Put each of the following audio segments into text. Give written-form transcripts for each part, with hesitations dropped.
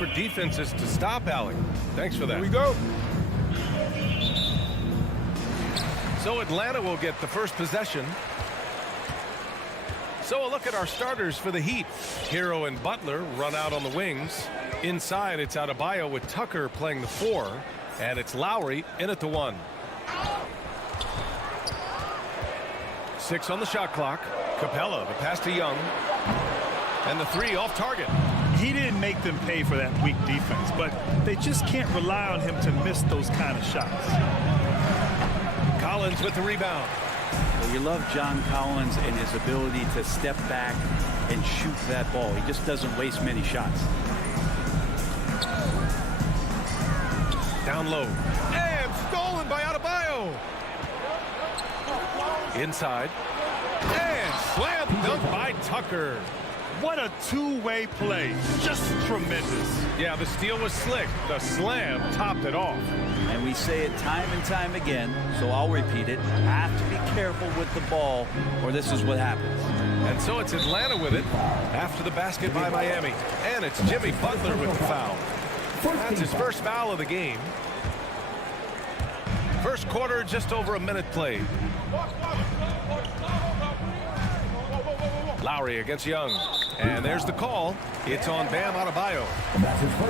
for defenses to stop, Alec. Thanks for that. Here we go. So Atlanta will get the first possession. So a look at our starters for the Heat. Hero and Butler run out on the wings. Inside, it's Adebayo with Tucker playing the 4. And it's Lowry in at the 1. 6 on the shot clock. Capella, the pass to Young. And the 3 off target. He didn't make them pay for that weak defense, but they just can't rely on him to miss those kind of shots. Collins with the rebound. Well, you love John Collins and his ability to step back and shoot that ball. He just doesn't waste many shots. Down low. And stolen by Adebayo. Inside. And slam dunk by Tucker. What a two-way play. Just tremendous. Yeah, the steal was slick. The slam topped it off. And we say it time and time again, so I'll repeat it. Have to be careful with the ball, or this is what happens. And so it's Atlanta with it after the basket by Miami. And it's Jimmy Butler with the foul. That's his first foul of the game. First quarter, just over a minute played. Lowry against Young. And there's the call. It's on Bam Adebayo.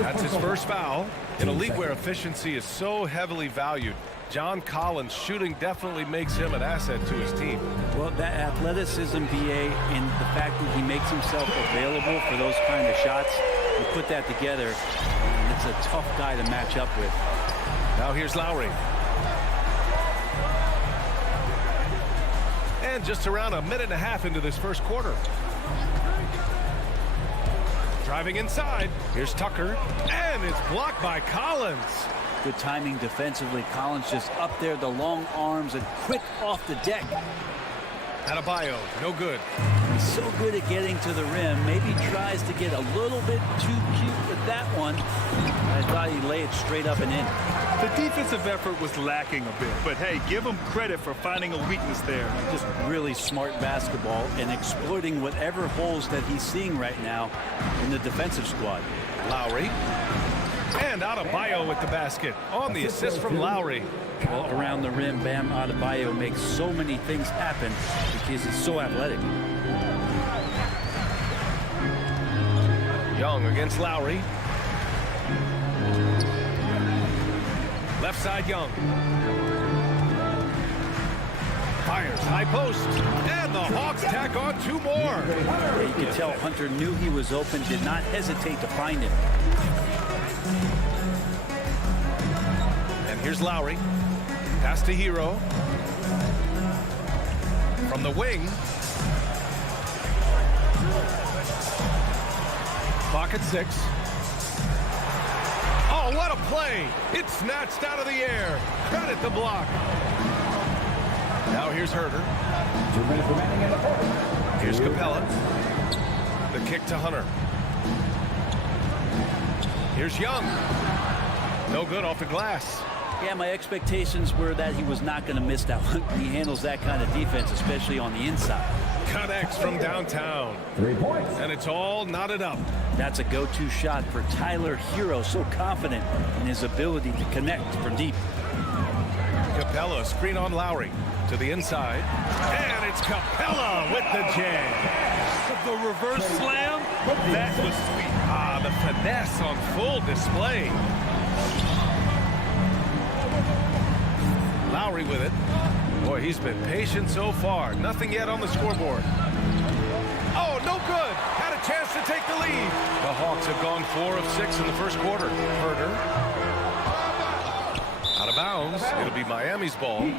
That's his first foul in a league where efficiency is so heavily valued. John Collins shooting definitely makes him an asset to his team. Well, that athleticism, BA, and the fact that he makes himself available for those kind of shots, you put that together, and it's a tough guy to match up with. Now here's Lowry. And just around a minute and a half into this first quarter. Driving inside. Here's Tucker. And it's blocked by Collins. Good timing defensively. Collins just up there, the long arms, and quick off the deck. Adebayo, no good. He's so good at getting to the rim. Maybe tries to get a little bit too cute with that one. I thought he laid it straight up and in. The defensive effort was lacking a bit, but hey, give him credit for finding a weakness there. Just really smart basketball and exploiting whatever holes that he's seeing right now in the defensive squad. Lowry. And Adebayo with the basket on the assist from Lowry. Well, around the rim, Bam Adebayo makes so many things happen because he's so athletic. Young against Lowry. Left side Young. Fires high post. And the Hawks tack on 2 more. Yeah, you could tell Hunter knew he was open, did not hesitate to find him. And here's Lowry. Pass to Hero. From the wing. Clock at 6. Oh, what a play. It's snatched out of the air. Credit the block. Now here's Herter. 2 minutes remaining in the fourth. Here's Capella. The kick to Hunter. Here's Young. No good off the glass. Yeah, my expectations were that he was not going to miss that one. He handles that kind of defense, especially on the inside. Connects from downtown. 3 points. And it's all knotted up. That's a go-to shot for Tyler Hero, so confident in his ability to connect from deep. Capella, screen on Lowry. To the inside. And it's Capella with the jam. The reverse slam, that was sweet. Ah, the finesse on full display. Lowry with it. Boy, he's been patient so far. Nothing yet on the scoreboard. Oh, no good. Had a chance to take the lead. The Hawks have gone 4 of 6 in the first quarter. Herter. Out of bounds. It'll be Miami's ball.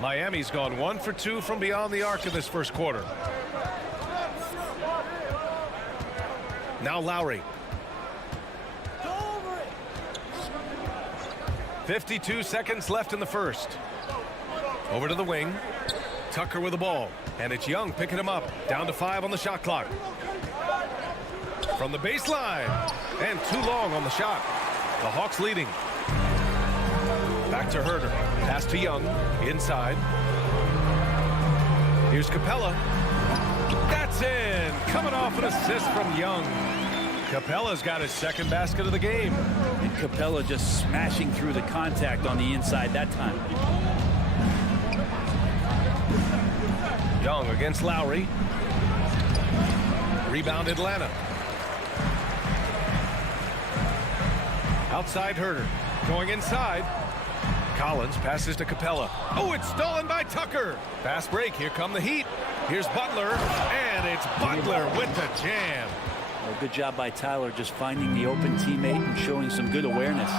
Miami's gone 1 for 2 from beyond the arc in this first quarter. Now Lowry. 52 seconds left in the first. Over to the wing. Tucker with the ball. And it's Young picking him up. Down to 5 on the shot clock. From the baseline. And too long on the shot. The Hawks leading. Back to Herder. Pass to Young. Inside. Here's Capella. That's in. Coming off an assist from Young. Capella's got his second basket of the game. And Capella just smashing through the contact on the inside that time. Young against Lowry. Rebound Atlanta. Outside Herder. Going inside. Collins passes to Capella. Oh, it's stolen by Tucker. Fast break. Here come the Heat. Here's Butler. And it's Butler with the jam. Well, good job by Tyler just finding the open teammate and showing some good awareness.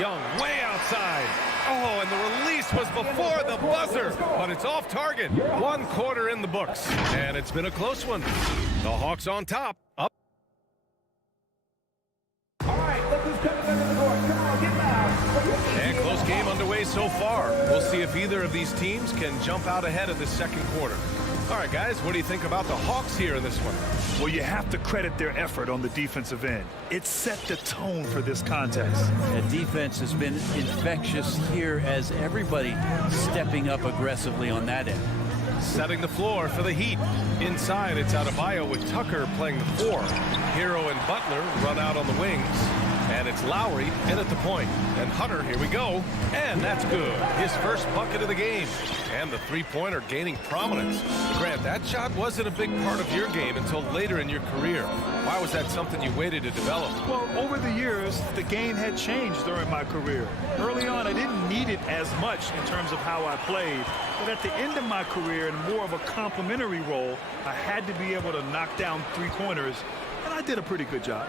Young way outside. Oh, and the release was before the buzzer, but it's off target. 1 quarter in the books, and it's been a close one. The Hawks on top. Up. All right, look who's coming into the court. Come on, get loud. And close game underway so far. We'll see if either of these teams can jump out ahead of the second quarter. All right, guys, what do you think about the Hawks here in this one? Well, you have to credit their effort on the defensive end. It set the tone for this contest. The defense has been infectious here as everybody stepping up aggressively on that end. Setting the floor for the Heat. Inside, it's Adebayo with Tucker playing the 4. Hero and Butler run out on the wings. And it's Lowry in at the point. And Hunter, here we go. And that's good. His first bucket of the game. And the three-pointer gaining prominence. Grant, that shot wasn't a big part of your game until later in your career. Why was that something you waited to develop? Well, over the years, the game had changed during my career. Early on, I didn't need it as much in terms of how I played. But at the end of my career, in more of a complementary role, I had to be able to knock down three-pointers. And I did a pretty good job.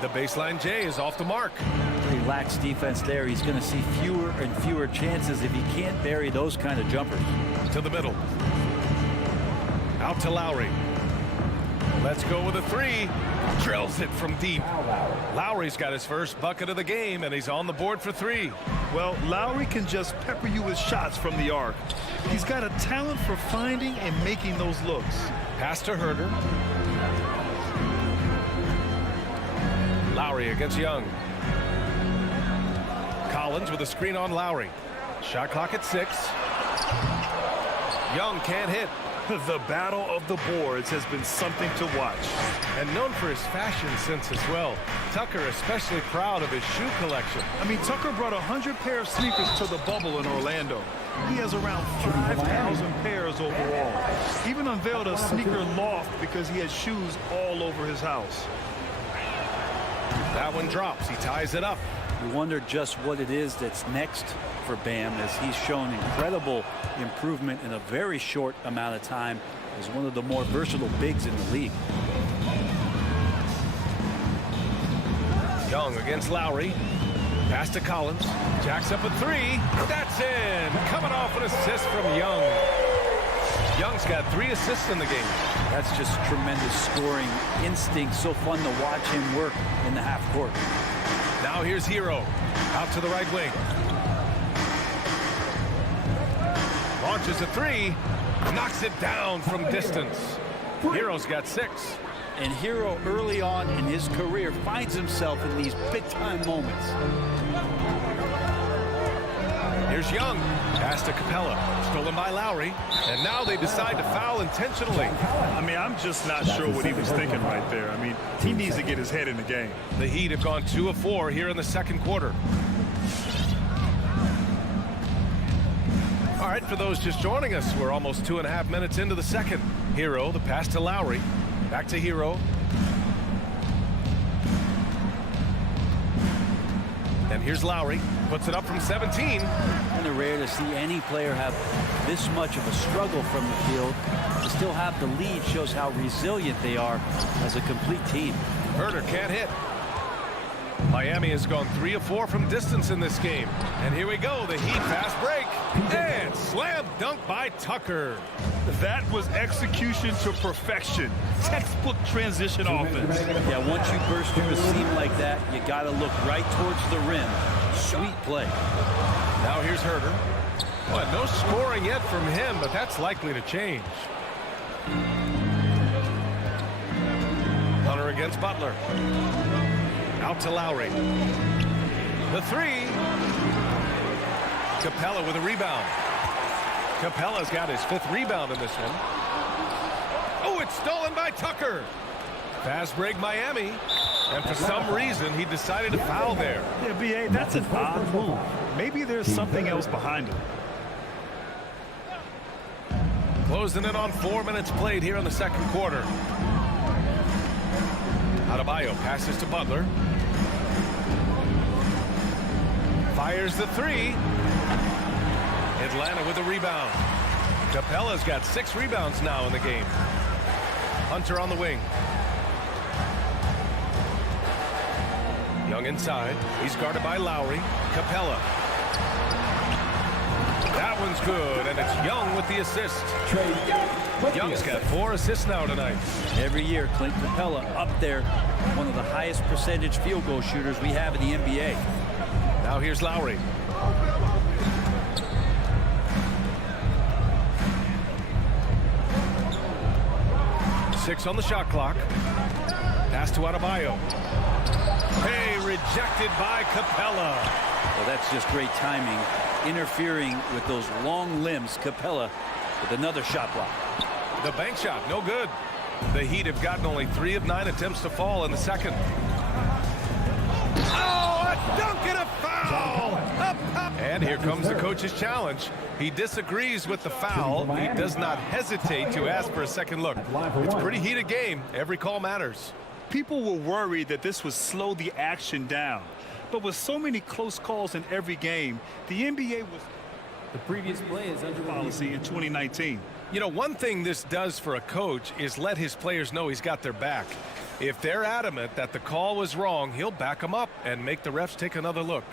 The baseline J is off the mark. Relaxed defense there. He's going to see fewer and fewer chances if he can't bury those kind of jumpers. To the middle. Out to Lowry. Let's go with a 3. Drills it from deep. Lowry's got his first bucket of the game, and he's on the board for 3. Well, Lowry can just pepper you with shots from the arc. He's got a talent for finding and making those looks. Pass to Herder. Lowry against Young. Collins with a screen on Lowry. Shot clock at 6. Young can't hit. The battle of the boards has been something to watch. And known for his fashion sense as well. Tucker especially proud of his shoe collection. I mean, Tucker brought 100 pair of sneakers to the bubble in Orlando. He has around 5,000 pairs overall. Even unveiled a sneaker loft because he has shoes all over his house. That one drops. He ties it up. You wonder just what it is that's next for Bam, as he's shown incredible improvement in a very short amount of time as one of the more versatile bigs in the league. Young against Lowry. Pass to Collins. Jacks up a 3. That's in. Coming off an assist from Young. Young's got 3 assists in the game. That's just tremendous scoring instinct. So fun to watch him work in the half court. Now here's Hero. Out to the right wing. Launches a 3. Knocks it down from distance. Hero's got 6. And Hero early on in his career finds himself in these big-time moments. Here's Young. Pass to Capella. Stolen by Lowry. And now they decide to foul intentionally. I mean, I'm just not sure what he was thinking right there. I mean, he needs to get his head in the game. The Heat have gone 2 of 4 here in the second quarter. All right, for those just joining us, we're almost 2.5 minutes into the second. Hero, the pass to Lowry. Back to Hero. And here's Lowry. Puts it up from 17. Kind of rare to see any player have this much of a struggle from the field. To still have the lead shows how resilient they are as a complete team. Herder can't hit. Miami has gone 3 of 4 from distance in this game. And here we go, the Heat fast break. And slam dunk by Tucker. That was execution to perfection. Textbook transition offense. Yeah, once you burst through a seam like that, you got to look right towards the rim. Sweet play. Now here's Herder. Well, no scoring yet from him, but that's likely to change. Hunter against Butler. Out to Lowry. The three. Capella with a rebound. Capella's got his 5th rebound in this one. Oh, it's stolen by Tucker. Fast break Miami. And for some reason, he decided to foul there. Yeah, B.A., that's an odd move. Maybe there's something else behind it. Closing in on 4 minutes played here in the second quarter. Adebayo passes to Butler. Fires the three. Atlanta with a rebound. Capella's got 6 rebounds now in the game. Hunter on the wing. Young inside. He's guarded by Lowry. Capella. That one's good, and it's Young with the assist. Young's got 4 assists now tonight. Every year, Clint Capella up there, one of the highest percentage field goal shooters we have in the NBA. Now here's Lowry. Six on the shot clock. Pass to Adebayo. Hey, rejected by Capella. Well, that's just great timing. Interfering with those long limbs. Capella with another shot block. The bank shot, no good. The Heat have gotten only 3 of 9 attempts to fall in the second. Oh, a dunk and a foul! And here comes the coach's challenge. He disagrees with the foul. He does not hesitate to ask for a second look. It's a pretty heated game. Every call matters. People were worried that this would slow the action down. But with so many close calls in every game, the NBA was the previous play is under policy in 2019. You know, one thing this does for a coach is let his players know he's got their back. If they're adamant that the call was wrong, he'll back them up and make the refs take another look.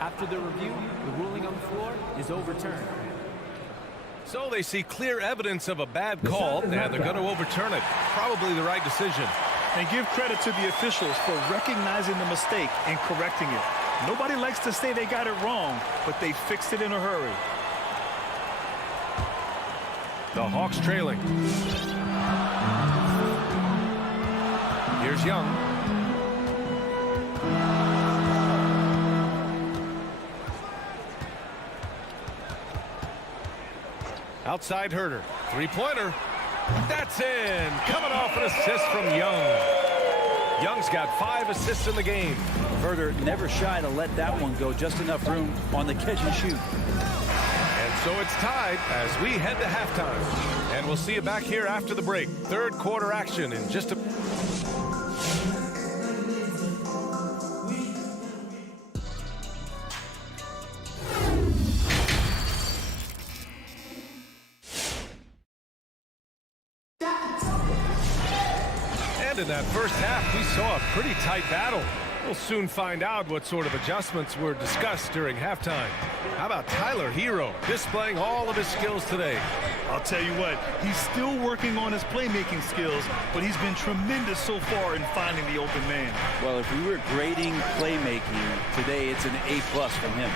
After the review, the ruling on the floor is overturned. So they see clear evidence of a bad call, and they're going to overturn it. Probably the right decision. And give credit to the officials for recognizing the mistake and correcting it. Nobody likes to say they got it wrong, but they fixed it in a hurry. The Hawks trailing. Here's Young. Outside Herter. Three-pointer. That's in. Coming off an assist from Young. Young's got 5 assists in the game. Herter never shy to let that one go. Just enough room on the catch and shoot. And so it's tied as we head to halftime. And we'll see you back here after the break. Third quarter action in just a... In that first half, we saw a pretty tight battle. We'll soon find out what sort of adjustments were discussed during halftime. How about Tyler Hero displaying all of his skills today? I'll tell you what, he's still working on his playmaking skills, but he's been tremendous so far in finding the open man. Well, if we were grading playmaking today, it's an A+ from him.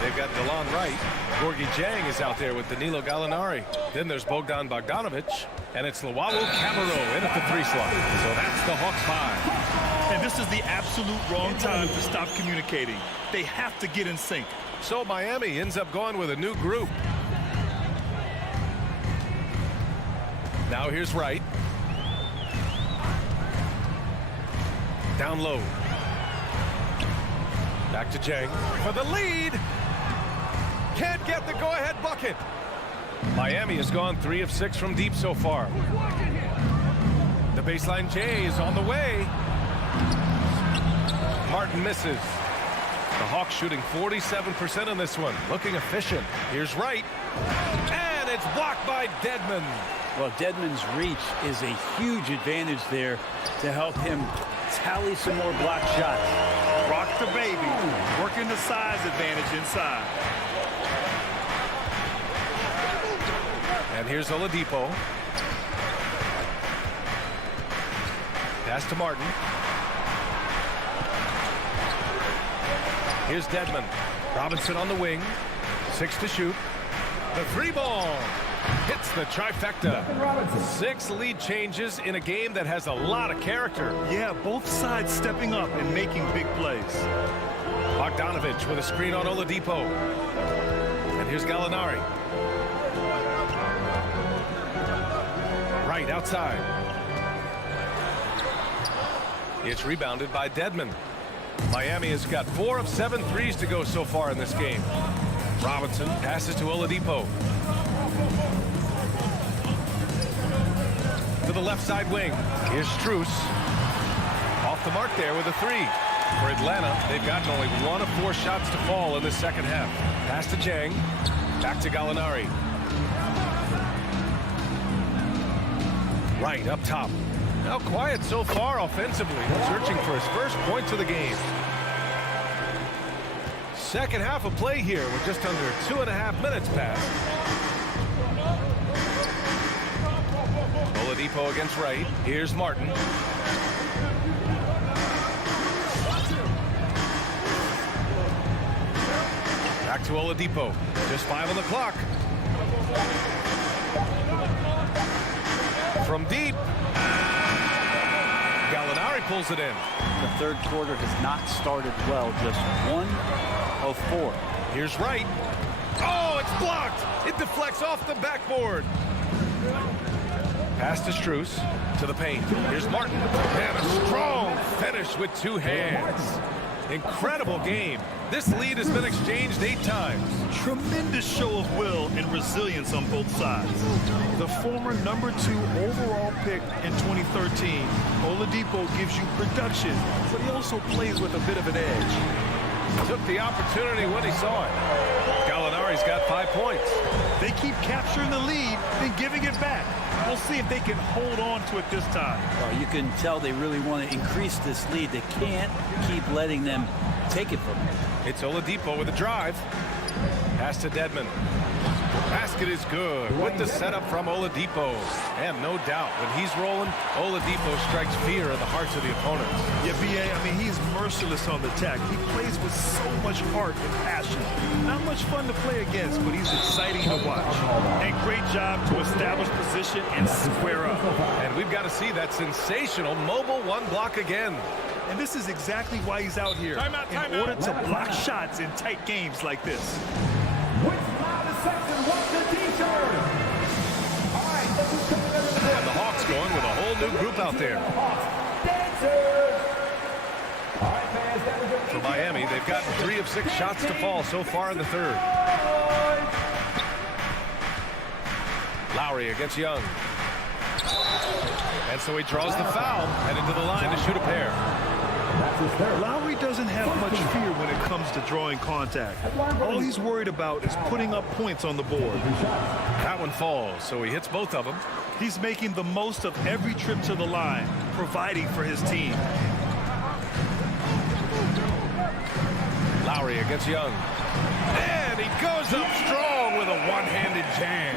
They've got DeLon Wright. Gorgie Jang is out there with Danilo Gallinari. Then there's Bogdan Bogdanovic. And it's Luwawu Camero in at the 3 slot. So that's the Hawks 5. And this is the absolute wrong time to stop communicating. They have to get in sync. So Miami ends up going with a new group. Now here's Wright. Down low. Back to Jang for the lead. Can't get the go-ahead bucket. Miami has gone 3 of 6 from deep so far. The baseline J is on the way. Martin misses. The Hawks shooting 47% in this one. Looking efficient. Here's Wright. And it's blocked by Dedmon. Well, Dedmon's reach is a huge advantage there to help him tally some more block shots. Rock the baby. Working the size advantage inside. And here's Oladipo. Pass to Martin. Here's Dedmon. Robinson on the wing. 6 to shoot. The three ball hits the trifecta. 6 lead changes in a game that has a lot of character. Yeah, both sides stepping up and making big plays. Bogdanovich with a screen on Oladipo. And here's Gallinari. Right outside. It's rebounded by Dedmon. Miami has got 4 of 7 threes to go so far in this game. Robinson passes to Oladipo. To the left side wing. Here's Strus. Off the mark there with a 3. For Atlanta, they've gotten only 1 of 4 shots to fall in the second half. Pass to Jang. Back to Gallinari. Right up top. Now quiet so far offensively. Searching for his first points of the game. Second half of play here with just under 2.5 minutes passed. Oladipo against Wright. Here's Martin. Back to Oladipo. Just 5 on the clock. From deep. Gallinari pulls it in. The third quarter has not started well. Just 1 of 4. Here's Wright. Oh, it's blocked. It deflects off the backboard. Pass to Strus. To the paint. Here's Martin. And a strong finish with 2 hands. Incredible game. This lead has been exchanged 8 times. Tremendous show of will and resilience on both sides. The former number 2 overall pick in 2013, Oladipo gives you production, but he also plays with a bit of an edge. Took the opportunity when he saw it. Gallinari's got 5 points. They keep capturing the lead and giving it back. We'll see if they can hold on to it this time. Well, you can tell they really want to increase this lead. They can't keep letting them take it from them. It's Oladipo with a drive. Pass to Dedmon. Basket is good with the setup from Oladipo. And no doubt, when he's rolling, Oladipo strikes fear in the hearts of the opponents. Yeah, B.A., I mean, he's merciless on the attack. He plays with so much heart and passion. Not much fun to play against, but he's exciting to watch. And great job to establish position and square up. And we've got to see that sensational mobile 1 block again. And this is exactly why he's out here, in order to block shots in tight games like this. And the Hawks going with a whole new group out there. For Miami, they've gotten 3 of 6 shots to fall so far in the third. Lowry against Young. And so he draws the foul, headed to the line to shoot a pair. Lowry doesn't have much fear when it comes to drawing contact. All he's worried about is putting up points on the board. That one falls, so he hits both of them. He's making the most of every trip to the line, providing for his team. Lowry against Young. And he goes up strong with a one-handed jam.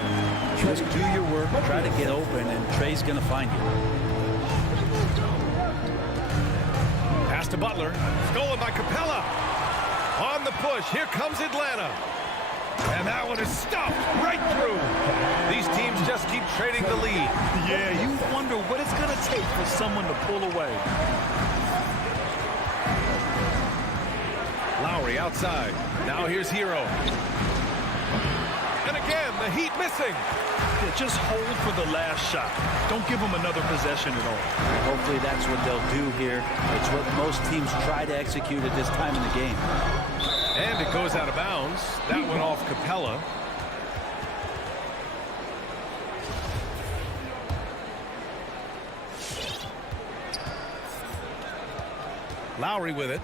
Just do your work, try to get open, and Trey's going to find you. Pass to Butler. Stolen by Capella. On the push. Here comes Atlanta. And that one is stuffed right through. These teams just keep trading the lead. Yeah, you wonder what it's going to take for someone to pull away. Lowry outside. Now here's Hero. And again, the Heat missing. Yeah, just hold for the last shot. Don't give them another possession at all. Hopefully that's what they'll do here. It's what most teams try to execute at this time in the game. And it goes out of bounds. That went off Capella. Lowry with it.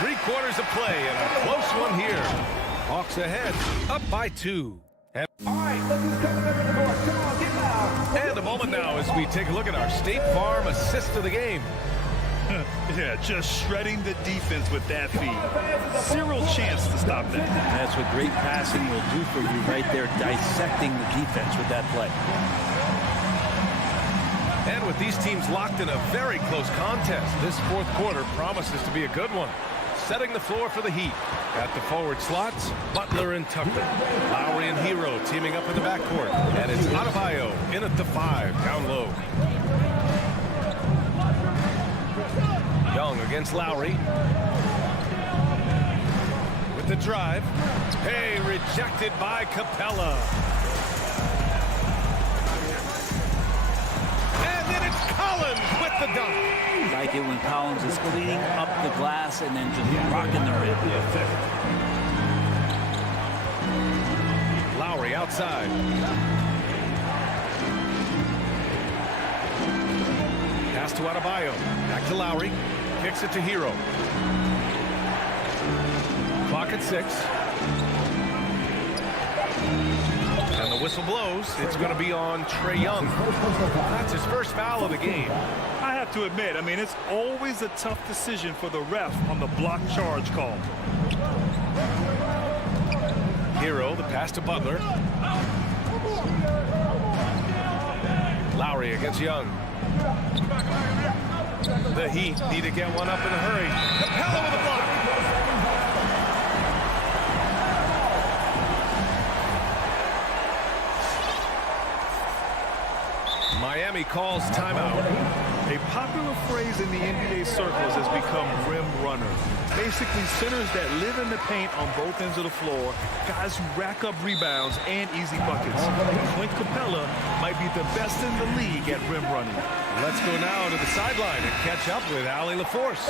Three-quarters of play and a close one here. Hawks ahead, up by 2. And a moment now as we take a look at our State Farm assist of the game. Yeah, just shredding the defense with that feed. Zero chance to stop that. That's what great passing will do for you right there, dissecting the defense with that play. And with these teams locked in a very close contest, this fourth quarter promises to be a good one. Setting the floor for the Heat. At the forward slots, Butler and Tucker. Lowry and Hero teaming up in the backcourt. And it's Adebayo in at the 5, down low. Young against Lowry. With the drive. Hey, rejected by Capella. And then it's Collins with the dunk. I like it when Collins is cleaning up the glass and then just rocking the rim. Lowry outside. Pass to Adebayo. Back to Lowry. Kicks it to Hero. Clock at 6. And the whistle blows. It's going to be on Trae Young. That's his first foul of the game. I have to admit, I mean, it's always a tough decision for the ref on the block charge call. Hero, the pass to Butler. Lowry against Young. The Heat need to get one up in a hurry. Capella with a block. Miami calls timeout. A popular phrase in the NBA circles has become rim runner. Basically, centers that live in the paint on both ends of the floor, guys who rack up rebounds and easy buckets. Clint Capella might be the best in the league at rim running. Let's go now to the sideline and catch up with Allie LaForce.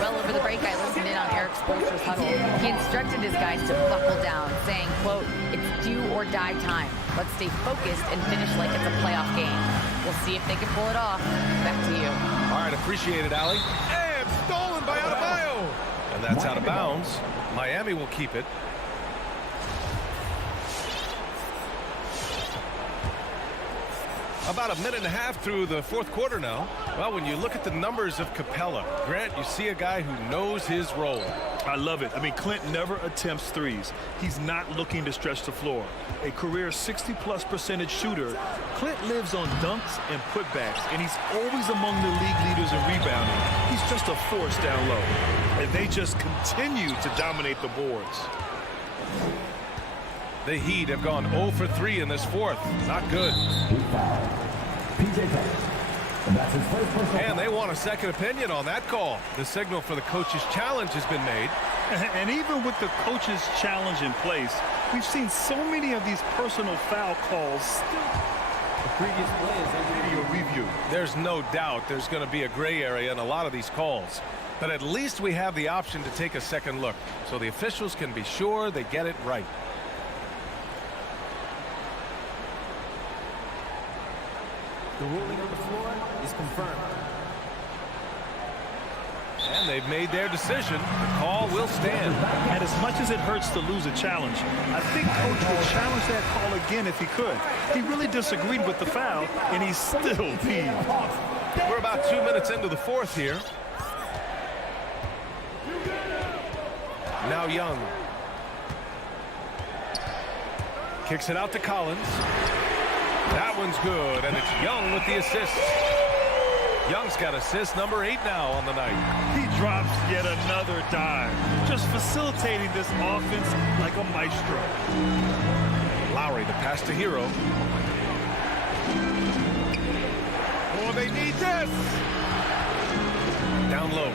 Well, over the break, I listened in on Eric Spoelstra's huddle. He instructed his guys to buckle down, saying, quote, "It's do or die time. Let's stay focused and finish like it's a playoff game. We'll see if they can pull it off." Back to you. All right, appreciate it, Allie. And stolen by Adebayo. And that's out of bounds. Miami will keep it. About a minute and a half through the fourth quarter now. Well, when you look at the numbers of Capella, Grant, you see a guy who knows his role. I love it. I mean, Clint never attempts threes. He's not looking to stretch the floor. A career 60+% shooter, Clint lives on dunks and putbacks, and he's always among the league leaders in rebounding. He's just a force down low. And they just continue to dominate the boards. The Heat have gone 0 for 3 in this fourth. Not good. And they want a second opinion on that call. The signal for the coach's challenge has been made. And even with the coach's challenge in place, we've seen so many of these personal foul calls still. The previous play is Video review. There's no doubt there's going to be a gray area in a lot of these calls. But at least we have the option to take a second look, so the officials can be sure they get it right. The ruling on the floor is confirmed. And they've made their decision. The call will stand. And as much as it hurts to lose a challenge, I think Coach would challenge that call again if he could. He really disagreed with the foul, and he's still peeved. We're about 2 minutes into the fourth here. Now Young. Kicks it out to Collins. That one's good, and it's Young with the assist. Young's got assist number 8 now on the night. He drops yet another dime, just facilitating this offense like a maestro. Lowry, the pass to Hero. Oh, they need this. Down low.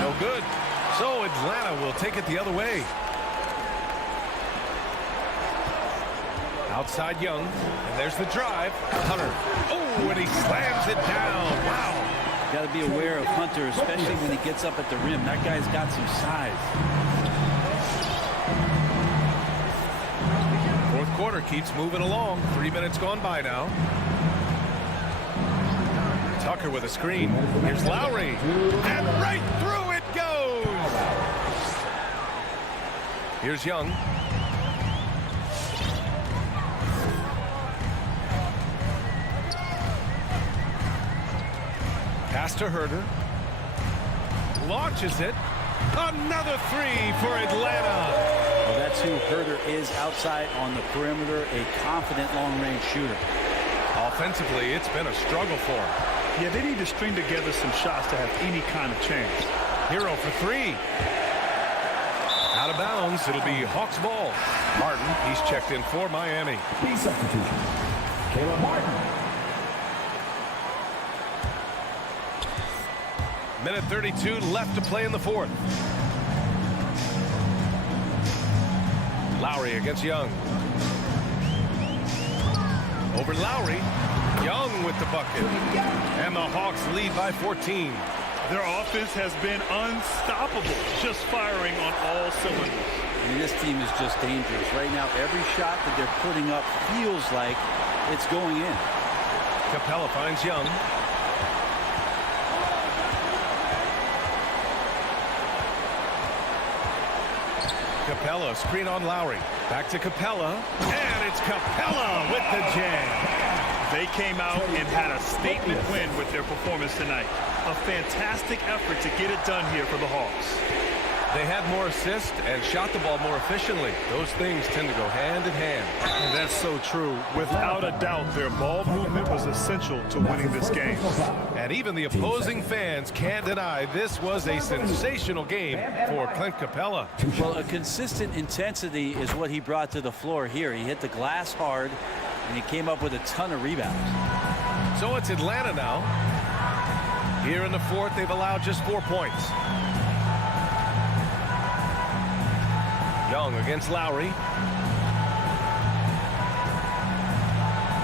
No good. So Atlanta will take it the other way. Outside Young, and there's the drive. Hunter. Oh, and he slams it down. Wow. Got to be aware of Hunter, especially when he gets up at the rim. That guy's got some size. Fourth quarter keeps moving along. 3 minutes gone by now. Tucker with a screen. Here's Lowry. And right through it goes. Here's Young. Pass to Herter. Launches it. Another three for Atlanta. Well, that's who Herter is outside on the perimeter, a confident long-range shooter. Offensively, it's been a struggle for him. Yeah, they need to string together some shots to have any kind of chance. Hero for three. Out of bounds. It'll be Hawks ball. Martin, he's checked in for Miami. B substitution. Caleb Martin. Minute 32 left to play in the fourth. Lowry against Young. Over Lowry. Young with the bucket. And the Hawks lead by 14. Their offense has been unstoppable, just firing on all cylinders. I mean, this team is just dangerous. Right now, every shot that they're putting up feels like it's going in. Capella finds Young. Capella, screen on Lowry. Back to Capella. And it's Capella with the jam. They came out and had a statement win with their performance tonight. A fantastic effort to get it done here for the Hawks. They had more assists and shot the ball more efficiently. Those things tend to go hand in hand. And that's so true. Without a doubt, their ball movement was essential to winning this game. And even the opposing fans can't deny this was a sensational game for Clint Capella. Well, a consistent intensity is what he brought to the floor here. He hit the glass hard, and he came up with a ton of rebounds. So it's Atlanta now. Here in the fourth, they've allowed just 4 points. Young against Lowry.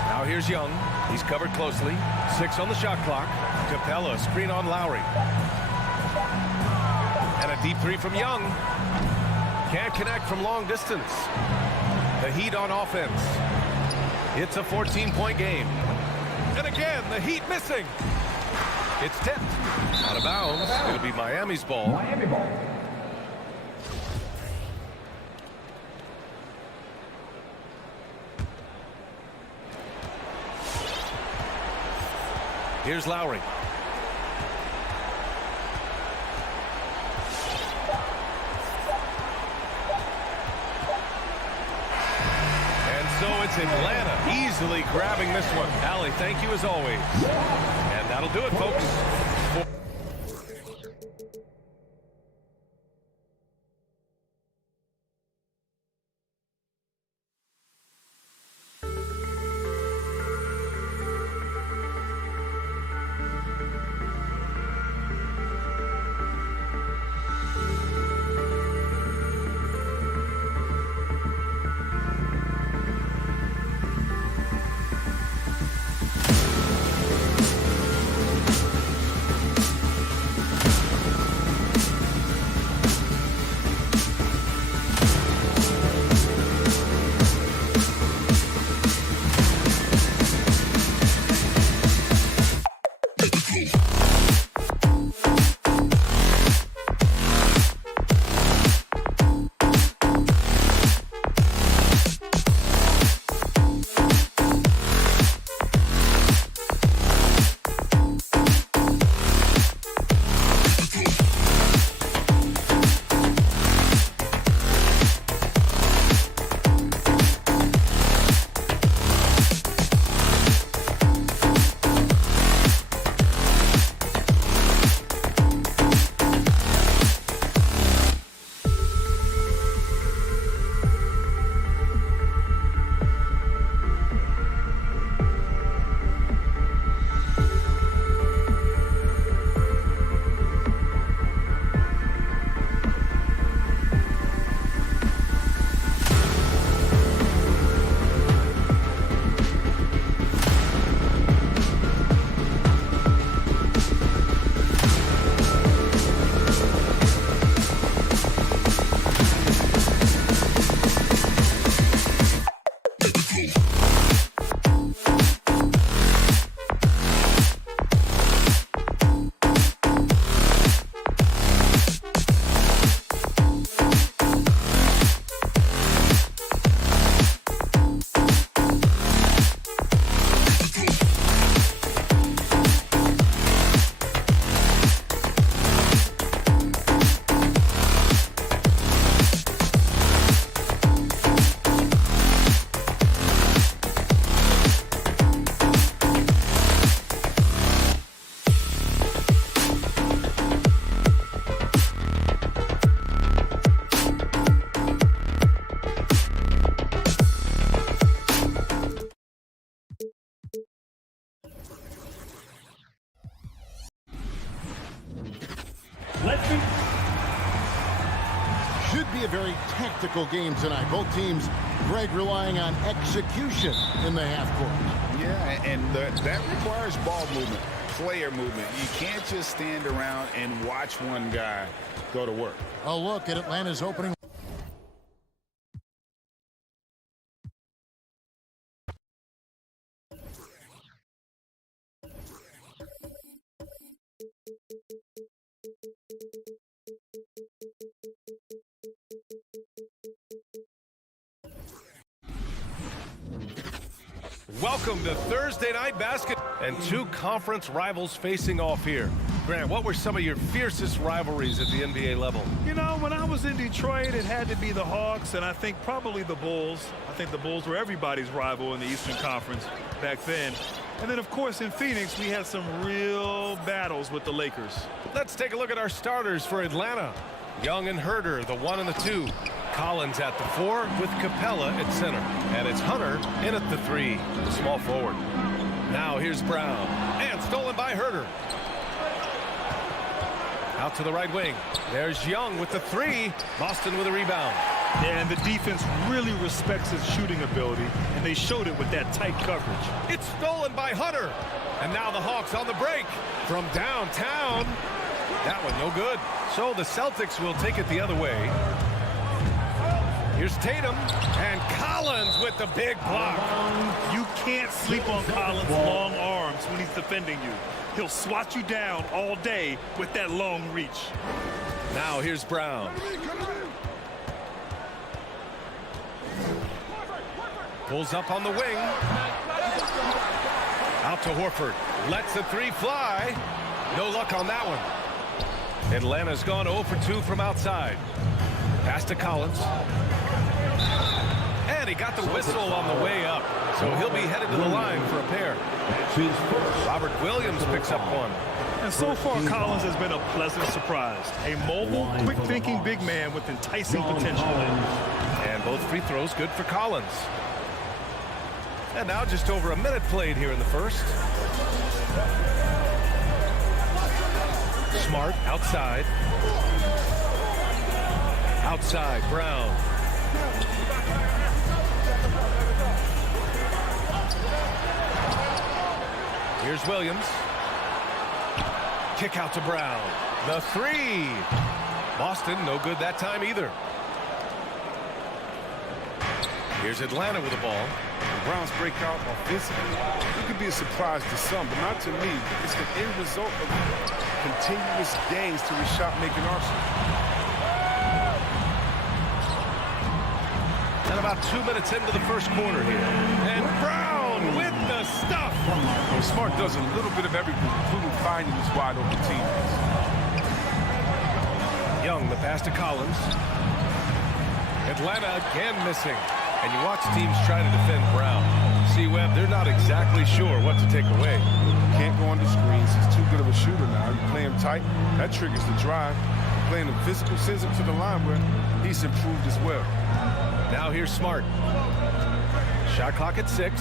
Now here's Young. He's covered closely. 6 on the shot clock. Capella, screen on Lowry. And a deep three from Young. Can't connect from long distance. The Heat on offense. It's a 14-point game. And again, the Heat missing. It's tipped. Out of bounds. It'll be Miami's ball. Miami ball. Here's Lowry. And so it's Atlanta easily grabbing this one. Allie, thank you as always. And that'll do it, folks. physical game tonight. Both teams, Greg, relying on execution in the half court. Yeah, and that requires ball movement, player movement. You can't just stand around and watch one guy go to work. A look at Atlanta's opening. Welcome to Thursday Night Basketball, and two conference rivals facing off here. Grant, what were some of your fiercest rivalries at the NBA level? You know, when I was in Detroit, it had to be the Hawks, and I think probably the Bulls. I think the Bulls were everybody's rival in the Eastern Conference back then. And then, of course, in Phoenix, we had some real battles with the Lakers. Let's take a look at our starters for Atlanta. Young and Herter, the 1 and the 2. Collins at the 4 with Capella at center. And it's Hunter in at the 3, the small forward. Now here's Brown. And stolen by Herter. Out to the right wing. There's Young with the 3. Boston with a rebound. Yeah, and the defense really respects his shooting ability, and they showed it with that tight coverage. It's stolen by Hunter. And now the Hawks on the break from downtown. That one no good. So the Celtics will take it the other way. Here's Tatum, and Collins with the big block. You can't sleep on Collins' long arms when he's defending you. He'll swat you down all day with that long reach. Now here's Brown. Pulls up on the wing. Out to Horford. Lets the 3 fly. No luck on that one. Atlanta's gone 0 for 2 from outside. Pass to Collins. And he got the whistle on the way up. So he'll be headed to the line for a pair. Robert Williams picks up one. And so far, Collins has been a pleasant surprise. A mobile, quick-thinking big man with enticing potential. And both free throws good for Collins. And now just over a minute played here in the first. Smart outside. Outside, Brown. Here's Williams. Kick out to Brown. The 3. Boston, no good that time either. Here's Atlanta with the ball. Brown's breakout offensively, it could be a surprise to some, but not to me. It's the end result of continuous gains to his shot-making arsenal. And about 2 minutes into the first quarter here. And Brown with the stuff. Well, Smart does a little bit of everything, including finding his wide-open teammates. Young, the pass to Collins. Atlanta again missing. And you watch teams try to defend Brown. See, Webb, they're not exactly sure what to take away. Can't go under screens. He's too good of a shooter now. You play him tight, that triggers the drive. Playing him physical sends him to the line where he's improved as well. Now here's Smart. Shot clock at 6.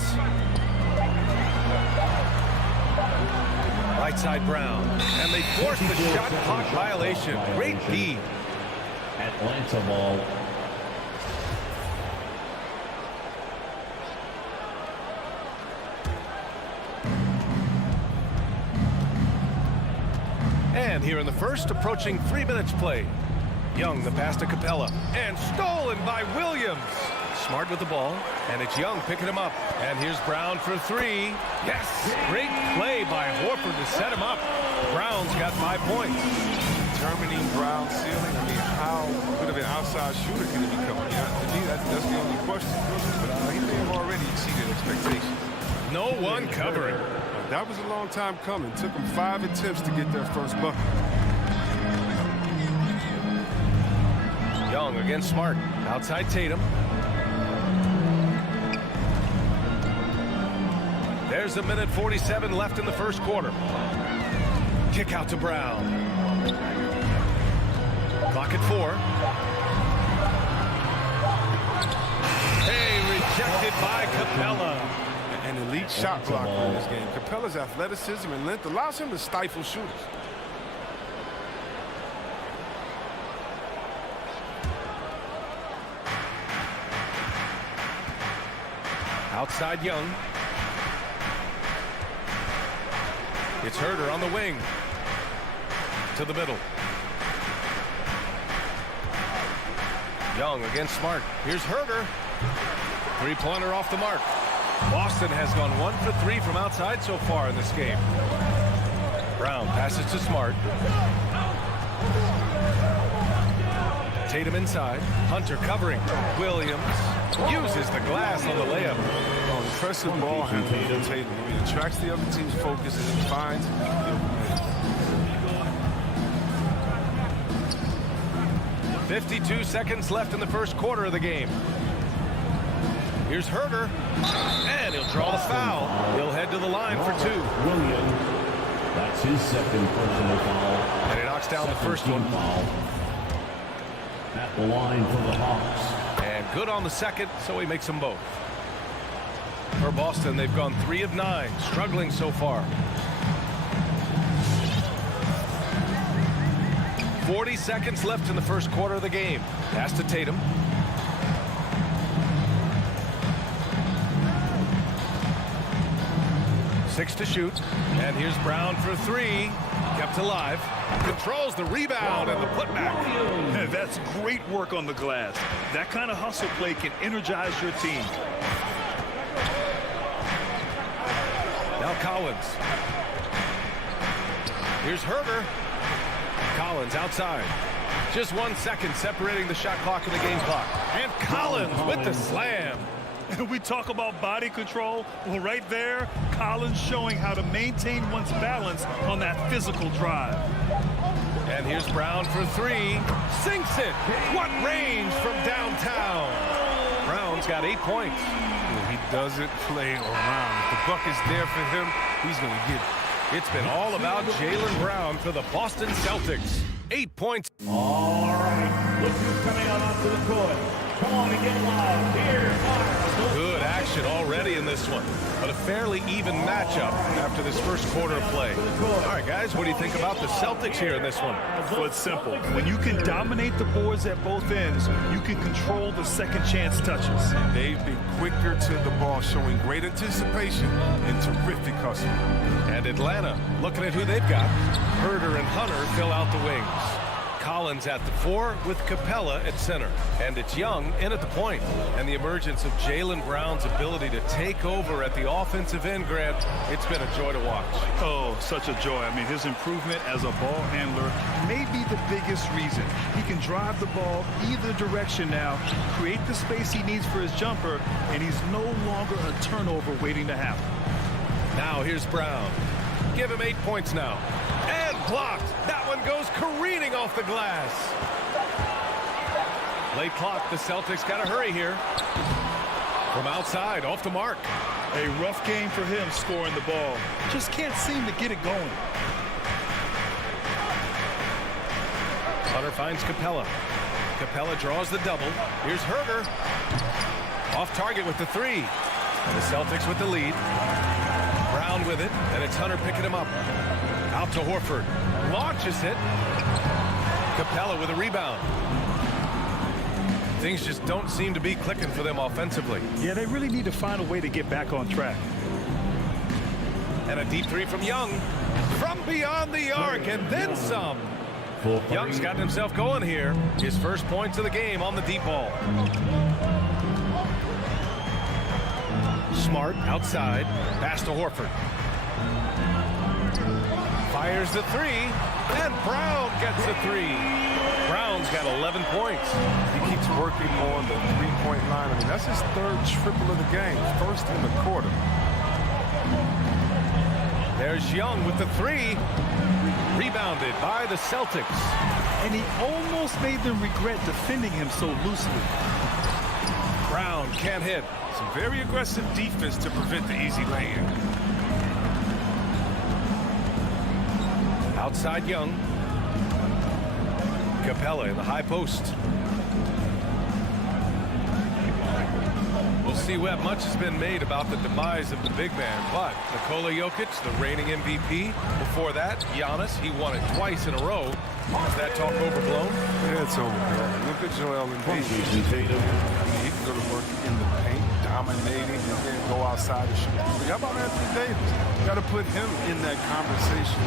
Right side Brown. And they force the shot clock violation. Great D. Atlanta ball. And here in the first, approaching 3 minutes played. Young, the pass to Capella. And stolen by Williams. Smart with the ball. And it's Young picking him up. And here's Brown for 3. Yes! Great play by Horford to set him up. Brown's got 5 points. Determining Brown's ceiling, I mean, how good of an outside shooter can he become? Yeah, to me, that's the only question. But he may have already exceeded expectations. No one covering. That was a long time coming. Took him 5 attempts to get their first bucket. Young against Smart. Outside Tatum. There's a minute 47 left in the first quarter. Kick out to Brown. Clock at 4. Hey, rejected by Capella. An elite shot blocker in this game. Capella's athleticism and length allows him to stifle shooters. Outside Young. It's Herder on the wing. To the middle. Young against Smart. Here's Herder. Three-pointer off the mark. Boston has gone 1 for 3 from outside so far in this game. Brown passes to Smart. Tatum inside. Hunter covering. Williams uses the glass on the layup. Oh, impressive ball handling from Tatum. He attracts the other team's focus and he finds the open man. 52 seconds left in the first quarter of the game. Here's Herder, and he'll draw the foul. He'll head to the line for 2. Williams. That's his second personal foul. And he knocks down the first one. Foul. At the line for the Hawks. And good on the second, so he makes them both. For Boston, they've gone 3 of 9, struggling so far. 40 seconds left in the first quarter of the game. Pass to Tatum. Six to shoot. And here's Brown for 3. Kept alive. Controls the rebound and the putback. That's great work on the glass. That kind of hustle play can energize your team. Now Collins. Here's Herder. Collins outside. Just 1 second separating the shot clock and the game clock. And Collins with the slam. We talk about body control. Well, right there, Collins showing how to maintain one's balance on that physical drive. And here's Brown for 3. Sinks it. What range from downtown. Brown's got 8 points. Yeah, he doesn't play around. If the buck is there for him, he's going to get it. It's been all about Jaylen Brown for the Boston Celtics. 8 points. All right. Look who's coming out onto the court. Come on and get loud. Here are Good action already in this one, but a fairly even matchup after this first quarter of play. All right, guys, what do you think about the Celtics here in this one? Well, it's simple. When you can dominate the boards at both ends, you can control the second chance touches. They've been quicker to the ball, showing great anticipation and terrific hustle. And Atlanta, looking at who they've got. Herder and Hunter fill out the wings. Collins at the 4 with Capella at center. And it's Young in at the point. And the emergence of Jaylen Brown's ability to take over at the offensive end, Grant, it's been a joy to watch. Oh, such a joy. I mean, his improvement as a ball handler may be the biggest reason. He can drive the ball either direction now, create the space he needs for his jumper, and he's no longer a turnover waiting to happen. Now here's Brown. Give him 8 points now. And blocked. That one goes careening off the glass. Late clock. The Celtics got to hurry here. From outside, off the mark. A rough game for him scoring the ball. Just can't seem to get it going. Hunter finds Capella. Capella draws the double. Here's Herder. Off target with the 3. The Celtics with the lead. Brown with it, and it's Hunter picking him up. Out to Horford. Launches it. Capella with a rebound. Things just don't seem to be clicking for them offensively. Yeah, they really need to find a way to get back on track. And a deep 3 from Young. From beyond the arc, and then some. Young's gotten himself going here. His first points of the game on the deep ball. Smart outside. Pass to Horford. Fires the 3. And Brown gets the 3. Brown's got 11 points. He keeps working on the three-point line. I mean, that's his 3rd triple of the game. First in the quarter. There's Young with the 3. Rebounded by the Celtics. And he almost made them regret defending him so loosely. Brown can't hit. Some very aggressive defense to prevent the easy lay-in. Outside Young. Capella in the high post. We'll see what much has been made about the demise of the big man, but Nikola Jokic, the reigning MVP. Before that, Giannis, he won it twice in a row. Is that talk overblown? Yeah, it's overblown. Look at Joel Embiid. He can go to work in the paint, dominate. dominating and then go outside and shoot a three. How about Anthony Davis? You got to put him in that conversation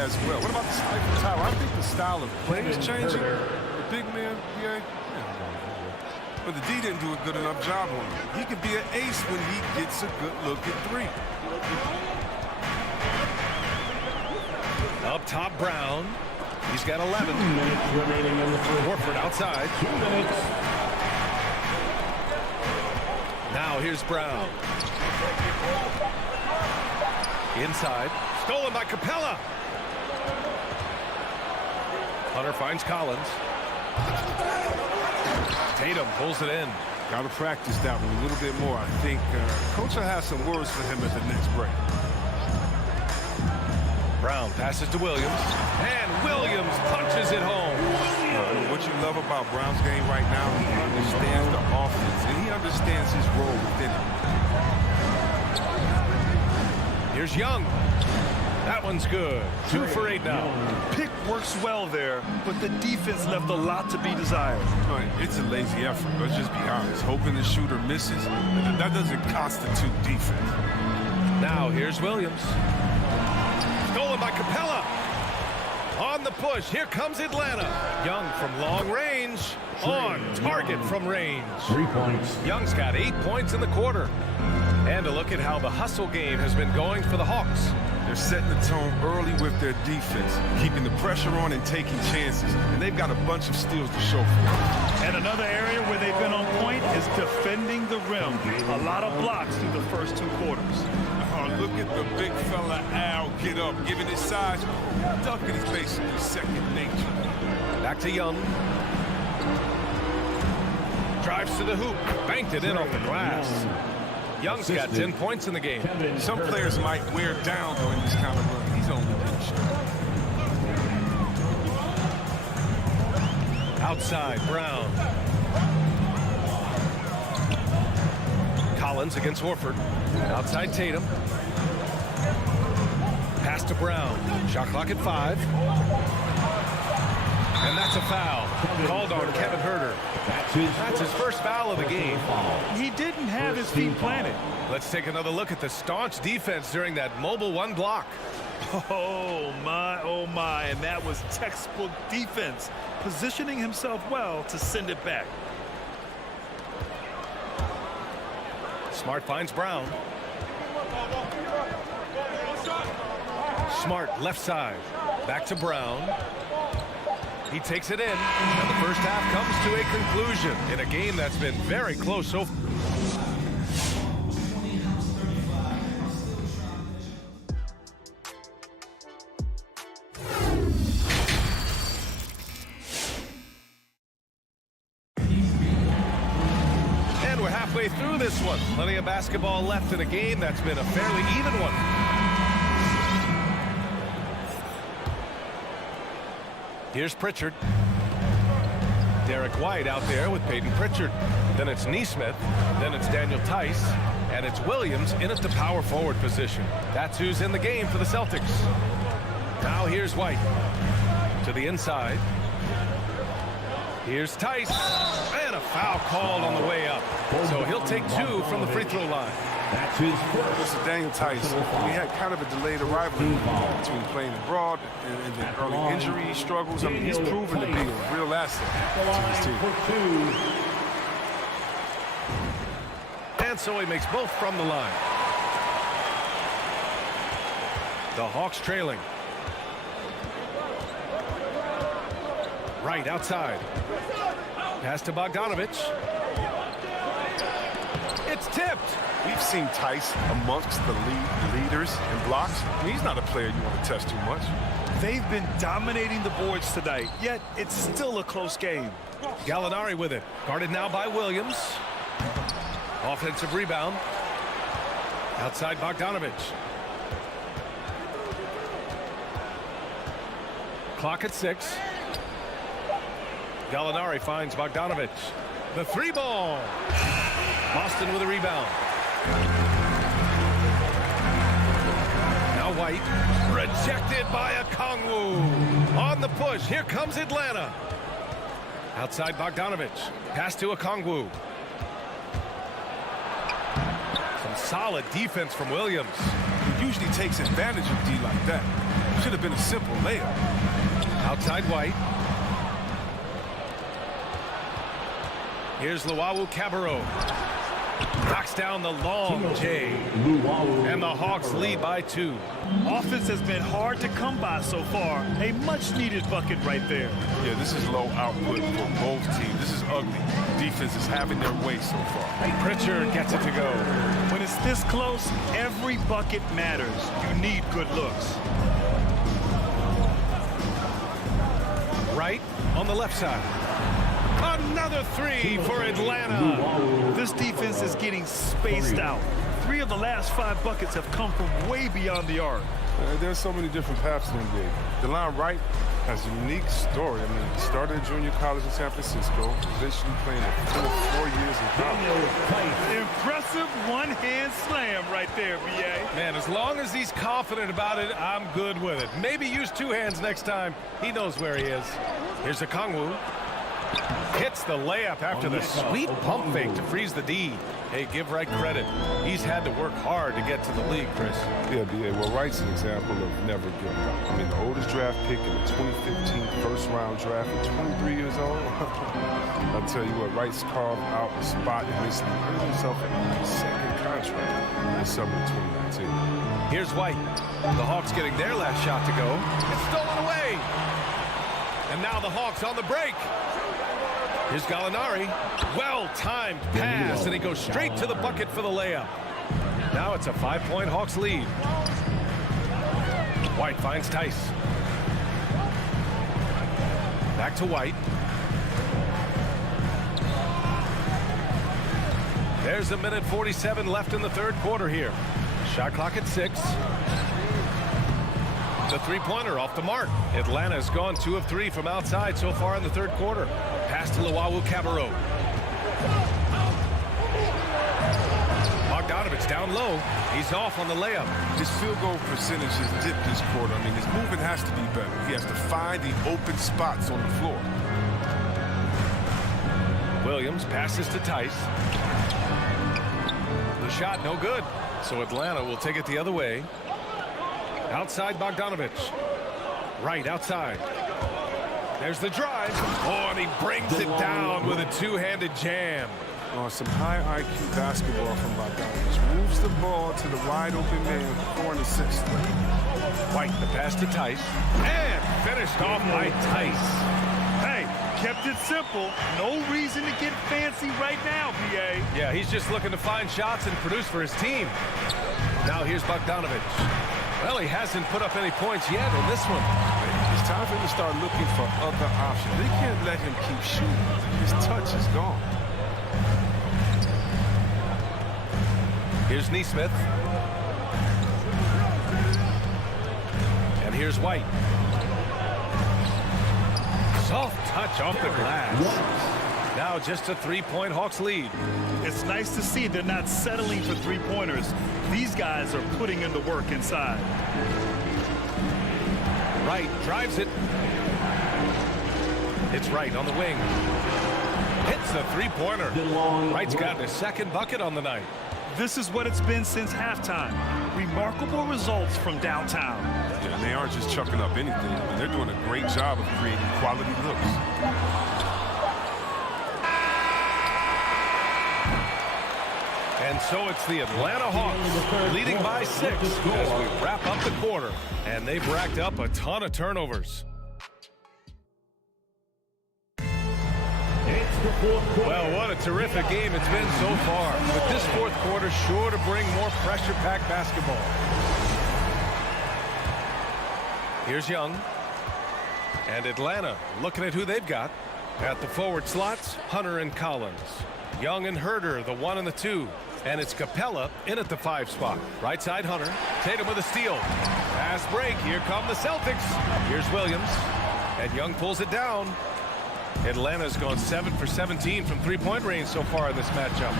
as well. What about the Stephen Tyler? I think the style of play is changing. The big man, yeah. But the D didn't do a good enough job on him. He could be an ace when he gets a good look at three. Up top, Brown. He's got 11. 2 minutes remaining in the first. Horford outside. 2 minutes. Now here's Brown. Inside. Stolen by Capella. Hunter finds Collins. Tatum pulls it in. Got to practice that one a little bit more. I think Coach will have some words for him at the next break. Brown passes to Williams. And Williams punches it home. What you love about Brown's game right now, he understands the offense, and he understands his role within it. Here's Young. That one's good. 2 for 8 now. Pick works well there, but the defense left a lot to be desired. It's a lazy effort. Let's just be honest. Hoping the shooter misses, that doesn't constitute defense. Now here's Williams. Stolen by Capella. On the push. Here comes Atlanta. Young from long range. On target from range. 3 points. Young's got 8 points in the quarter. And a look at how the hustle game has been going for the Hawks. They're setting the tone early with their defense, keeping the pressure on and taking chances. And they've got a bunch of steals to show for it. And another area where they've been on point is defending the rim. A lot of blocks through the first 2 quarters. Oh, look at the big fella Al get up, given his size. Dunking is basically second nature. Back to Young. Drives to the hoop. Banked it in off the glass. Young's got 10 points in the game. Some players might wear down during this kind of run. He's only been short. Outside, Brown. Collins against Horford. Outside Tatum. Pass to Brown. Shot clock at 5. And that's a foul. Called on Kevin Huerter. That's his first foul of the game. He didn't have his feet planted. Let's take another look at the staunch defense during that mobile 1 block. Oh my, and that was textbook defense, positioning himself well to send it back. Smart finds Brown. Smart left side. Back to Brown. He takes it in, and the first half comes to a conclusion in a game that's been very close so far. And we're halfway through this one. Plenty of basketball left in a game that's been a fairly even one. Here's Pritchard. Derek White out there with Peyton Pritchard. Then it's Nesmith. Then it's Daniel Tice. And it's Williams in at the power forward position. That's who's in the game for the Celtics. Now here's White. To the inside. Here's Tice. And a foul called on the way up. So he'll take 2 from the free throw line. That's his first. This is Daniel Tice. We had kind of a delayed arrival between playing abroad and the early injury struggles. I mean, he's proven to be a real asset to this team. And so he makes both from the line. The Hawks trailing. Right outside. Pass to Bogdanovich. It's tipped. We've seen Tice amongst the leaders in blocks. I mean, he's not a player you want to test too much. They've been dominating the boards tonight, yet it's still a close game. Gallinari with it. Guarded now by Williams. Offensive rebound. Outside Bogdanovich. Clock at 6. Gallinari finds Bogdanovich. The 3 ball. Boston with a rebound. Now White. Rejected by Okongwu. On the push. Here comes Atlanta. Outside Bogdanovich. Pass to Okongwu. Solid defense from Williams. He usually takes advantage of D like that. Should have been a simple layup. Outside White. Here's Luwawu-Cabarrot. Knocks down the long J. And the Hawks lead by 2. Offense has been hard to come by so far. A much-needed bucket right there. Yeah, this is low output for both teams. This is ugly. Defense is having their way so far. Pritchard gets it to go. When it's this close, every bucket matters. You need good looks. Right on the left side. Another 3 for Atlanta. This defense is getting spaced out. 3 of the last 5 buckets have come from way beyond the arc. There's so many different paths in the NBA. DeLon Wright has a unique story. I mean, he started at junior college in San Francisco, eventually playing for 4 years in college. Impressive one-hand slam right there, B.A. Man, as long as he's confident about it, I'm good with it. Maybe use 2 hands next time. He knows where he is. Here's Okongwu. Hits the layup after the sweet pump fake to freeze the D. Hey, give Wright credit. He's had to work hard to get to the league, Chris. Yeah, B.A. Well, Wright's an example of never giving up. I mean, the oldest draft pick in the 2015 first-round draft at 23 years old. I'll tell you what, Wright's carved out a spot and basically earned himself a second contract in the summer of 2019. Here's White. The Hawks getting their last shot to go. It's stolen away. And now the Hawks on the break. Here's Gallinari. Well-timed pass, and he goes straight to the bucket for the layup. Now it's a 5-point Hawks lead. White finds Tice. Back to White. There's a minute 47 left in the third quarter here. Shot clock at 6. The three-pointer off the mark. Atlanta's gone 2 of 3 from outside so far in the third quarter. Pass to Luwawu-Cabarrot. Bogdanovich down low. He's off on the layup. His field goal percentage has dipped this quarter. I mean, his movement has to be better. He has to find the open spots on the floor. Williams passes to Tice. The shot no good. So Atlanta will take it the other way. Outside Bogdanovich. Right outside. There's the drive. Oh, and he brings it down with a 2-handed jam. Oh, some high IQ basketball from Bogdanovich. Moves the ball to the wide open man, 4 and 6. White, the pass to Tice. And finished off by Tice. Hey, kept it simple. No reason to get fancy right now, B.A. Yeah, he's just looking to find shots and produce for his team. Now here's Bogdanovich. Well, he hasn't put up any points yet in this one. It's time for him to start looking for other options. They can't let him keep shooting. His touch is gone. Here's Nesmith. And here's White. Soft touch off the glass. Now just a 3-point Hawks lead. It's nice to see they're not settling for 3-pointers. These guys are putting in the work inside. Wright drives it. It's Wright on the wing. Hits the 3-pointer. Wright's gotten his second bucket on the night. This is what it's been since halftime. Remarkable results from downtown. Yeah, and they aren't just chucking up anything. I mean, they're doing a great job of creating quality looks. And so it's the Atlanta Hawks leading by 6 as we wrap up the quarter. And they've racked up a ton of turnovers. Well, what a terrific game it's been so far. But this fourth quarter sure to bring more pressure-packed basketball. Here's Young. And Atlanta looking at who they've got. At the forward slots, Hunter and Collins. Young and Herter, the 1 and the 2. And it's Capella in at the 5 spot. Right side, Hunter. Tatum with a steal. Pass break. Here come the Celtics. Here's Williams. And Young pulls it down. Atlanta's gone 7 for 17 from 3-point range so far in this matchup.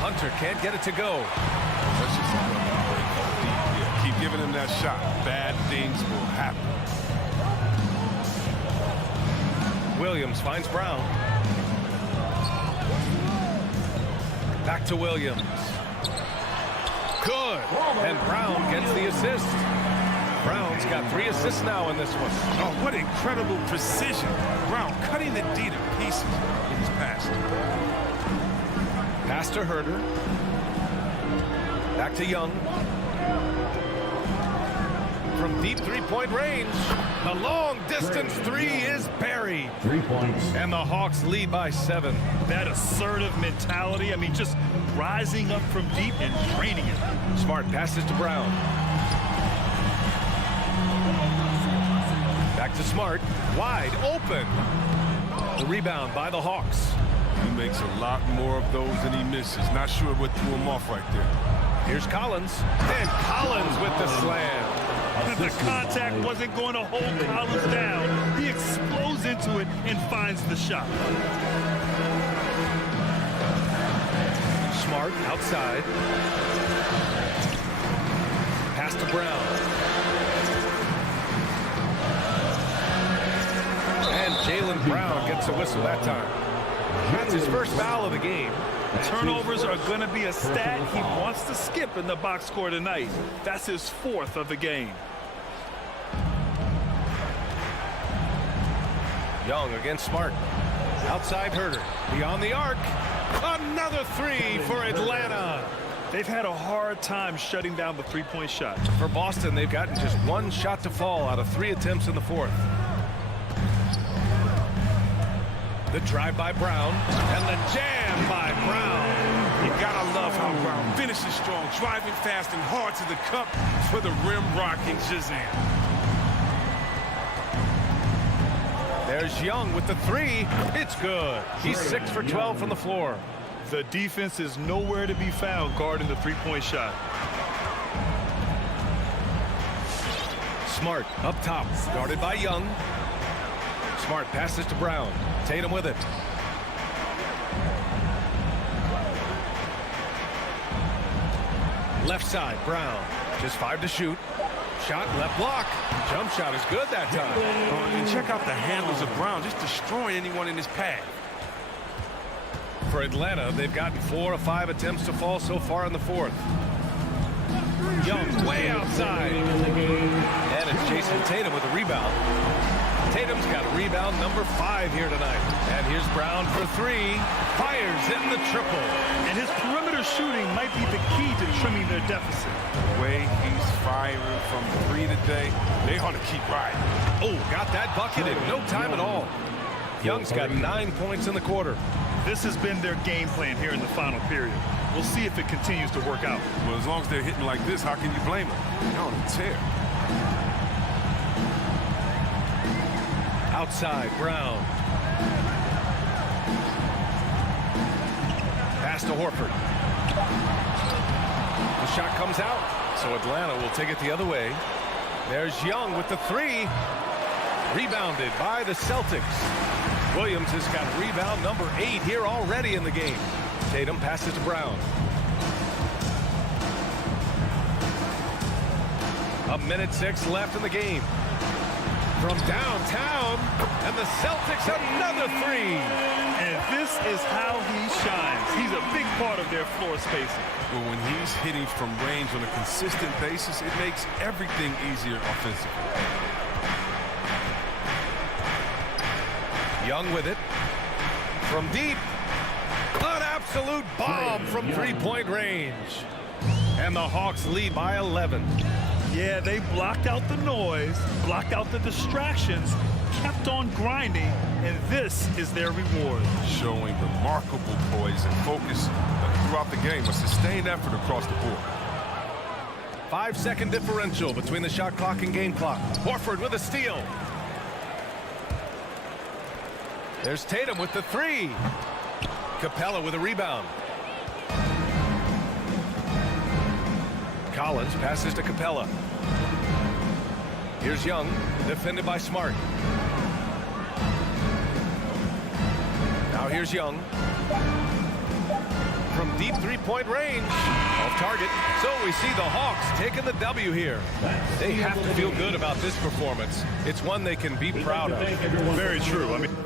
Hunter can't get it to go. That's just a break. Keep giving him that shot. Bad things will happen. Williams finds Brown. Back to Williams. Good. And Brown gets the assist. Brown's got 3 assists now in this one. Oh, what incredible precision. Brown cutting the D to pieces with his pass. Pass to Herder. Back to Young. From deep three-point range, the long-distance 3 is buried. 3 points. And the Hawks lead by 7. That assertive mentality, I mean, just rising up from deep and draining it. Smart passes to Brown. Back to Smart, wide open. The rebound by the Hawks. He makes a lot more of those than he misses. Not sure what threw him off right there. Here's Collins. And Collins with the slam. The contact wasn't going to hold Collins down. He explodes into it and finds the shot. Smart outside. Pass to Brown. And Jaylen Brown gets a whistle that time. That's his first foul of the game. Turnovers are going to be a stat he wants to skip in the box score tonight. That's his 4th of the game. Young against Smart. Outside Herder. Beyond the arc. Another 3 for Atlanta. They've had a hard time shutting down the three-point shot. For Boston, they've gotten just 1 shot to fall out of 3 attempts in the 4th. The drive by Brown, and the jam by Brown. You gotta love how Brown finishes strong, driving fast and hard to the cup for the rim rocking Shazam. There's Young with the 3. It's good. He's 6 for 12 from the floor. The defense is nowhere to be found guarding the three-point shot. Smart up top, guarded by Young. Smart passes to Brown. Tatum with it. Left side, Brown. Just 5 to shoot. Shot, left block. Jump shot is good that time. And check out the handles of Brown, just destroying anyone in his path. For Atlanta, they've gotten 4 of 5 attempts to fall so far in the 4th. Young way outside. And it's Jason Tatum with a rebound. Tatum's got rebound number 5 here tonight. And here's Brown for 3. Fires in the triple. And his perimeter shooting might be the key to trimming their deficit. The way he's firing from 3 today, they ought to keep riding. Oh, got that bucket in no time at all. Young's got 9 points in the quarter. This has been their game plan here in the final period. We'll see if it continues to work out. Well, as long as they're hitting like this, how can you blame them? They're on a tear. Outside, Brown. Pass to Horford. The shot comes out, so Atlanta will take it the other way. There's Young with the 3. Rebounded by the Celtics. Williams has got rebound number 8 here already in the game. Tatum passes to Brown. A minute 6 left in the game. From downtown, and the Celtics another 3. And this is how he shines. He's a big part of their floor spacing. Well, when he's hitting from range on a consistent basis, it makes everything easier offensively. Young with it. From deep. An absolute bomb from three-point range. And the Hawks lead by 11. Yeah, they blocked out the noise, blocked out the distractions, kept on grinding, and this is their reward. Showing remarkable poise and focus throughout the game, a sustained effort across the board. 5-second differential between the shot clock and game clock. Horford with a steal. There's Tatum with the 3. Capella with a rebound. Collins passes to Capella. Here's Young, defended by Smart. Now here's Young. From deep three-point range. Off target. So we see the Hawks taking the W here. They have to feel good about this performance. It's one they can be proud of. Very true. I mean,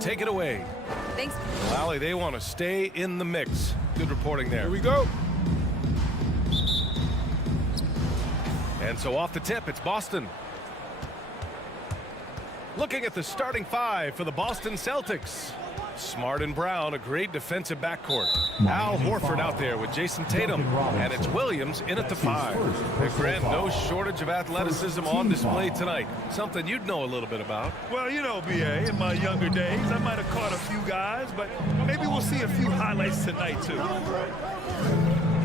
Take it away. Thanks. Lally, they want to stay in the mix. Good reporting there. Here we go. And so off the tip, it's Boston. Looking at the starting five for the Boston Celtics. Smart and Brown, a great defensive backcourt. Al Horford out there with Jason Tatum. And it's Williams in at the 5. And Grant, no shortage of athleticism on display tonight. Something you'd know a little bit about. Well, you know, BA, in my younger days, I might have caught a few guys, but maybe we'll see a few highlights tonight, too.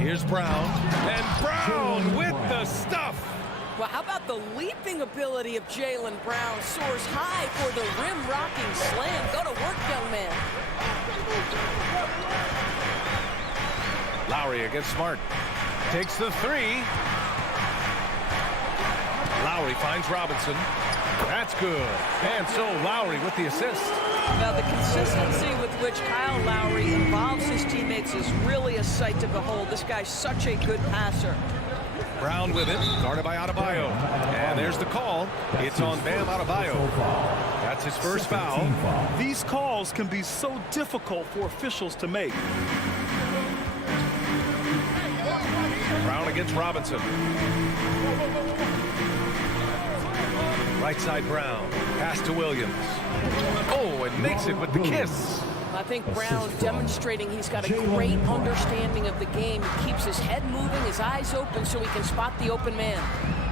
Here's Brown. And Brown with the stuff. Well, how about the leaping ability of Jaylen Brown? Soars high for the rim-rocking slam. Go to work, young man. Lowry against Smart. Takes the 3. Lowry finds Robinson. That's good. And so Lowry with the assist. Now, the consistency with which Kyle Lowry involves his teammates is really a sight to behold. This guy's such a good passer. Brown with it, guarded by Adebayo. And there's the call. It's on Bam Adebayo. That's his first foul. These calls can be so difficult for officials to make. Brown against Robinson. Right side Brown. Pass to Williams. Oh, and makes it with the kiss. I think Brown demonstrating he's got a great understanding of the game. He keeps his head moving, his eyes open so he can spot the open man.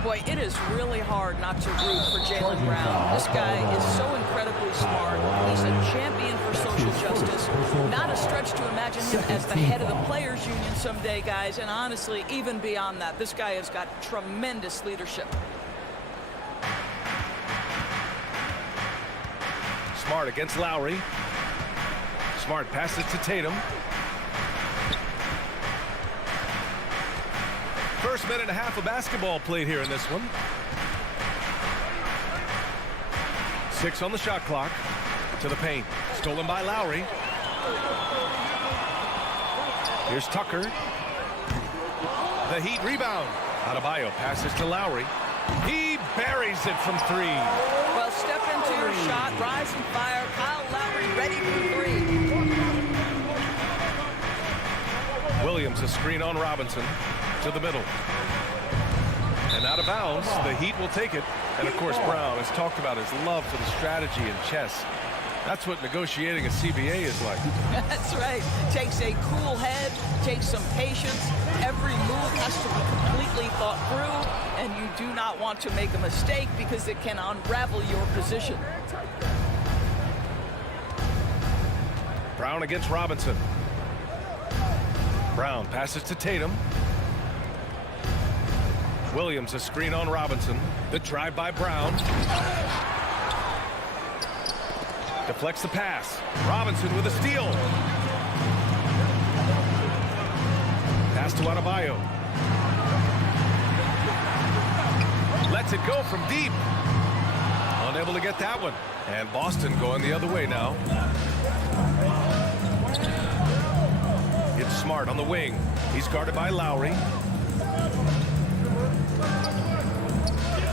Boy, it is really hard not to root for Jaylen Brown. This guy is so incredibly smart. He's a champion for social justice. Not a stretch to imagine him as the head of the Players Union someday, guys. And honestly, even beyond that, this guy has got tremendous leadership. Smart against Lowry. Smart passes to Tatum. First minute and a half of basketball played here in this one. 6 on the shot clock. To the paint. Stolen by Lowry. Here's Tucker. The Heat rebound. Adebayo passes to Lowry. He buries it from 3. Well, step into your shot, rise and fire. Kyle Lowry ready for 3. Williams, a screen on Robinson to the middle. And out of bounds, the Heat will take it. And of course, Brown has talked about his love for the strategy and chess. That's what negotiating a CBA is like. That's right. Takes a cool head, takes some patience. Every move has to be completely thought through, and you do not want to make a mistake because it can unravel your position. Brown against Robinson. Brown passes to Tatum. Williams, a screen on Robinson. The drive by Brown. Deflects the pass. Robinson with a steal. Pass to Adebayo. Lets it go from deep. Unable to get that one. And Boston going the other way now. It's Smart on the wing. He's guarded by Lowry.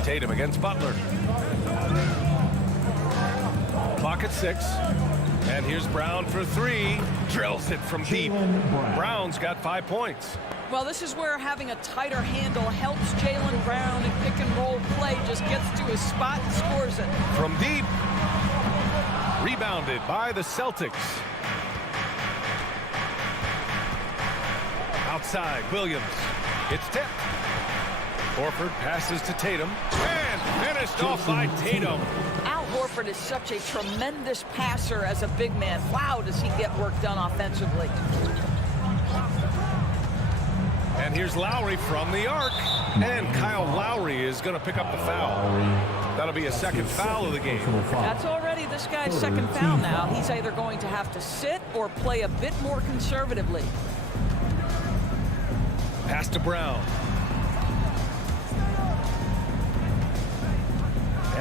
Tatum against Butler. Clock at 6. And here's Brown for 3. Drills it from deep. Brown's got 5 points. Well, this is where having a tighter handle helps Jaylen Brown in pick and roll play. Just gets to his spot and scores it. From deep. Rebounded by the Celtics. Outside, Williams. It's tipped. Horford passes to Tatum. And finished off by Tatum. Al Horford is such a tremendous passer as a big man. Wow, does he get work done offensively. And here's Lowry from the arc. And Kyle Lowry is going to pick up the foul. That'll be a second foul of the game. That's already this guy's second foul now. He's either going to have to sit or play a bit more conservatively. Pass to Brown.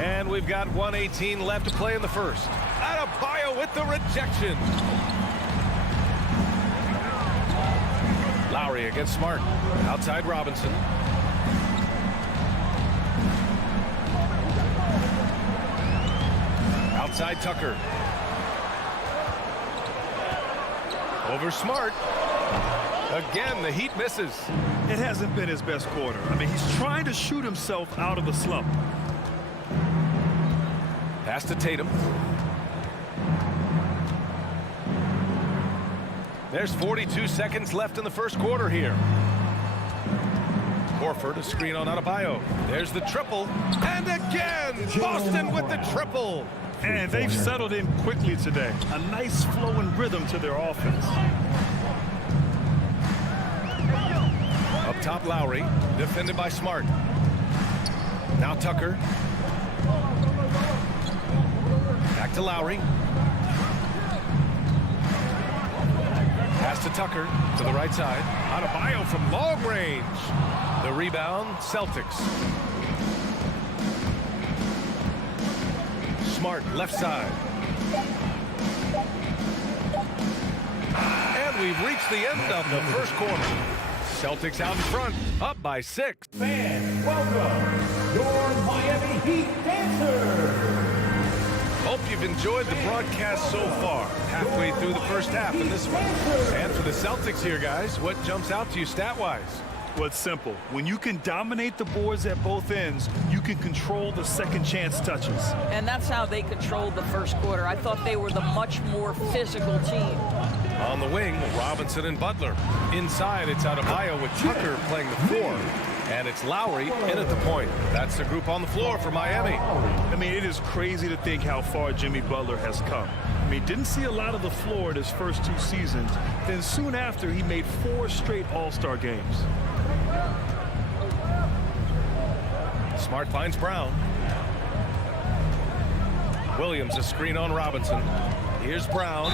And we've got 1:18 left to play in the first. Adebayo with the rejection. Lowry against Smart. Outside Robinson. Outside Tucker. Over Smart. Again, the Heat misses. It hasn't been his best quarter. I mean, he's trying to shoot himself out of the slump. Pass to Tatum. There's 42 seconds left in the first quarter here. Horford, a screen on Adebayo. There's the triple. And again, Boston with the triple. And they've settled in quickly today. A nice flow and rhythm to their offense. Up top, Lowry, defended by Smart. Now Tucker. Back to Lowry. Pass to Tucker to the right side. Adebayo from long range. The rebound, Celtics. Smart, left side. And we've reached the end of the first quarter. Celtics out in front, up by 6. Fans, welcome your Miami Heat dancers. Hope you've enjoyed the broadcast so far. Halfway through the first half in this one. And for the Celtics here, guys, what jumps out to you stat-wise? Well, it's simple. When you can dominate the boards at both ends, you can control the second chance touches. And that's how they controlled the first quarter. I thought they were the much more physical team. On the wing, Robinson and Butler. Inside, it's Adebayo with Tucker playing the 4. And it's Lowry in at the point. That's the group on the floor for Miami. I mean, it is crazy to think how far Jimmy Butler has come. I mean, didn't see a lot of the floor in his first 2 seasons. Then soon after, he made 4 straight All-Star games. Smart finds Brown. Williams, a screen on Robinson. Here's Brown.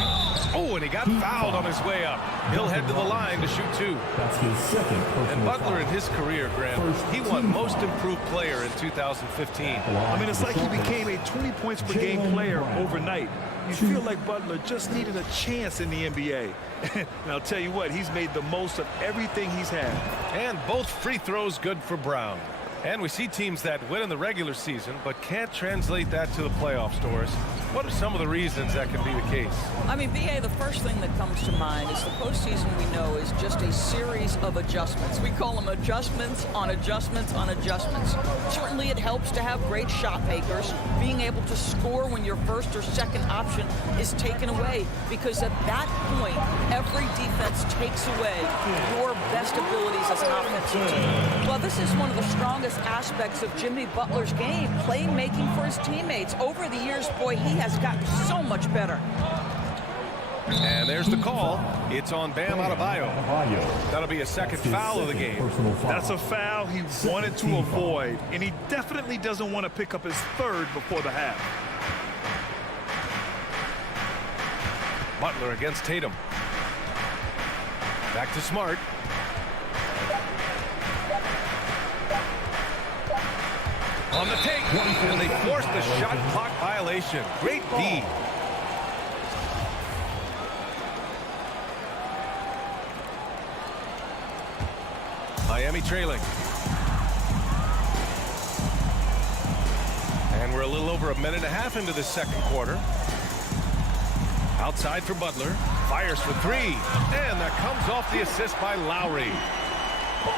Oh, and he got fouled on his way up. He'll head to the line to shoot 2. That's his second personal And Butler foul. in his career, Graham, he won Most Improved Player in 2015. I mean, it's like he became a 20 points per game player overnight. You feel like Butler just needed a chance in the NBA. And I'll tell you what, he's made the most of everything he's had. And both free throws good for Brown. And we see teams that win in the regular season but can't translate that to the playoffs, Doris. What are some of the reasons that can be the case? I mean, BA, the first thing that comes to mind is the postseason, we know, is just a series of adjustments. We call them adjustments on adjustments on adjustments. Certainly it helps to have great shot makers, being able to score when your first or second option is taken away, because at that point, every defense takes away your best abilities as an offensive team. Well, this is one of the strongest aspects of Jimmy Butler's game, playmaking for his teammates. Over the years, boy, he has gotten so much better. And there's the call. It's on Bam Adebayo. That'll be a second foul of the game. That's a foul he wanted to avoid, and he definitely doesn't want to pick up his 3rd before the half. Butler against Tatum. Back to Smart. On the take, and they forced the shot clock violation. Great D. Miami trailing. And we're a little over a minute and a half into this second quarter. Outside for Butler. Fires for 3. And that comes off the assist by Lowry.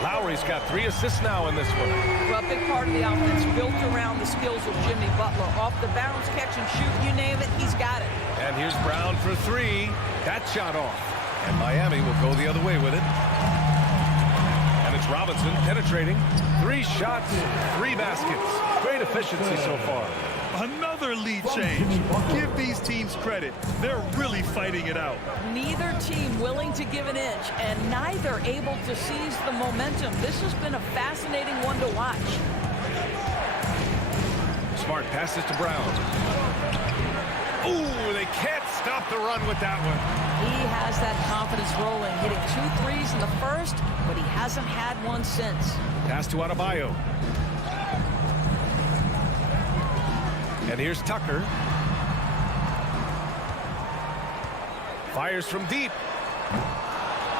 Lowry's got 3 assists now in this one. Well, a big part of the offense built around the skills of Jimmy Butler. Off the bounce, catch and shoot, you name it, he's got it. And here's Brown for 3. That shot off. And Miami will go the other way with it. And it's Robinson penetrating. 3 shots, 3 baskets. Great efficiency so far. Another lead change. Give these teams credit. They're really fighting it out. Neither team willing to give an inch, and neither able to seize the momentum. This has been a fascinating one to watch. Smart passes to Brown. Ooh, they can't stop the run with that one. He has that confidence rolling, hitting 2 threes in the first, but he hasn't had one since. Pass to Adebayo. And here's Tucker. Fires from deep.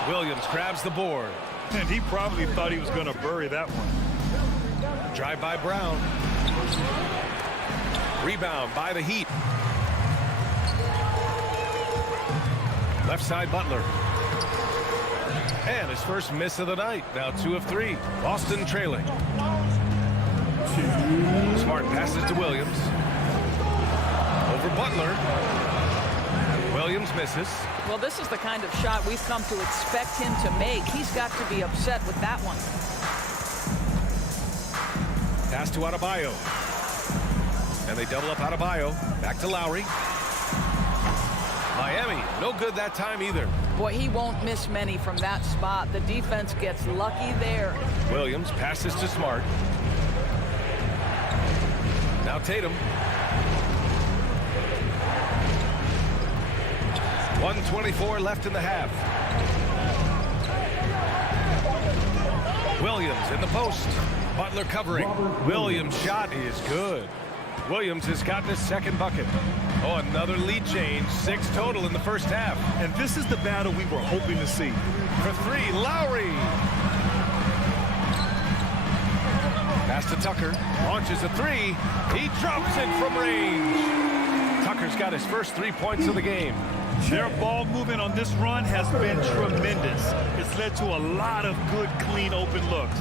Williams grabs the board. And he probably thought he was going to bury that one. Drive by Brown. Rebound by the Heat. Left side Butler. And his first miss of the night. Now 2 of 3. Boston trailing. Smart passes to Williams. Over Butler. Williams misses. Well, this is the kind of shot we've come to expect him to make. He's got to be upset with that one. Pass to Adebayo. And they double up Adebayo. Back to Lowry. Miami, no good that time either. Boy, he won't miss many from that spot. The defense gets lucky there. Williams passes to Smart. Now Tatum. 1:24 left in the half. Williams in the post. Butler covering. Williams' shot is good. Williams has gotten his second bucket. Oh, another lead change. 6 total in the first half. And this is the battle we were hoping to see. For 3, Lowry. Pass to Tucker. Launches a 3. He drops it from range. Tucker's got his first 3 points of the game. Their ball movement on this run has been tremendous. It's led to a lot of good, clean, open looks.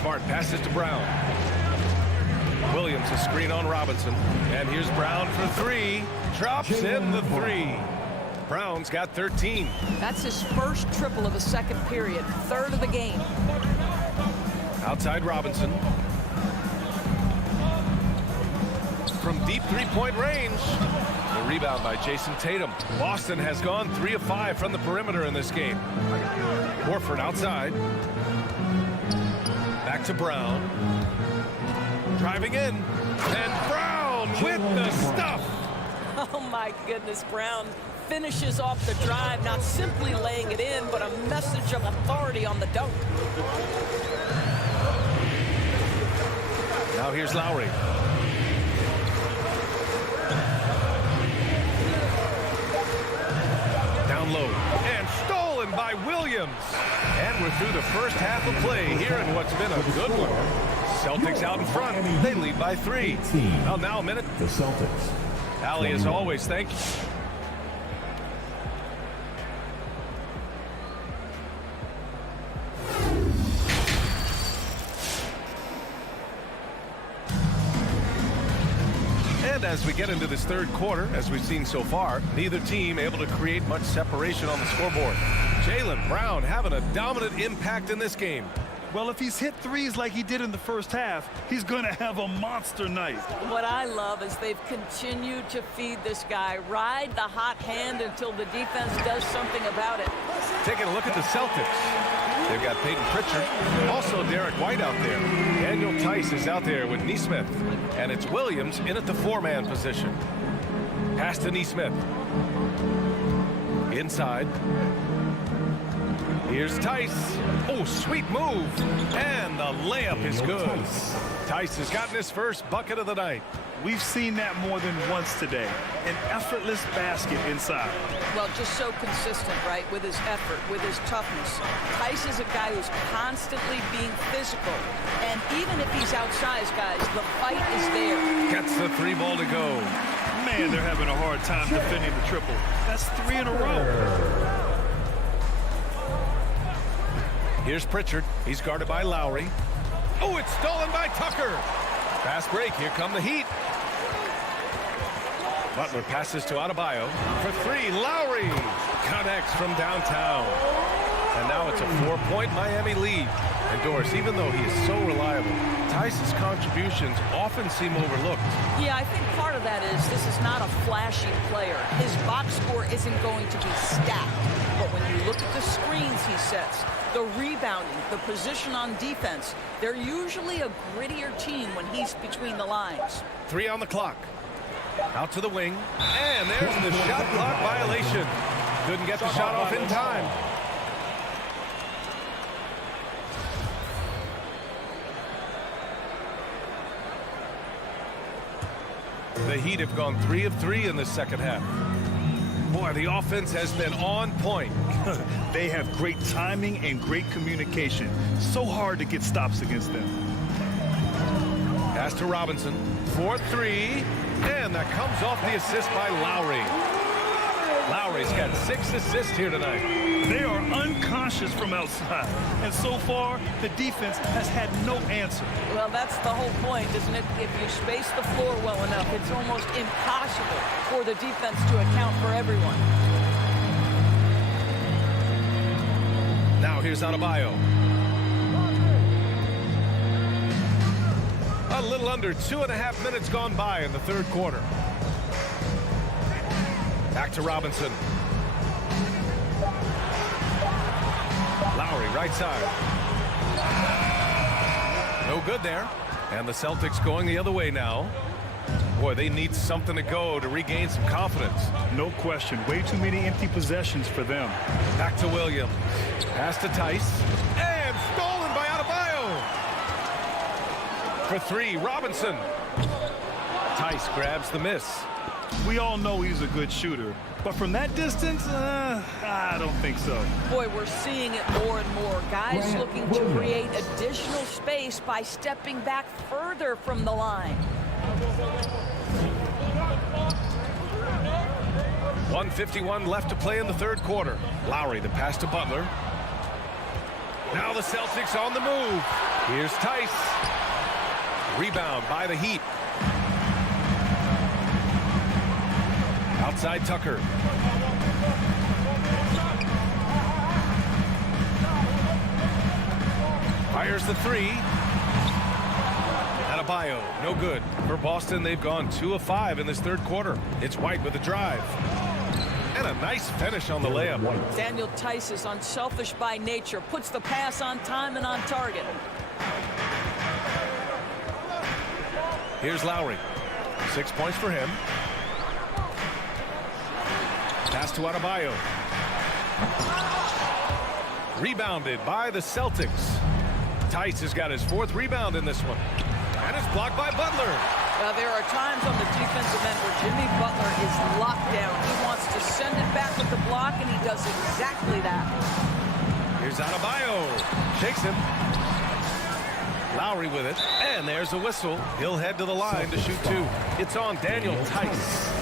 Smart passes to Brown. Williams a screen on Robinson. And here's Brown for 3. Drops in the 3. Brown's got 13. That's his first triple of the second period. Third of the game. Outside Robinson. From deep three-point range. The rebound by Jason Tatum. Boston has gone 3 of 5 from the perimeter in this game. Horford outside. Back to Brown. Driving in. And Brown with the stuff. Oh, my goodness. Brown finishes off the drive, not simply laying it in, but a message of authority on the dunk. Now here's Lowry. Down low. And stolen by Williams. And we're through the first half of play here in what's been a good one. Celtics out in front. They lead by 3. Well, now a minute. The Celtics. Allie, as always, thank you. And as we get into this third quarter, as we've seen so far, neither team able to create much separation on the scoreboard. Jaylen Brown having a dominant impact in this game. Well, if he's hit threes like he did in the first half, he's going to have a monster night. What I love is they've continued to feed this guy, ride the hot hand until the defense does something about it. Taking a look at the Celtics. They've got Peyton Pritchard, also Derek White out there. Daniel Tice is out there with Nesmith. And it's Williams in at the 4-man position. Pass to Nesmith. Inside. Here's Tice. Oh, sweet move. And the layup is good. Tice has gotten his first bucket of the night. We've seen that more than once today. An effortless basket inside. Well, just so consistent, right, with his effort, with his toughness. Tice is a guy who's constantly being physical. And even if he's outsized, guys, the fight is there. Gets the 3 ball to go. Man, they're having a hard time defending the triple. That's 3 in a row. Here's Pritchard. He's guarded by Lowry. Oh, it's stolen by Tucker. Fast break. Here come the Heat. Butler passes to Adebayo. For 3, Lowry connects from downtown. And now it's a 4-point Miami lead. And Doris, even though he is so reliable, Tice's contributions often seem overlooked. Yeah, I think part of that is this is not a flashy player. His box score isn't going to be stacked. But when you look at the screens he sets, the rebounding, the position on defense, they're usually a grittier team when he's between the lines. 3 on the clock. Out to the wing. And there's the shot clock violation. Couldn't get the shot off in time. The Heat have gone 3 of 3 in the second half. Boy, the offense has been on point. They have great timing and great communication. So hard to get stops against them. Pass to Robinson. 4-3. And that comes off the assist by Lowry. Lowry's got 6 assists here tonight. They are unconscious from outside. And so far, the defense has had no answer. Well, that's the whole point, isn't it? If you space the floor well enough, it's almost impossible for the defense to account for everyone. Now here's Adebayo. A little under 2.5 minutes gone by in the third quarter. Back to Robinson. Lowry, right side. No good there. And the Celtics going the other way now. Boy, they need something to go to regain some confidence. No question. Way too many empty possessions for them. Back to Williams. Pass to Tice. And stolen by Adebayo. For 3, Robinson. Tice grabs the miss. We all know he's a good shooter. But from that distance, I don't think so. Boy, we're seeing it more and more. Guys looking to create additional space by stepping back further from the line. 1:51 left to play in the third quarter. Lowry, the pass to Butler. Now the Celtics on the move. Here's Tice. Rebound by the Heat. Outside Tucker. Fires the 3. Adebayo, no good. For Boston, they've gone 2 of 5 in this third quarter. It's White with the drive. And a nice finish on the layup. Daniel Tice is unselfish by nature. Puts the pass on time and on target. Here's Lowry. 6 points for him. Pass to Adebayo. Rebounded by the Celtics. Tice has got his 4th rebound in this one. And it's blocked by Butler. There are times on the defensive end where Jimmy Butler is locked down. He wants to send it back with the block, and he does exactly that. Here's Adebayo. Shakes him. Lowry with it. And there's a whistle. He'll head to the line to shoot 2. It's on Daniel Tice.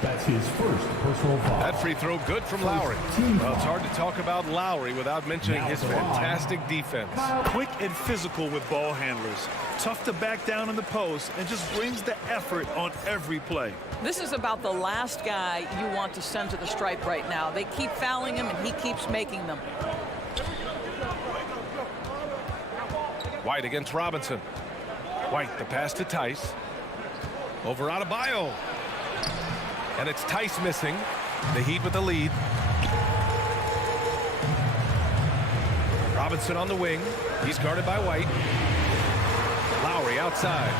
That's his first personal foul. That free throw good from Lowry. Well, it's hard to talk about Lowry without mentioning his fantastic defense. Quick and physical with ball handlers. Tough to back down in the post and just brings the effort on every play. This is about the last guy you want to send to the stripe right now. They keep fouling him, and he keeps making them. White against Robinson. White, the pass to Tice. Over Adebayo. And it's Tice missing. The Heat with the lead. Robinson on the wing. He's guarded by White. Lowry outside.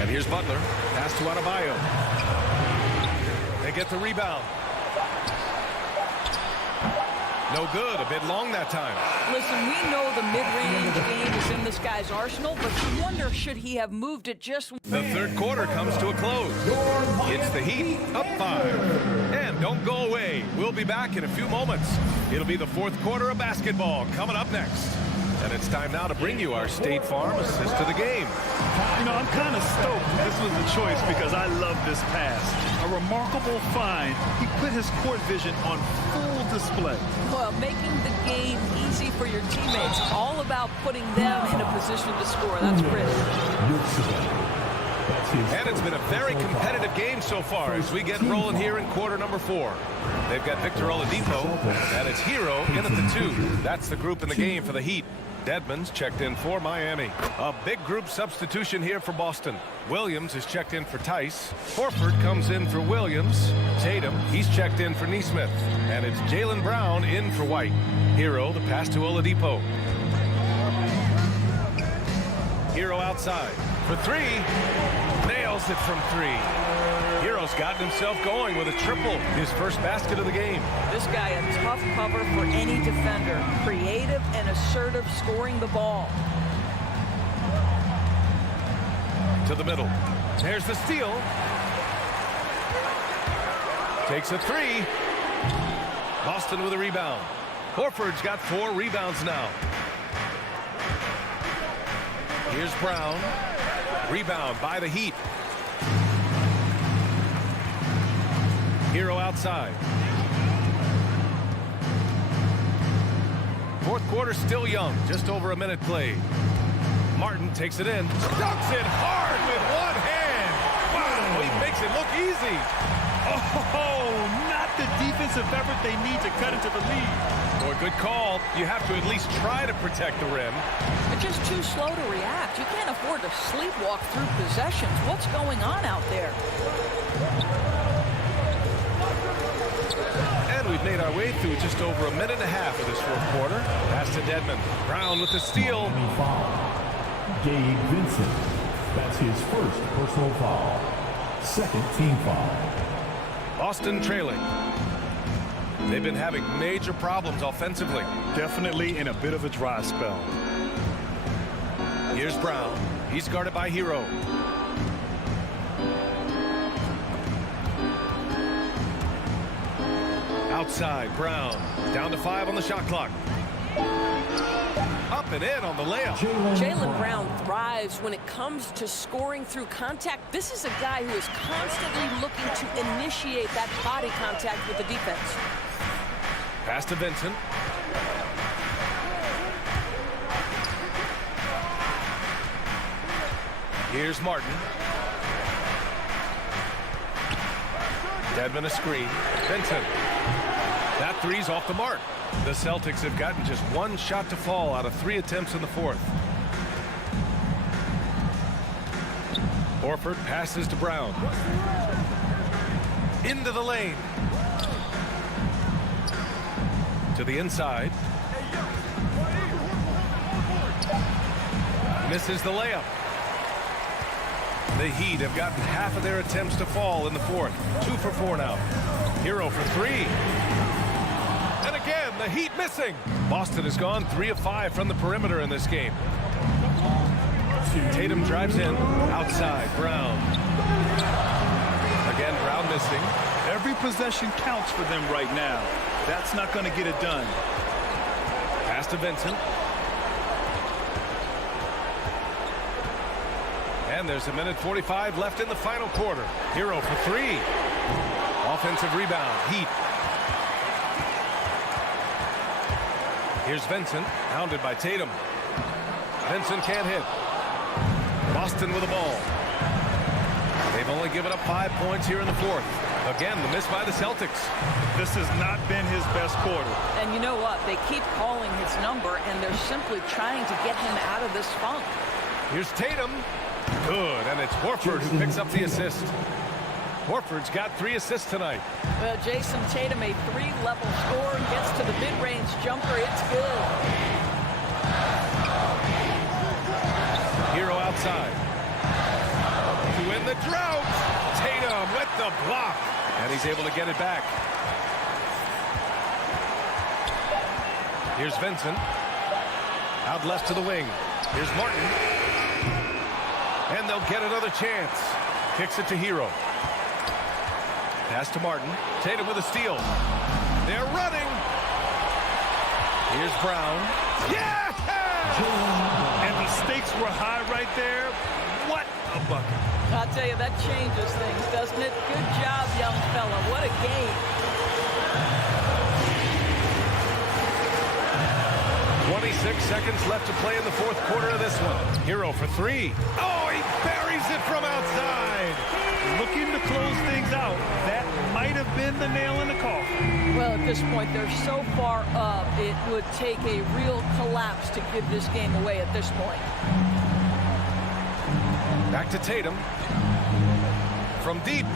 And here's Butler. Pass to Adebayo. They get the rebound. No good. A bit long that time. Listen, we know the mid-range game is in this guy's arsenal, but you wonder, should he have moved it just... The third quarter comes to a close. It's the Heat up 5. And don't go away. We'll be back in a few moments. It'll be the fourth quarter of basketball coming up next. And it's time now to bring you our State Farm assist to the game. You know, I'm kind of stoked this was the choice because I love this pass. A remarkable find. He put his court vision on full display. Well, making the game easy for your teammates. All about putting them in a position to score. That's great. And it's been a very competitive game so far as we get rolling here in quarter number 4. They've got Victor Oladipo, and it's Hero in at the 2. That's the group in the game for the Heat. Dedmon's checked in for Miami. A big group substitution here for Boston. Williams is checked in for Tice. Horford comes in for Williams. Tatum, he's checked in for Nesmith. And it's Jaylen Brown in for White. Hero, the pass to Oladipo. Hero outside for 3. Nails it from 3. Hero's gotten himself going with a triple. His first basket of the game. This guy a tough cover for any defender. Creative and assertive scoring the ball. To the middle. There's the steal. Takes a three. Boston with a rebound. Horford's got 4 rebounds now. Here's Brown. Rebound by the Heat. Hero outside. Fourth quarter still young. Just over a minute played. Martin takes it in. Dunks it hard with one hand. Wow, he makes it look easy. Oh, not the defensive effort they need to cut into the lead. Boy, good call. You have to at least try to protect the rim. They're just too slow to react. You can't afford to sleepwalk through possessions. What's going on out there? And we've made our way through just over a minute and a half of this fourth quarter. Pass to Dedmon. Brown with the steal. Gabe Vincent. That's his first personal foul. Second team foul. Boston trailing. They've been having major problems offensively. Definitely in a bit of a dry spell. Here's Brown. He's guarded by Hero. Outside, Brown. Down to 5 on the shot clock. Up and in on the layup. Jaylen Brown thrives when it comes to scoring through contact. This is a guy who is constantly looking to initiate that body contact with the defense. Pass to Vincent. Here's Martin. Dedmon a screen. Vincent. That three's off the mark. The Celtics have gotten just 1 shot to fall out of 3 attempts in the fourth. Horford passes to Brown. Into the lane. To the inside. Misses the layup. The Heat have gotten half of their attempts to fall in the fourth. 2 for 4 now. Hero for 3. And again, the Heat missing. Boston has gone 3 of 5 from the perimeter in this game. Tatum drives in. Outside, Brown. Again, Brown missing. Every possession counts for them right now. That's not going to get it done. Pass to Vincent. And there's 1:45 left in the final quarter. Hero for 3. Offensive rebound. Heat. Here's Vincent. Hounded by Tatum. Vincent can't hit. Boston with the ball. They've only given up 5 points here in the fourth. Again, the miss by the Celtics. This has not been his best quarter. And you know what? They keep calling his number, and they're simply trying to get him out of this funk. Here's Tatum. Good, and it's Horford who picks up the assist. Horford's got 3 assists tonight. Well, Jason Tatum, a 3-level scorer, gets to the mid-range jumper. It's good. Hero outside. To win the drought. Tatum with the block. And he's able to get it back. Here's Vincent. Out left to the wing. Here's Martin. And they'll get another chance. Kicks it to Hero. Pass to Martin. Tatum with a steal. They're running. Here's Brown. Yeah! And the stakes were high right there. What a bucket. I'll tell you, that changes things, doesn't it? Good job, young fella. What a game. 26 seconds left to play in the fourth quarter of this one. Hero for 3. Oh, he buries it from outside. Looking to close things out. That might have been the nail in the coffin. Well, at this point, they're so far up, it would take a real collapse to give this game away at this point. Back to Tatum. From deep.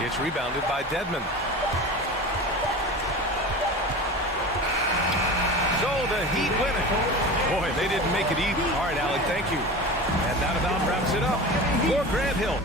It's rebounded by Dedmon. So the Heat win it. Boy, they didn't make it easy. All right, Allie, thank you. And that about wraps it up for Grant Hill.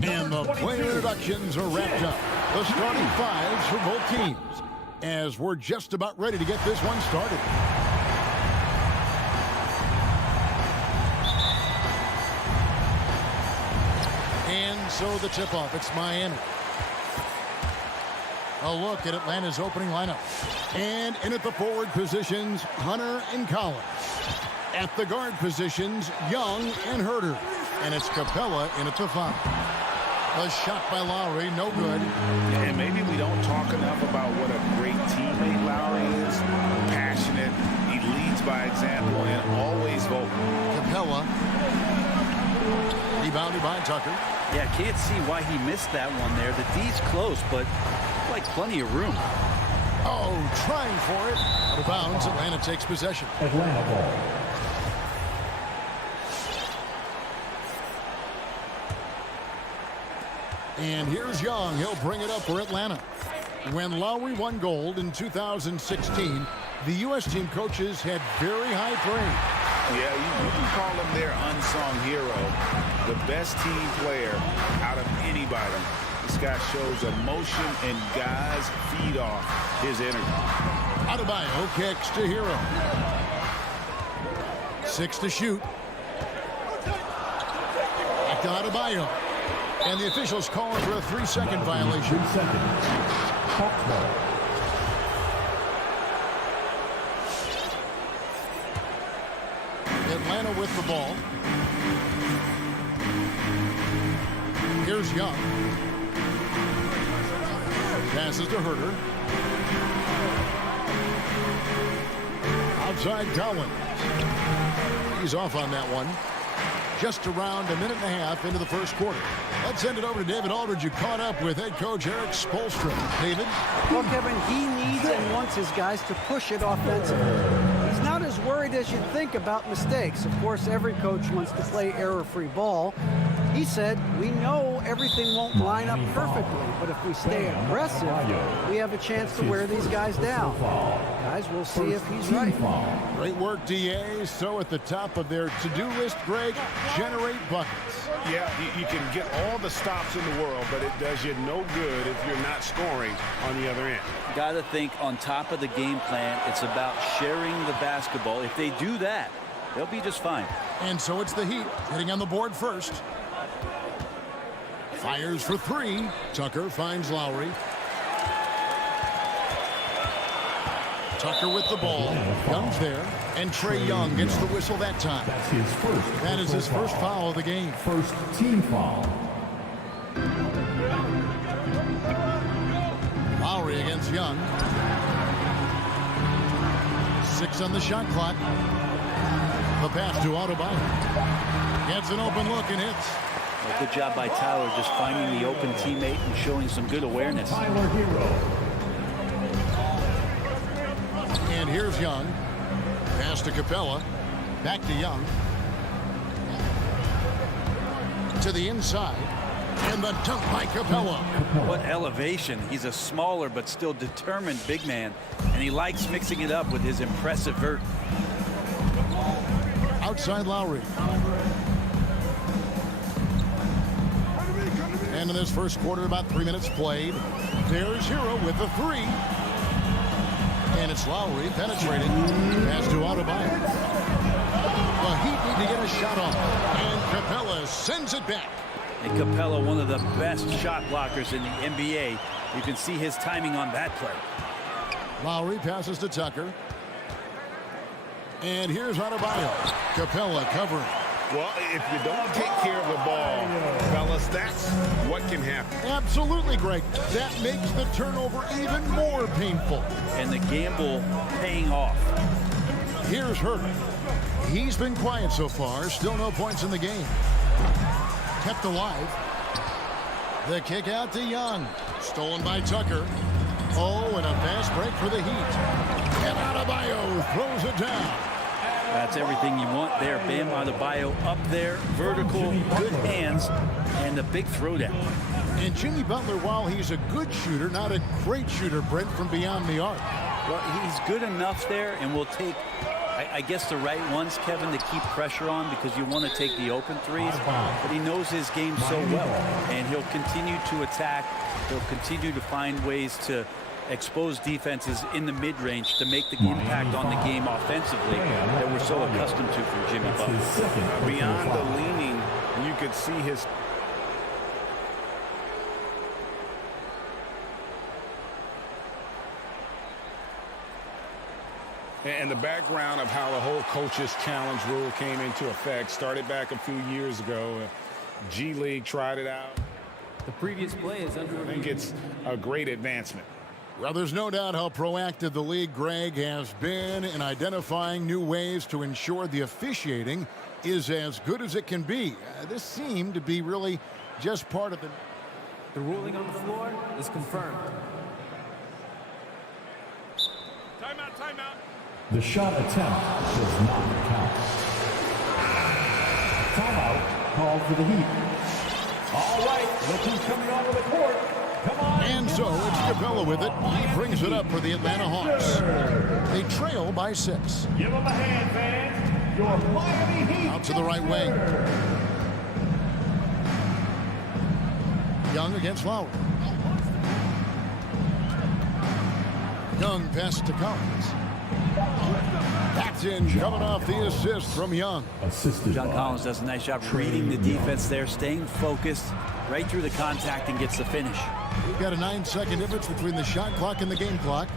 And the player introductions are wrapped up. The starting fives for both teams, as we're just about ready to get this one started. And so the tip-off, it's Miami. A look at Atlanta's opening lineup. And in at the forward positions, Hunter and Collins. At the guard positions, Young and Herter. And it's Capella in at the 5. A shot by Lowry, no good. And maybe we don't talk enough about what a great teammate Lowry is. Passionate, he leads by example, and always vocal. Capella. Rebounded by Tucker. Yeah, can't see why he missed that one there. The D's close, but like plenty of room. Oh, trying for it. Out of bounds, Atlanta takes possession. Atlanta ball. And here's Young. He'll bring it up for Atlanta. When Lowry won gold in 2016, the U.S. team coaches had very high praise. Yeah, you can call him their unsung hero. The best team player out of anybody. This guy shows emotion, and guys feed off his energy. Adebayo kicks to Hero. 6 to shoot. Back to Adebayo. And the officials calling for a 3-second violation. 3 seconds. Hawks ball. Atlanta with the ball. Here's Young. Passes to Herter. Outside Collins. He's off on that one. Just around a minute and a half into the first quarter. Let's send it over to David Aldridge, who caught up with head coach Eric Spoelstra. David? Well, Kevin, he needs and wants his guys to push it offensively. He's not as worried as you'd think about mistakes. Of course, every coach wants to play error-free ball. He said, we know everything won't line up perfectly, but if we stay aggressive, we have a chance to wear these guys down. Guys, we'll see if he's right. Great work, DA. So at the top of their to-do list, Greg, generate buckets. Yeah, you can get all the stops in the world, but it does you no good if you're not scoring on the other end. Got to think on top of the game plan, it's about sharing the basketball. If they do that, they'll be just fine. And so it's the Heat hitting on the board first. Fires for 3. Tucker finds Lowry. Tucker with the ball. Young's there. And Trae Young gets the whistle that time. That's his first. That is his first foul of the game. First team foul. Lowry against Young. 6 on the shot clock. The pass to Adebayo. Gets an open look and hits. Well, good job by Tyler just finding the open teammate and showing some good awareness. Tyler Hero. And here's Young. Pass to Capella. Back to Young. To the inside. And the dunk by Capella. What elevation. He's a smaller but still determined big man. And he likes mixing it up with his impressive vert. Outside Lowry. And in this first quarter, about 3 minutes played. There's Hero with the 3. And it's Lowry penetrated. Pass to Adebayo. The Heat need to get a shot off. And Capella sends it back. And Capella, one of the best shot blockers in the NBA. You can see his timing on that play. Lowry passes to Tucker. And here's Adebayo. Capella covering. Well, if you don't take care of the ball, fellas, that's what can happen. Absolutely, Greg. That makes the turnover even more painful. And the gamble paying off. Here's Herter. He's been quiet so far. Still no points in the game. Kept alive. The kick out to Young. Stolen by Tucker. Oh, and a fast break for the Heat. And Adebayo throws it down. That's everything you want there. Bam Adebayo up there, vertical, good hands, and a big throwdown. And Jimmy Butler, while he's a good shooter, not a great shooter, Brent, from beyond the arc. Well, he's good enough there, and will take, I guess, the right ones, Kevin, to keep pressure on because you want to take the open threes. But he knows his game so well, and he'll continue to attack. He'll continue to find ways to expose defenses in the mid-range to make the impact on the game offensively that we're so accustomed to from Jimmy Butler. Beyond the leaning, you could see his... And the background of how the whole coach's challenge rule came into effect started back a few years ago. G League tried it out. The previous play is under review. I think it's a great advancement. Well, there's no doubt how proactive the league, Greg, has been in identifying new ways to ensure the officiating is as good as it can be. This seemed to be really just part of the... The ruling on the floor is confirmed. Timeout, timeout. The shot attempt does not count. Timeout called for the Heat. All right, look who's coming onto the court. Come on. And so it's Capella with it. He brings it up for the Atlanta Hawks. They trail by 6. Give them a hand, fans. Your Miami Heat. Out to the right wing. Young against Lowry. Young passes to Collins. That's in, coming off the assist from Young. John Collins does a nice job reading the defense there, staying focused right through the contact and gets the finish. We've got a 9-second difference between the shot clock and the game clock.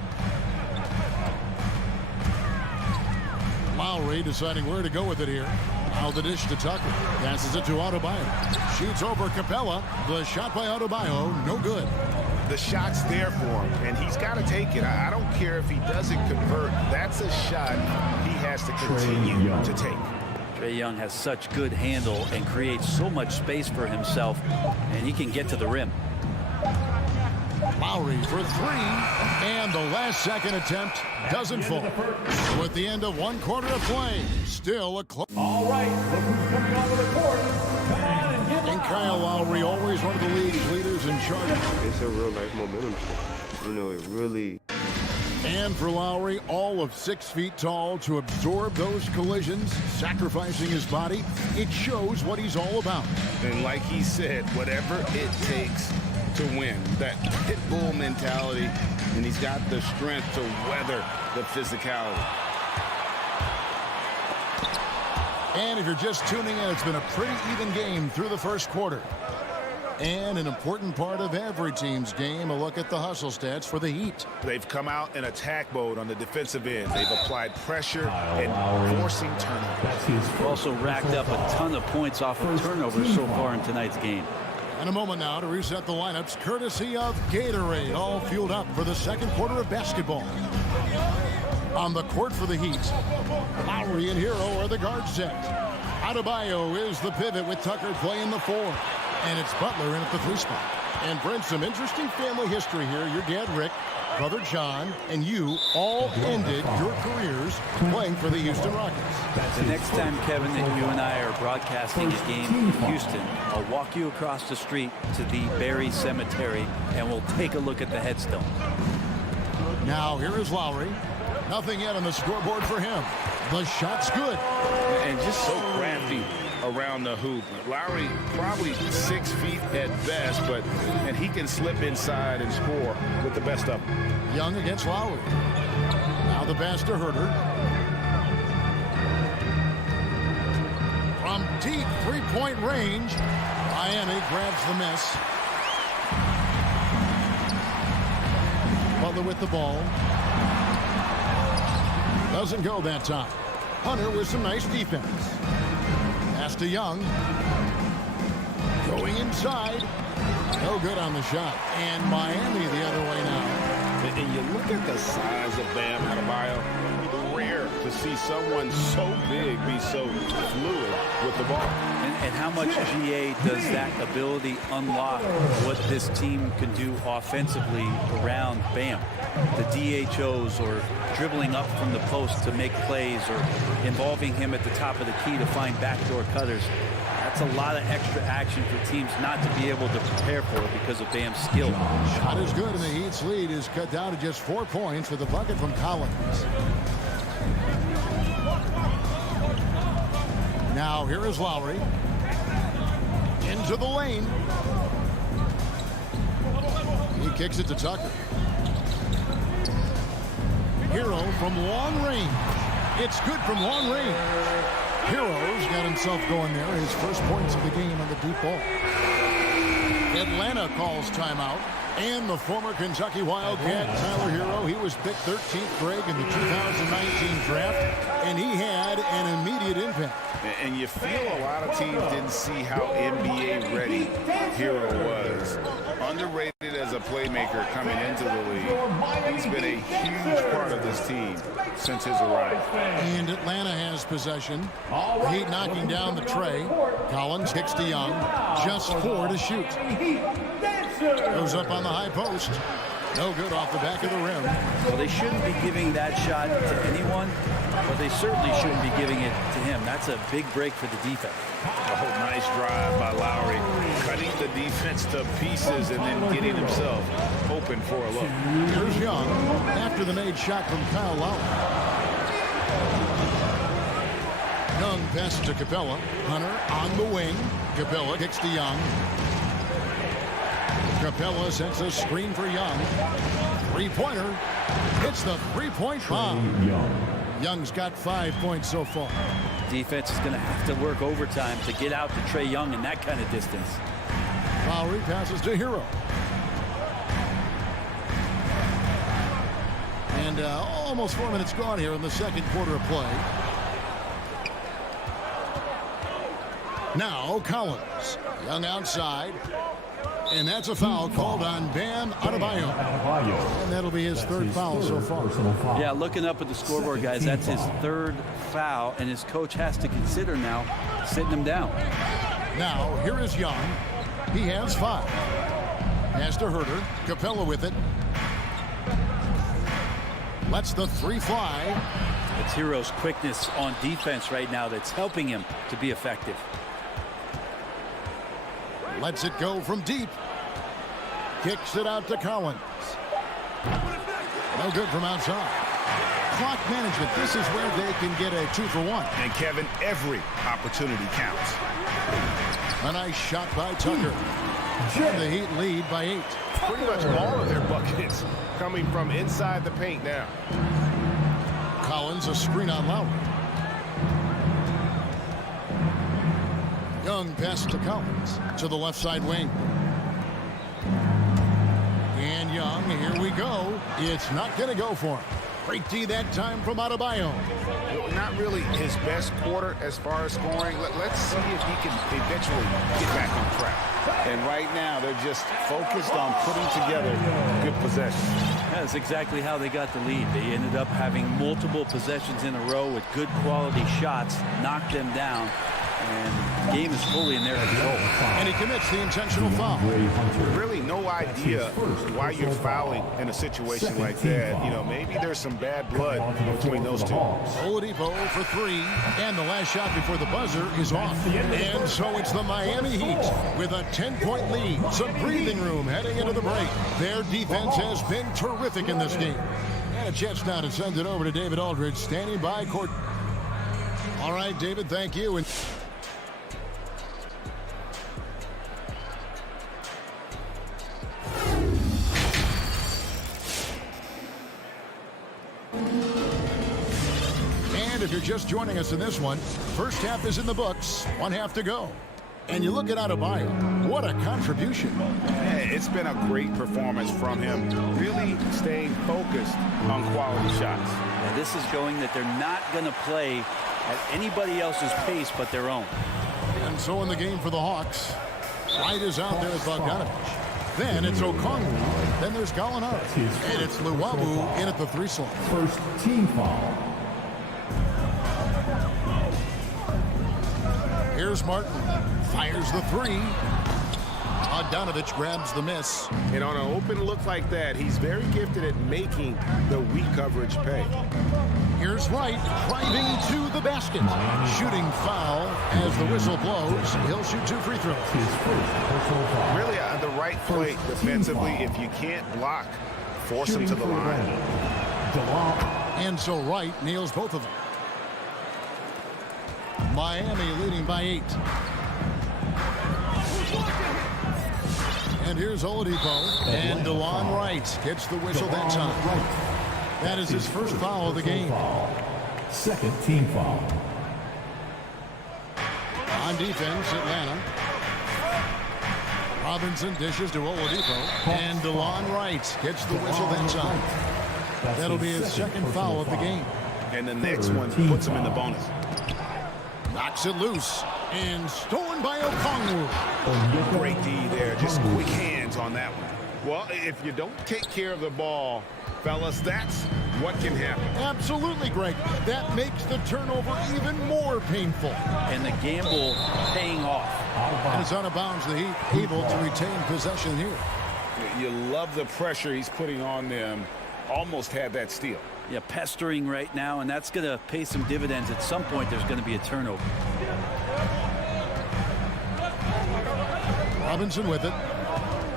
Lowry deciding where to go with it here. Now the dish to Tucker. Passes it to Adebayo. Shoots over Capella. The shot by Adebayo, no good. The shot's there for him, and he's got to take it. I don't care if he doesn't convert. That's a shot he has to continue to take. Trae Young has such good handle and creates so much space for himself, and he can get to the rim. Lowry for three, and the last second attempt doesn't fall. With the end of one quarter of play, still a close. All right, look who's coming onto the court. Come on and get And Kyle Lowry, always one of the league's leaders in charge. It's a real life momentum shift. You know, it really. And for Lowry, all of 6 feet tall, to absorb those collisions, sacrificing his body, it shows what he's all about. And like he said, whatever it takes to win, that pit bull mentality, and he's got the strength to weather the physicality. And if you're just tuning in, it's been a pretty even game through the first quarter. And an important part of every team's game, a look at the hustle stats for the Heat. They've come out in attack mode on the defensive end. They've applied pressure and forcing turnovers. Also racked up a ton of points off of turnovers so far in tonight's game. And a moment now to reset the lineups, courtesy of Gatorade, all fueled up for the second quarter of basketball. On the court for the Heat, Lowry and Hero are the guard set. Adebayo is the pivot with Tucker playing the 4. And it's Butler in at the 3 spot. And Brent, some interesting family history here. Your dad, Rick, brother John, and you all ended your careers playing for the Houston Rockets. The next time, Kevin, that you and I are broadcasting a game in Houston, I'll walk you across the street to the Barry Cemetery, and we'll take a look at the headstone. Now here is Lowry. Nothing yet on the scoreboard for him. The shot's good. And just so crafty around the hoop. Lowry probably 6 feet at best, and he can slip inside and score with the best of them. Young against Lowry. Now the pass to Herter. From deep three-point range, Miami grabs the miss. Butler with the ball. Doesn't go that time. Hunter with some nice defense. Pass to Young. Going inside. No good on the shot. And Miami the other way now. And you look at the size of Bam Adebayo. Rare to see someone so big be so fluid with the ball. And how much, GA, does that ability unlock what this team can do offensively around Bam? The DHOs, or dribbling up from the post to make plays, or involving him at the top of the key to find backdoor cutters. That's a lot of extra action for teams not to be able to prepare for it because of Bam's skill. Shot is good, and the Heat's lead is cut down to just 4 points with a bucket from Collins. Now here is Lowry. Into the lane. He kicks it to Tucker. Hero from long range. It's good from long range. Hero's got himself going there. His first points of the game on the deep ball. Atlanta calls timeout. And the former Kentucky Wildcat, Tyler Hero, he was picked 13th grade in the 2019 draft, and he had an immediate impact. And you feel a lot of teams didn't see how NBA ready Hero was. Underrated as a playmaker coming into the league. He's been a huge part of this team since his arrival. And Atlanta has possession. Heat knocking down the tray. Collins kicks to Young. Just 4 to shoot. Goes up on the high post. No good off the back of the rim. Well, they shouldn't be giving that shot to anyone, but they certainly shouldn't be giving it to him. That's a big break for the defense. Oh, nice drive by Lowry. Cutting the defense to pieces and then getting himself open for a look. Here's Young after the made shot from Kyle Lowry. Young passes to Capella. Hunter on the wing. Capella kicks to Young. Capella sets a screen for Young. Three-pointer. It's the three-point bomb. Young's got 5 points so far. Defense is going to have to work overtime to get out to Trae Young in that kind of distance. Lowry passes to Hero. And almost 4 minutes gone here in the second quarter of play. Now Collins. Young outside. And that's a foul called on Bam Adebayo. And that'll be his third foul so far. Yeah, looking up at the scoreboard, guys, that's his third foul, and his coach has to consider now sitting him down. Now, here is Young. He has 5. Has to Herter. Capella with it. Lets the 3 fly. It's Hero's quickness on defense right now that's helping him to be effective. Lets it go from deep. Kicks it out to Collins. No good from outside. Clock management. This is where they can get a 2-for-1. And Kevin, every opportunity counts. A nice shot by Tucker. And the Heat lead by 8. Pretty much all of their buckets coming from inside the paint now. Collins a screen on Lowry. Young pass to Collins to the left side wing. And Young, here we go. It's not going to go for him. Great D that time from Adebayo. Not really his best quarter as far as scoring. Let's see if he can eventually get back on track. And right now, they're just focused on putting together good possessions. That's exactly how they got the lead. They ended up having multiple possessions in a row with good quality shots, knocked them down, and the game is fully in their control. And he commits the intentional foul. Really no idea why you're fouling in a situation like that. You know, maybe there's some bad blood between those two. Oladipo for 3, and the last shot before the buzzer is off. And so it's the Miami Heat with a 10-point lead. Some breathing room heading into the break. Their defense has been terrific in this game. And a chance now to send it over to David Aldridge, standing by court. All right, David, thank you. And if you're just joining us in this one, first half is in the books, 1 half to go. And you look at Adebayo, what a contribution. It's been a great performance from him, really staying focused on quality shots. And this is showing that they're not going to play at anybody else's pace but their own. And so in the game for the Hawks, Wright is out there with Bogdanovich. Then it's Okongwu. Then there's Gallinari. And it's Luwawu in at the 3 slot. First team foul. Here's Martin. Fires the 3. Bogdanovich grabs the miss. And on an open look like that, he's very gifted at making the weak coverage pay. Here's Wright driving to the basket. Shooting foul as the whistle blows. He'll shoot 2 free throws. Really on the right play defensively. If you can't block, force him to the line. And so Wright nails both of them. Miami leading by 8. And here's Oladipo. And DeLon Wright gets the whistle that time. That is his first foul of the game. Second team foul. On defense, Atlanta. Robinson dishes to Oladipo. And DeLon Wright gets the whistle that time. That'll be his second foul of the game. And the next one puts him in the bonus. Knocks it loose. And stolen by Okongwu. Great D there. Just quick hands on that one. Well, if you don't take care of the ball, fellas, that's what can happen. Absolutely, Greg. That makes the turnover even more painful. And the gamble paying off. And it's out of bounds. The Heat able to retain possession here. You love the pressure he's putting on them. Almost had that steal. Yeah, pestering right now, and that's going to pay some dividends. At some point, there's going to be a turnover. Robinson with it.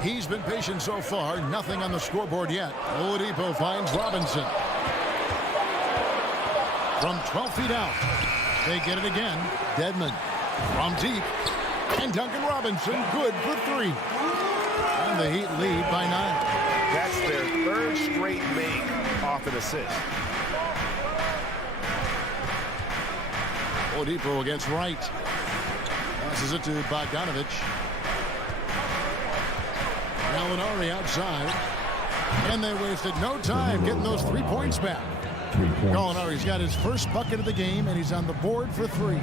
He's been patient so far. Nothing on the scoreboard yet. Oladipo finds Robinson. From 12 feet out. They get it again. Dedmon from deep. And Duncan Robinson good for 3. And the Heat lead by 9. That's their third straight make off an assist. Oladipo against Wright. Passes it to Bogdanovich. Gallinari outside. And they wasted no time getting those 3 points back. Gallinari's got his first bucket of the game, and he's on the board for 3.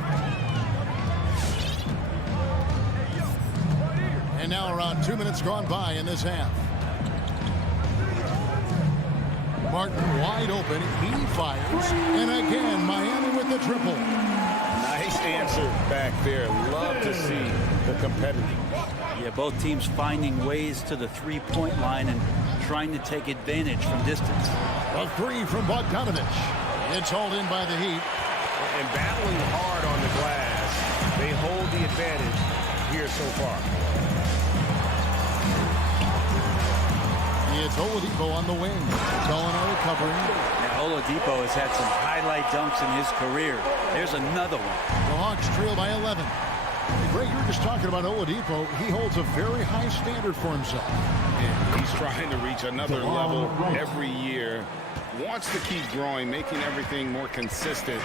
And now around 2 minutes gone by in this half. Martin wide open. He fires. And again, Miami with the triple. Nice answer back there. Love to see the competitive. Yeah, both teams finding ways to the three-point line and trying to take advantage from distance. A 3 from Bogdanovich. It's hauled in by the Heat. And battling hard on the glass. They hold the advantage here so far. It's Oladipo on the wing. Gallinari covering. Now, Oladipo has had some highlight dunks in his career. There's another one. The Hawks trail by 11. Greg, you were just talking about Oladipo. He holds a very high standard for himself. And he's trying to reach another level every year. Wants to keep growing, making everything more consistent.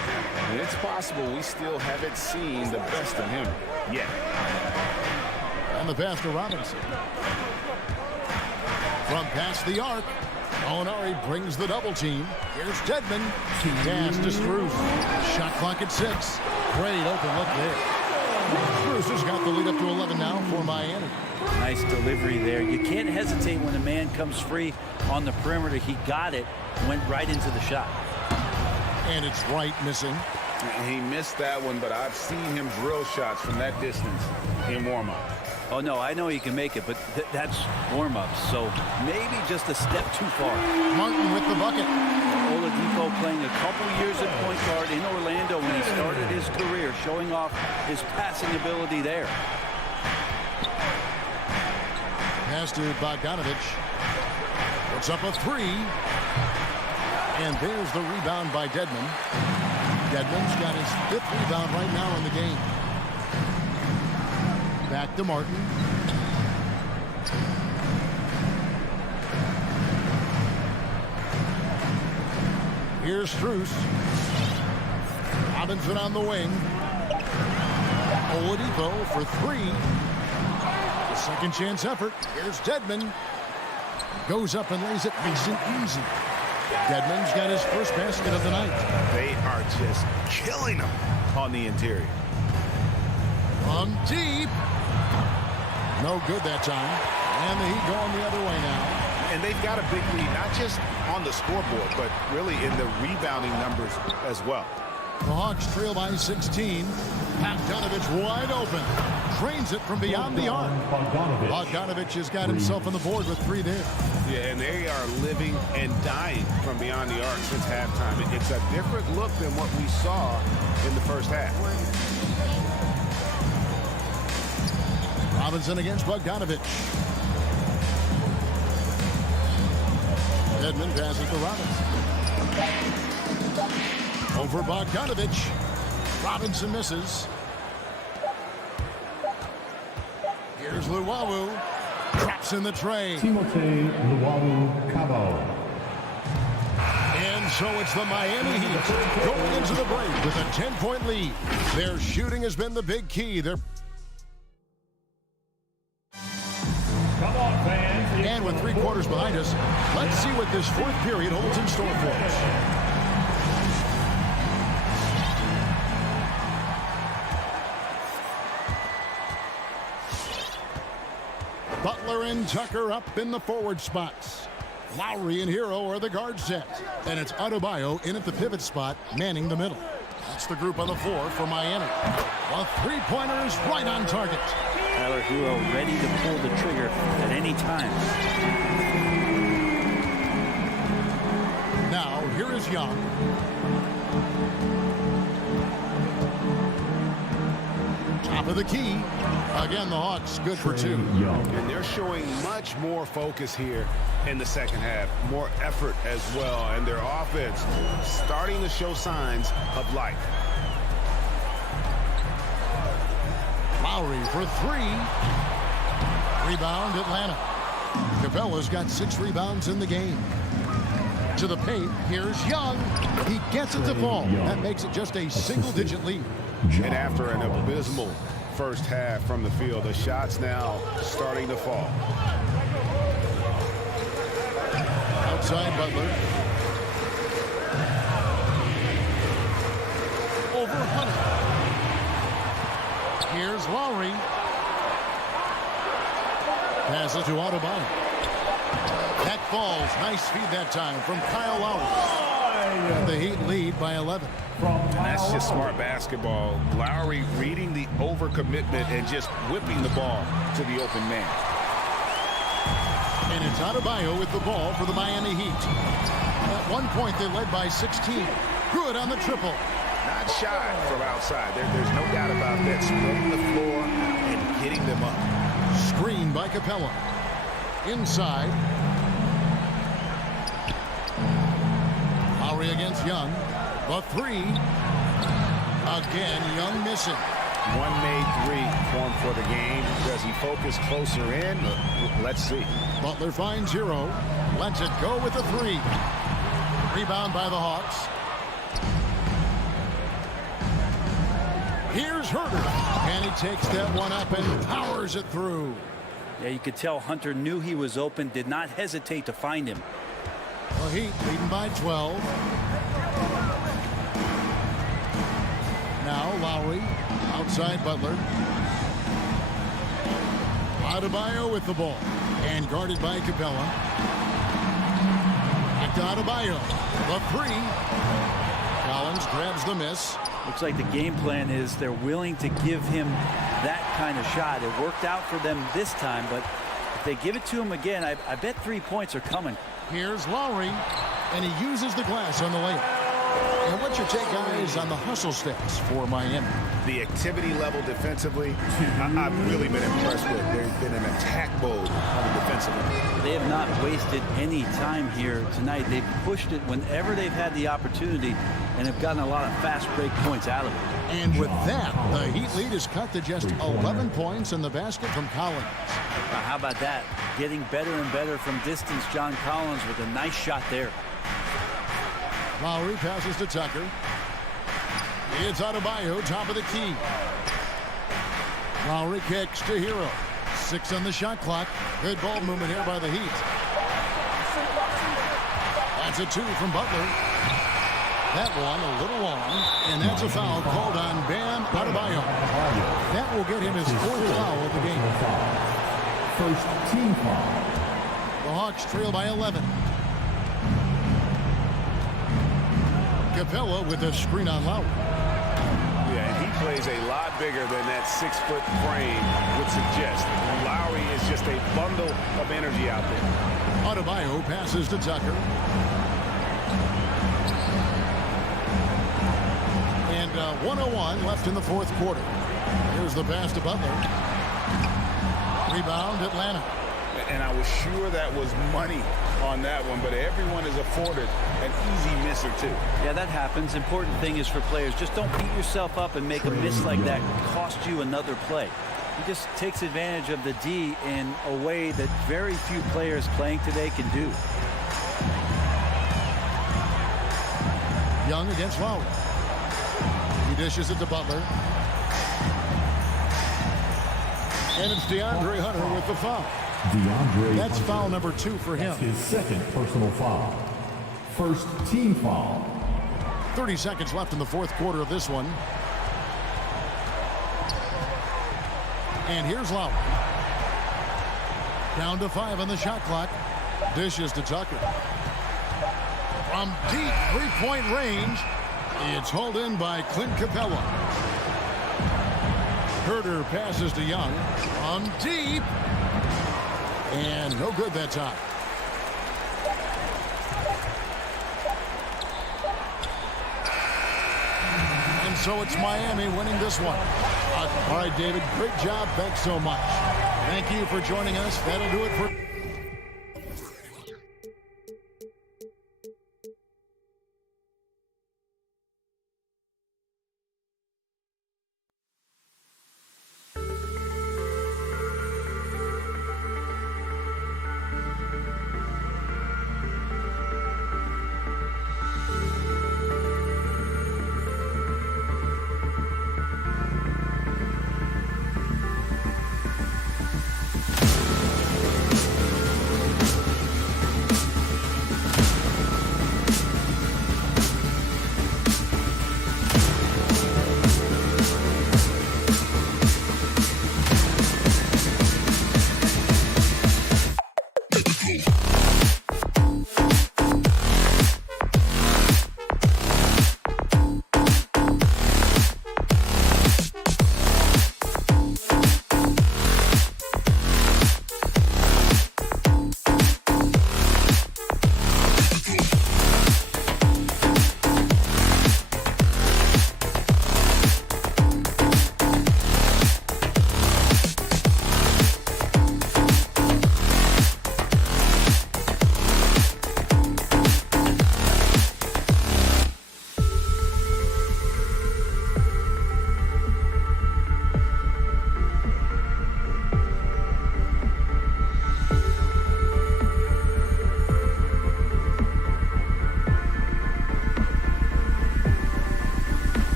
And it's possible we still haven't seen the best of him yet. And the pass to Robinson. From past the arc, Gallinari brings the double team. Here's Dedmon. Pass to Strus. Shot clock at 6. Great open look there. Strus has got the lead up to 11 now for Miami. Nice delivery there. You can't hesitate when a man comes free on the perimeter. He got it, went right into the shot. And it's Wright missing. He missed that one, but I've seen him drill shots from that distance in warm-up. Oh, no, I know he can make it, but that's warm-up, so maybe just a step too far. Martin with the bucket. Oladipo playing a couple years at point guard in Orlando when he started his career, showing off his passing ability there. Pass to Bogdanovich. Puts up a 3. And there's the rebound by Dedmon. Dedmon's got his 5th rebound right now in the game. Back to Martin. Here's Strus. Robinson on the wing. Oladipo for 3. A second chance effort. Here's Dedmon. Goes up and lays it nice and easy. Dedmon's got his first basket of the night. They are just killing him on the interior. From deep. No good that time. And the Heat going the other way now. And they've got a big lead, not just on the scoreboard, but really in the rebounding numbers as well. The Hawks trail by 16. Bogdanovich wide open. Drains it from beyond the arc. Bogdanovich has got himself on the board with 3 there. Yeah, and they are living and dying from beyond the arc since halftime. It's a different look than what we saw in the first half. Robinson against Bogdanovich. Dedmon passes to Robinson. Over Bogdanovich. Robinson misses. Here's Luwawu. Drops in the tray. Timothé Luwawu-Cabarrot. And so it's the Miami Heat going into the break with a 10-point lead. Their shooting has been the big key. And with 3 quarters behind us, let's see what this 4th period holds in store for us. Butler and Tucker up in the forward spots. Lowry and Hero are the guard set. And it's Adebayo in at the pivot spot, manning the middle. That's the group on the floor for Miami. The 3-pointer is right on target. Tyler Hero ready to pull the trigger at any time. Now, here is Young. Top of the key. Again, the Hawks good for 2. And they're showing much more focus here in the second half. More effort as well. And their offense starting to show signs of life. Lowry for 3. Rebound, Atlanta. Capella's got 6 rebounds in the game. To the paint, here's Young. He gets it to fall. That makes it just a single-digit lead. And after an abysmal first half from the field, the shots now starting to fall. Outside Butler. Over Hunter. Here's Lowry. Passes to Adebayo. That falls. Nice feed that time from Kyle Lowry. The Heat lead by 11. And that's just smart basketball. Lowry reading the overcommitment and just whipping the ball to the open man. And it's Adebayo with the ball for the Miami Heat. At one point, they led by 16. Good on the triple. Not shy from outside. There's no doubt about that. Spreading the floor and getting them up. Screen by Capella. Inside. Lowry against Young. The three. Again, Young missing. One made three for him for the game. Does he focus closer in? Let's see. Butler finds Hero. Lets it go with the three. Rebound by the Hawks. Here's Herter. And he takes that one up and powers it through. Yeah, you could tell Hunter knew he was open, did not hesitate to find him. The Heat leading by 12. Now Lowry. Outside Butler. Adebayo with the ball. And guarded by Capella. Back to Adebayo. The three. Collins grabs the miss. Looks like the game plan is they're willing to give him that kind of shot. It worked out for them this time, but if they give it to him again, I bet 3 points are coming. Here's Lowry, and he uses the glass on the layup. And what's your take, guys, on the hustle stats for Miami? The activity level defensively, I've really been impressed with. There's been an attack mode on the defensive end. They have not wasted any time here tonight. They've pushed it whenever they've had the opportunity and have gotten a lot of fast break points out of it. And with that, the Heat lead is cut to just 11 points in the basket from Collins. Now, how about that? Getting better and better from distance, John Collins with a nice shot there. Lowry passes to Tucker. It's Adebayo, top of the key. Lowry kicks to Hero. 6 on the shot clock. Good ball movement here by the Heat. That's a 2 from Butler. That one a little long, and that's a foul called on Bam Adebayo. That will get him his 4th foul of the game. First team foul. The Hawks trail by 11. Capella with a screen on Lowry. Yeah, and he plays a lot bigger than that 6-foot frame would suggest. Lowry is just a bundle of energy out there. Adebayo passes to Tucker. And 1:01 left in the 4th quarter. Here's the pass to Butler. Rebound, Atlanta. And I was sure that was money on that one, but everyone is afforded an easy miss or two. Yeah, that happens. Important thing is for players, just don't beat yourself up and make a miss like that cost you another play. He just takes advantage of the D in a way that very few players playing today can do. Young against Lowry. He dishes it to Butler. And it's DeAndre Hunter with the foul. That's foul number 2 for him. His 2nd personal foul. First team foul. 30 seconds left in the 4th quarter of this one. And here's Lowry. Down to 5 on the shot clock. Dishes to Tucker. From deep 3-point range, it's hauled in by Clint Capella. Herter passes to Young. From deep. And no good that time. And so it's Miami winning this one. All right, David, great job. Thanks so much. Thank you for joining us. That'll do it for...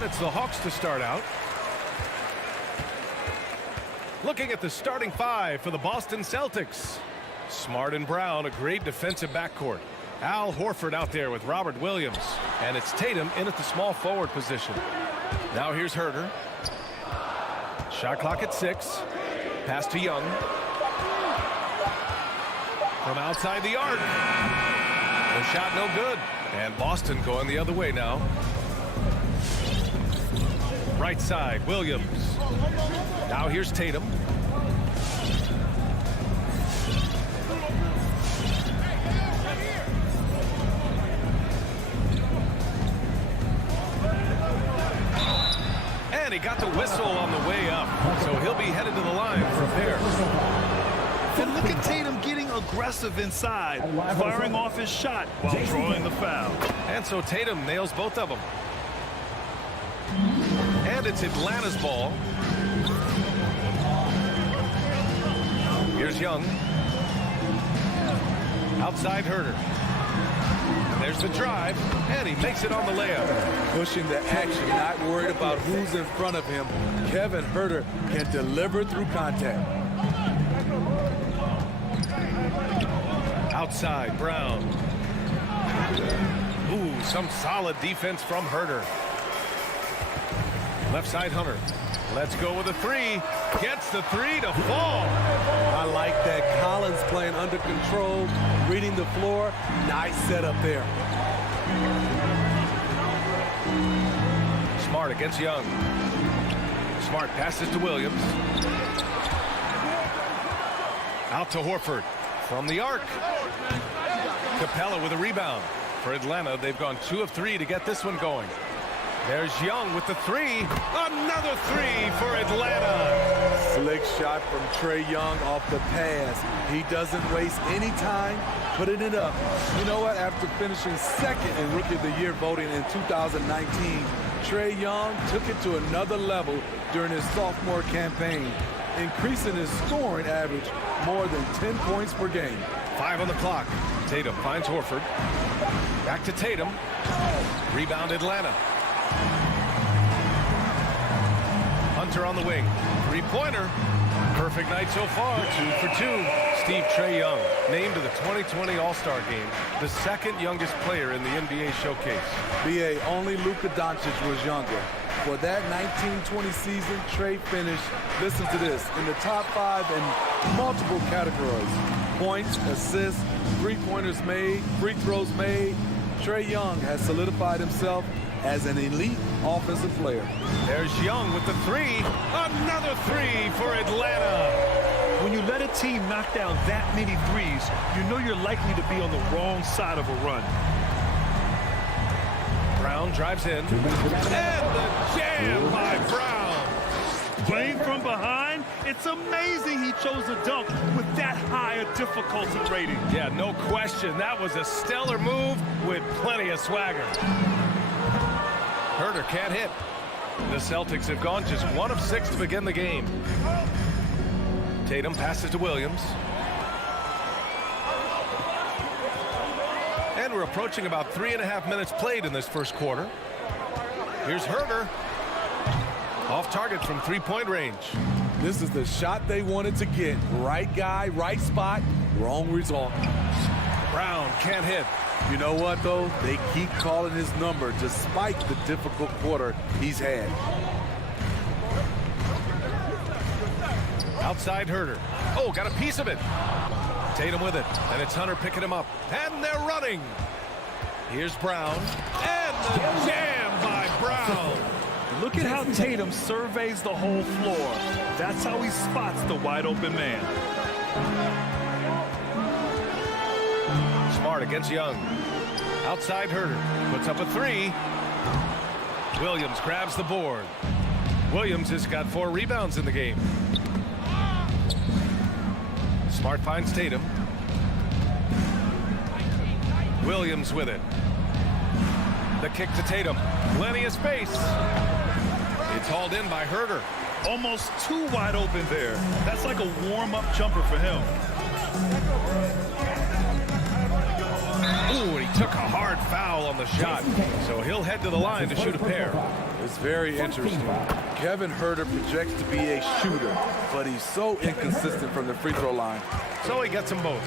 And it's the Hawks to start out. Looking at the starting five for the Boston Celtics. Smart and Brown, a great defensive backcourt. Al Horford out there with Robert Williams. And it's Tatum in at the small forward position. Now here's Herter. Shot clock at 6. Pass to Young. From outside the arc. The shot no good. And Boston going the other way now. Right side, Williams. Now here's Tatum. And he got the whistle on the way up. So he'll be headed to the line for a pair. And look at Tatum getting aggressive inside, firing off his shot while drawing the foul. And so Tatum nails both of them. And it's Atlanta's ball. Here's Young. Outside Herter. And there's the drive, and he makes it on the layup. Pushing the action, not worried about who's in front of him. Kevin Herter can deliver through contact. Outside, Brown. Ooh, some solid defense from Herter. Left side, Hunter. Let's go with a 3. Gets the 3 to fall. I like that. Collins playing under control, reading the floor. Nice setup there. Smart against Young. Smart passes to Williams. Out to Horford. From the arc. Capella with a rebound. For Atlanta, they've gone 2 of 3 to get this one going. There's Young with the 3. Another 3 for Atlanta. Slick shot from Trae Young off the pass. He doesn't waste any time putting it up. You know what? After finishing second in Rookie of the Year voting in 2019, Trae Young took it to another level during his sophomore campaign, increasing his scoring average more than 10 points per game. 5 on the clock. Tatum finds Horford. Back to Tatum. Rebound Atlanta. Hunter on the wing. 3-pointer. Perfect night so far. 2 for 2. Steve Trae Young named to the 2020 All-Star Game, the second youngest player in the NBA showcase. BA, only Luka Doncic was younger. For that 1920 season, Trae finished, listen to this, in the top 5 in multiple categories. Points, assists, three-pointers made, free throws made. Trae Young has solidified himself as an elite offensive player. There's Young with the 3. Another 3 for Atlanta. When you let a team knock down that many threes, you know you're likely to be on the wrong side of a run. Brown drives in. And the jam by Brown. Playing from behind, it's amazing he chose a dunk with that high a difficulty rating. Yeah, no question. That was a stellar move with plenty of swagger. Herter can't hit. The Celtics have gone just 1 of 6 to begin the game. Tatum passes to Williams. And we're approaching about 3.5 minutes played in this first quarter. Here's Herter. Off target from 3-point range. This is the shot they wanted to get. Right guy, right spot, wrong result. Brown can't hit. You know what, though? They keep calling his number despite the difficult quarter he's had. Outside Herter. Oh, got a piece of it. Tatum with it. And it's Hunter picking him up. And they're running. Here's Brown. And the jam by Brown. Look at how Tatum surveys the whole floor. That's how he spots the wide open man. Smart against Young. Outside Herter. Puts up a 3. Williams grabs the board. Williams has got 4 rebounds in the game. Smart finds Tatum. Williams with it. The kick to Tatum. Plenty of space. It's hauled in by Herter. Almost too wide open there. That's like a warm-up jumper for him. Ooh, and he took a hard foul on the shot. So he'll head to the line to shoot a pair. His Very interesting. Kevin Huerter projects to be a shooter, but he's so inconsistent from the free throw line. So he gets them both.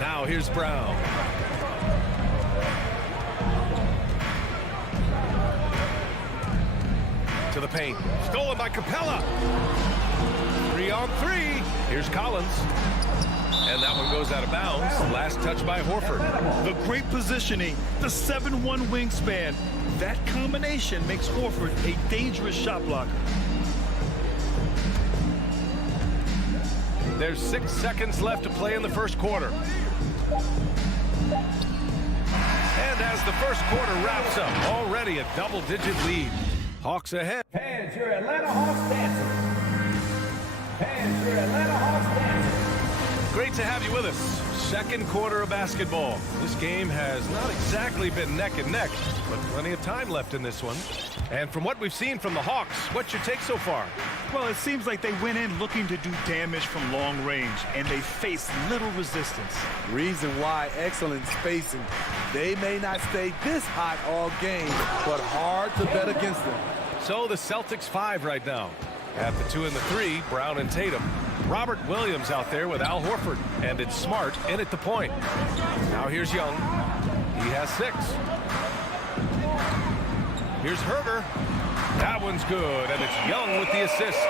Now here's Brown. To the paint. Stolen by Capella. 3-on-3. Here's Collins. And that one goes out of bounds. Last touch by Horford. The great positioning, the 7'1" wingspan. That combination makes Horford a dangerous shot blocker. There's 6 seconds left to play in the first quarter. And as the first quarter wraps up, already a double-digit lead. Hawks ahead. Fans, your Atlanta Hawks dancing. Fans, your Atlanta Hawks dancing. Great to have you with us. Second quarter of basketball. This game has not exactly been neck and neck, but plenty of time left in this one. And from what we've seen from the Hawks, what's your take so far? Well, it seems like they went in looking to do damage from long range, and they faced little resistance. Reason why: excellent spacing. They may not stay this hot all game, but hard to bet against them. So the Celtics 5 right now. At the 2 and the 3, Brown and Tatum. Robert Williams out there with Al Horford. And it's Smart in at the point. Now here's Young. He has 6. Here's Huerter. That one's good, and it's Young with the assist.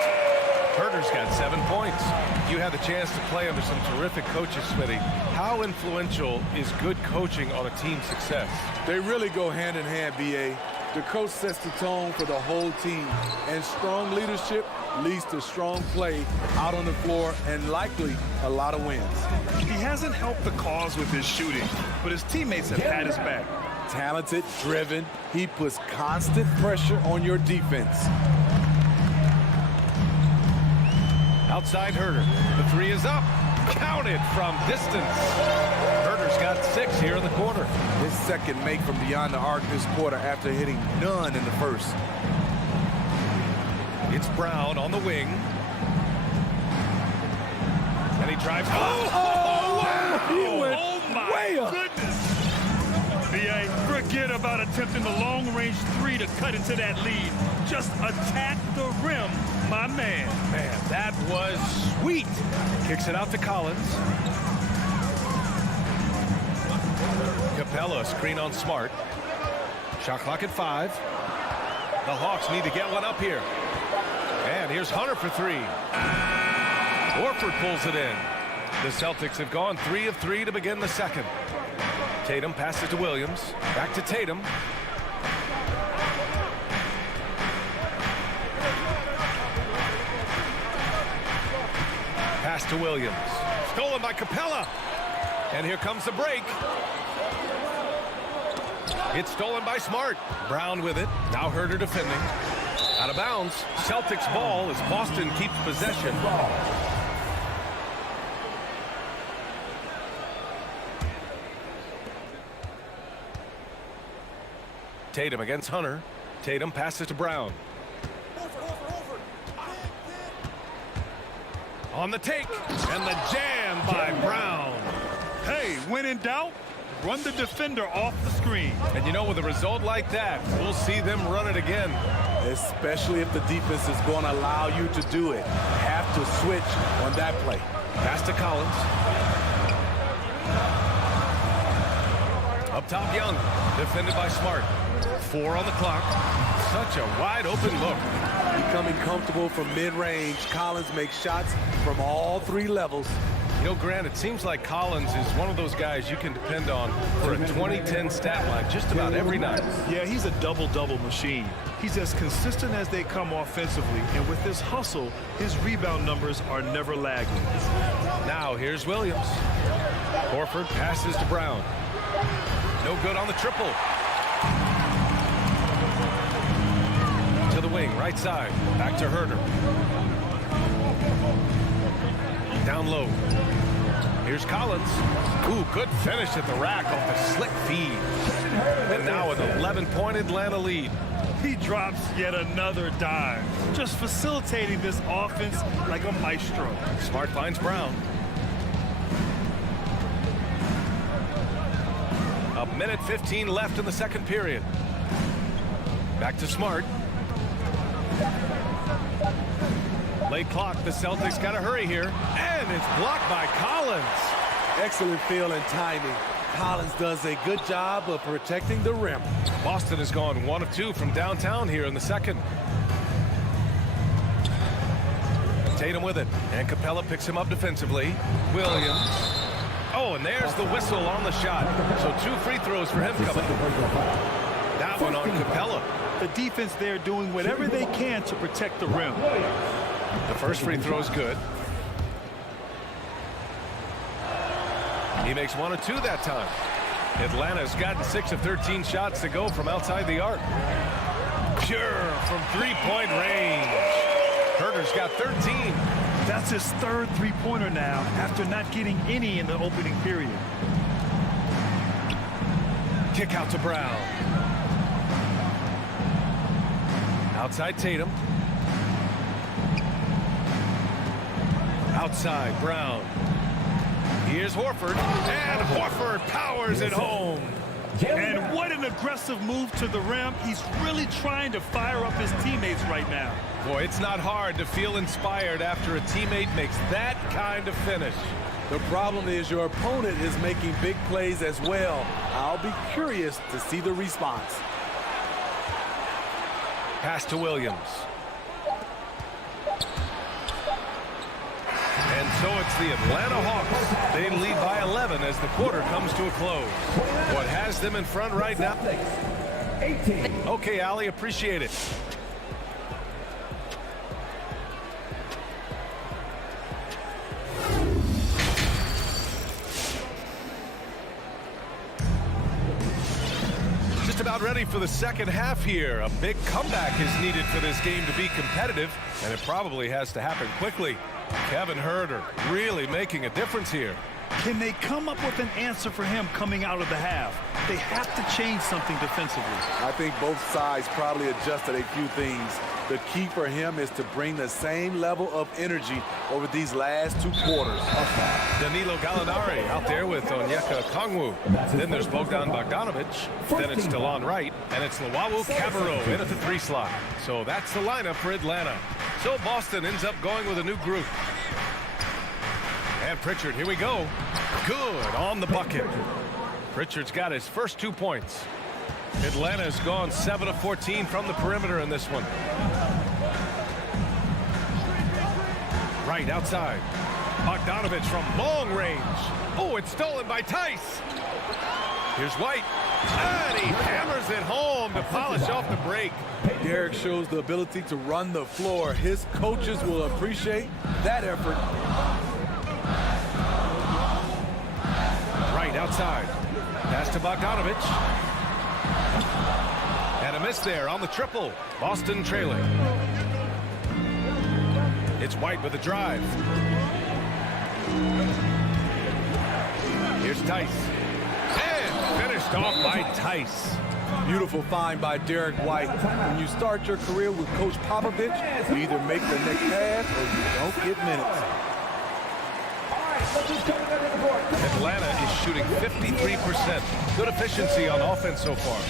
Huerter's got 7 points. You had the chance to play under some terrific coaches, Smitty. How influential is good coaching on a team's success? They really go hand in hand, B.A. The coach sets the tone for the whole team, and strong leadership leads to strong play out on the floor and likely a lot of wins. He hasn't helped the cause with his shooting, but his teammates have had his back. Talented, driven, he puts constant pressure on your defense. Outside Huerter. The 3 is up. Counted from distance. Huerter's got 6 here in the quarter. His second make from beyond the arc this quarter after hitting none in the first. It's Brown on the wing. And he drives. Wow. He went way up. Goodness. B.A., forget about attempting the long-range 3 to cut into that lead. Just attack the rim, my man. Man, that was sweet. Kicks it out to Collins. Capella, screen on Smart. Shot clock at 5. The Hawks need to get one up here. And here's Hunter for 3. Horford pulls it in. The Celtics have gone 3 of 3 to begin the second. Tatum passes to Williams. Back to Tatum. Pass to Williams. Stolen by Capella. And here comes the break. It's stolen by Smart. Brown with it. Now Huerter defending. Out of bounds. Celtics ball as Boston keeps possession. Tatum against Hunter. Tatum passes to Brown. On the take. And the jam by Brown. Hey, when in doubt, run the defender off the screen. And you know, with a result like that, we'll see them run it again. Especially if the defense is going to allow you to do it. Have to switch on that play. Pass to Collins. Up top, Young. Defended by Smart. 4 on the clock. Such a wide open look. Becoming comfortable from mid-range, Collins makes shots from all 3 levels. You know, Grant, it seems like Collins is one of those guys you can depend on for a 2010 stat line just about every night. Yeah, he's a double-double machine. He's as consistent as they come offensively, and with this hustle, his rebound numbers are never lagging. Now here's Williams. Horford passes to Brown. No good on the triple. To the wing, right side. Back to Huerter. Down low. Here's Collins. Ooh, good finish at the rack off the slick feed. And now an 11-point Atlanta lead. He drops yet another dime, just facilitating this offense like a maestro. Smart finds Brown. Up Minute 15 left in the second period. Back to Smart. Late clock. The Celtics got to hurry here. And it's blocked by Collins. Excellent feel and timing. Collins does a good job of protecting the rim. Boston has gone 1 of 2 from downtown here in the second. Tatum with it. And Capella picks him up defensively. Williams. Oh, and there's the whistle on the shot. So 2 free throws for him coming. That one on Capella. The defense there doing whatever they can to protect the rim. The first free throw is good. He makes 1 of 2 that time. Atlanta's gotten 6 of 13 shots to go from outside the arc. Pure from three-point range. Herter's got 13. That's his third three-pointer now after not getting any in the opening period. Kick out to Brown. Outside Tatum. Outside Brown. Here's Horford. And Horford powers it home. And what an aggressive move to the rim. He's really trying to fire up his teammates right now. Boy, it's not hard to feel inspired after a teammate makes that kind of finish. The problem is your opponent is making big plays as well. I'll be curious to see the response. Pass to Williams. And so it's the Atlanta Hawks. They lead by 11 as the quarter comes to a close. What has them in front right now? 18. Okay, Allie, appreciate it. Just about ready for the second half here. A big comeback is needed for this game to be competitive, and it probably has to happen quickly. Kevin Herter really making a difference here. Can they come up with an answer for him coming out of the half? They have to change something defensively. I think both sides probably adjusted a few things. The key for him is to bring the same level of energy over these last 2 quarters. Danilo Gallinari out there with Onyeka Okongwu. Then there's Bogdan Bogdanovic. Then it's DeLon Wright. And it's Luwawu Cabarrot in at the 3 slot. So that's the lineup for Atlanta. So Boston ends up going with a new group. And Pritchard, here we go. Good on the bucket. Pritchard's got his first 2 points. Atlanta's gone 7 of 14 from the perimeter in this one. Right outside. Bogdanovic from long range. Oh, it's stolen by Tice. Here's White. And he hammers it home to polish off the break. Derek shows the ability to run the floor. His coaches will appreciate that effort. Right outside. Pass to Bogdanovic. And a miss there on the triple. Boston trailing. It's White with a drive. Here's Tice. And finished off by Tice. Beautiful find by Derek White. When you start your career with Coach Popovich, you either make the next pass or you don't get minutes. Atlanta is shooting 53%. Good efficiency on offense so far.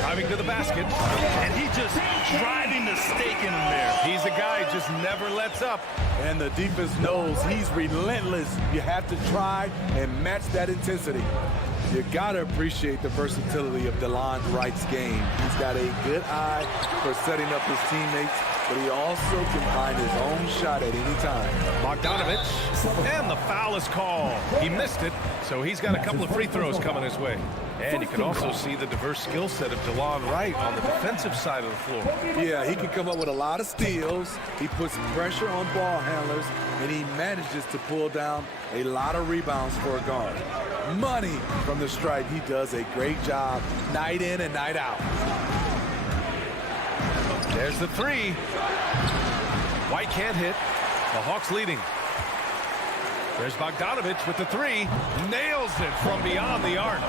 Driving to the basket. And he just driving the stake in him there. He's a guy who just never lets up. And the defense knows he's relentless. You have to try and match that intensity. You got to appreciate the versatility of DeLon Wright's game. He's got a good eye for setting up his teammates, but he also can find his own shot at any time. Bogdanovic, and the foul is called. He missed it, so he's got a couple of free throws coming his way. And you can also see the diverse skill set of DeLon Wright on the defensive side of the floor. Yeah, he can come up with a lot of steals. He puts pressure on ball handlers, and he manages to pull down a lot of rebounds for a guard. Money from the stripe. He does a great job night in and night out. There's the 3. White can't hit. The Hawks leading. There's Bogdanovic with the 3. Nails it from beyond the arc.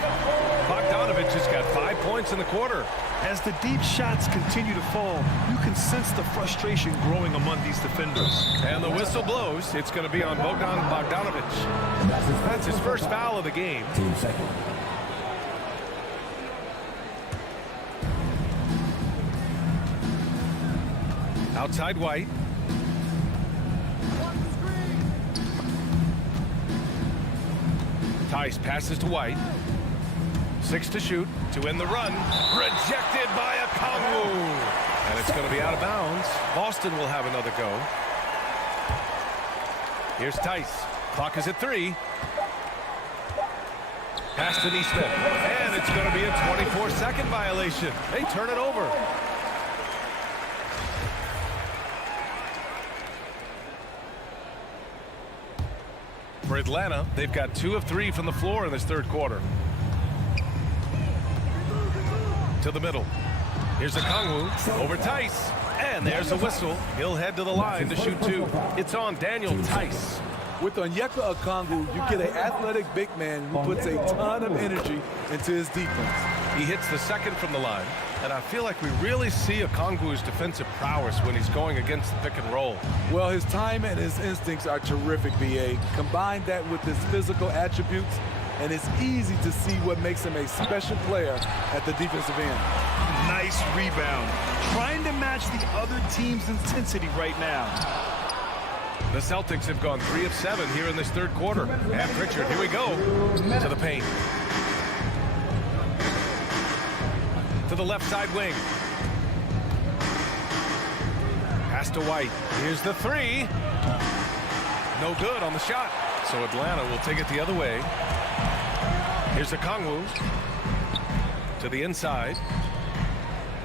Bogdanovic has got 5 points in the quarter. As the deep shots continue to fall, you can sense the frustration growing among these defenders. And the whistle blows. It's going to be on Bogdan Bogdanovic. That's his first foul of the game. Outside White. Tice passes to White. 6 to shoot to end the run. Rejected by Okongwu. And it's going to be out of bounds. Boston will have another go. Here's Tice. Clock is at 3. Pass to Neesmith. And it's going to be a 24-second violation. They turn it over. For Atlanta, they've got 2 of 3 from the floor in this third quarter. To the middle. Here's Okongwu over Tice. And there's a whistle. He'll head to the line to shoot 2. It's on Daniel Tice. With Onyeka Okongwu, you get an athletic big man who puts a ton of energy into his defense. He hits the second from the line. And I feel like we really see Okongwu's defensive prowess when he's going against the pick and roll. Well, his time and his instincts are terrific, B.A. Combine that with his physical attributes, and it's easy to see what makes him a special player at the defensive end. Nice rebound. Trying to match the other team's intensity right now. The Celtics have gone 3 of 7 here in this third quarter. And Pritchard, here we go, to the paint. To the left side wing. Pass to White. Here's the 3. No good on the shot. So Atlanta will take it the other way. Here's Okongwu. To the inside.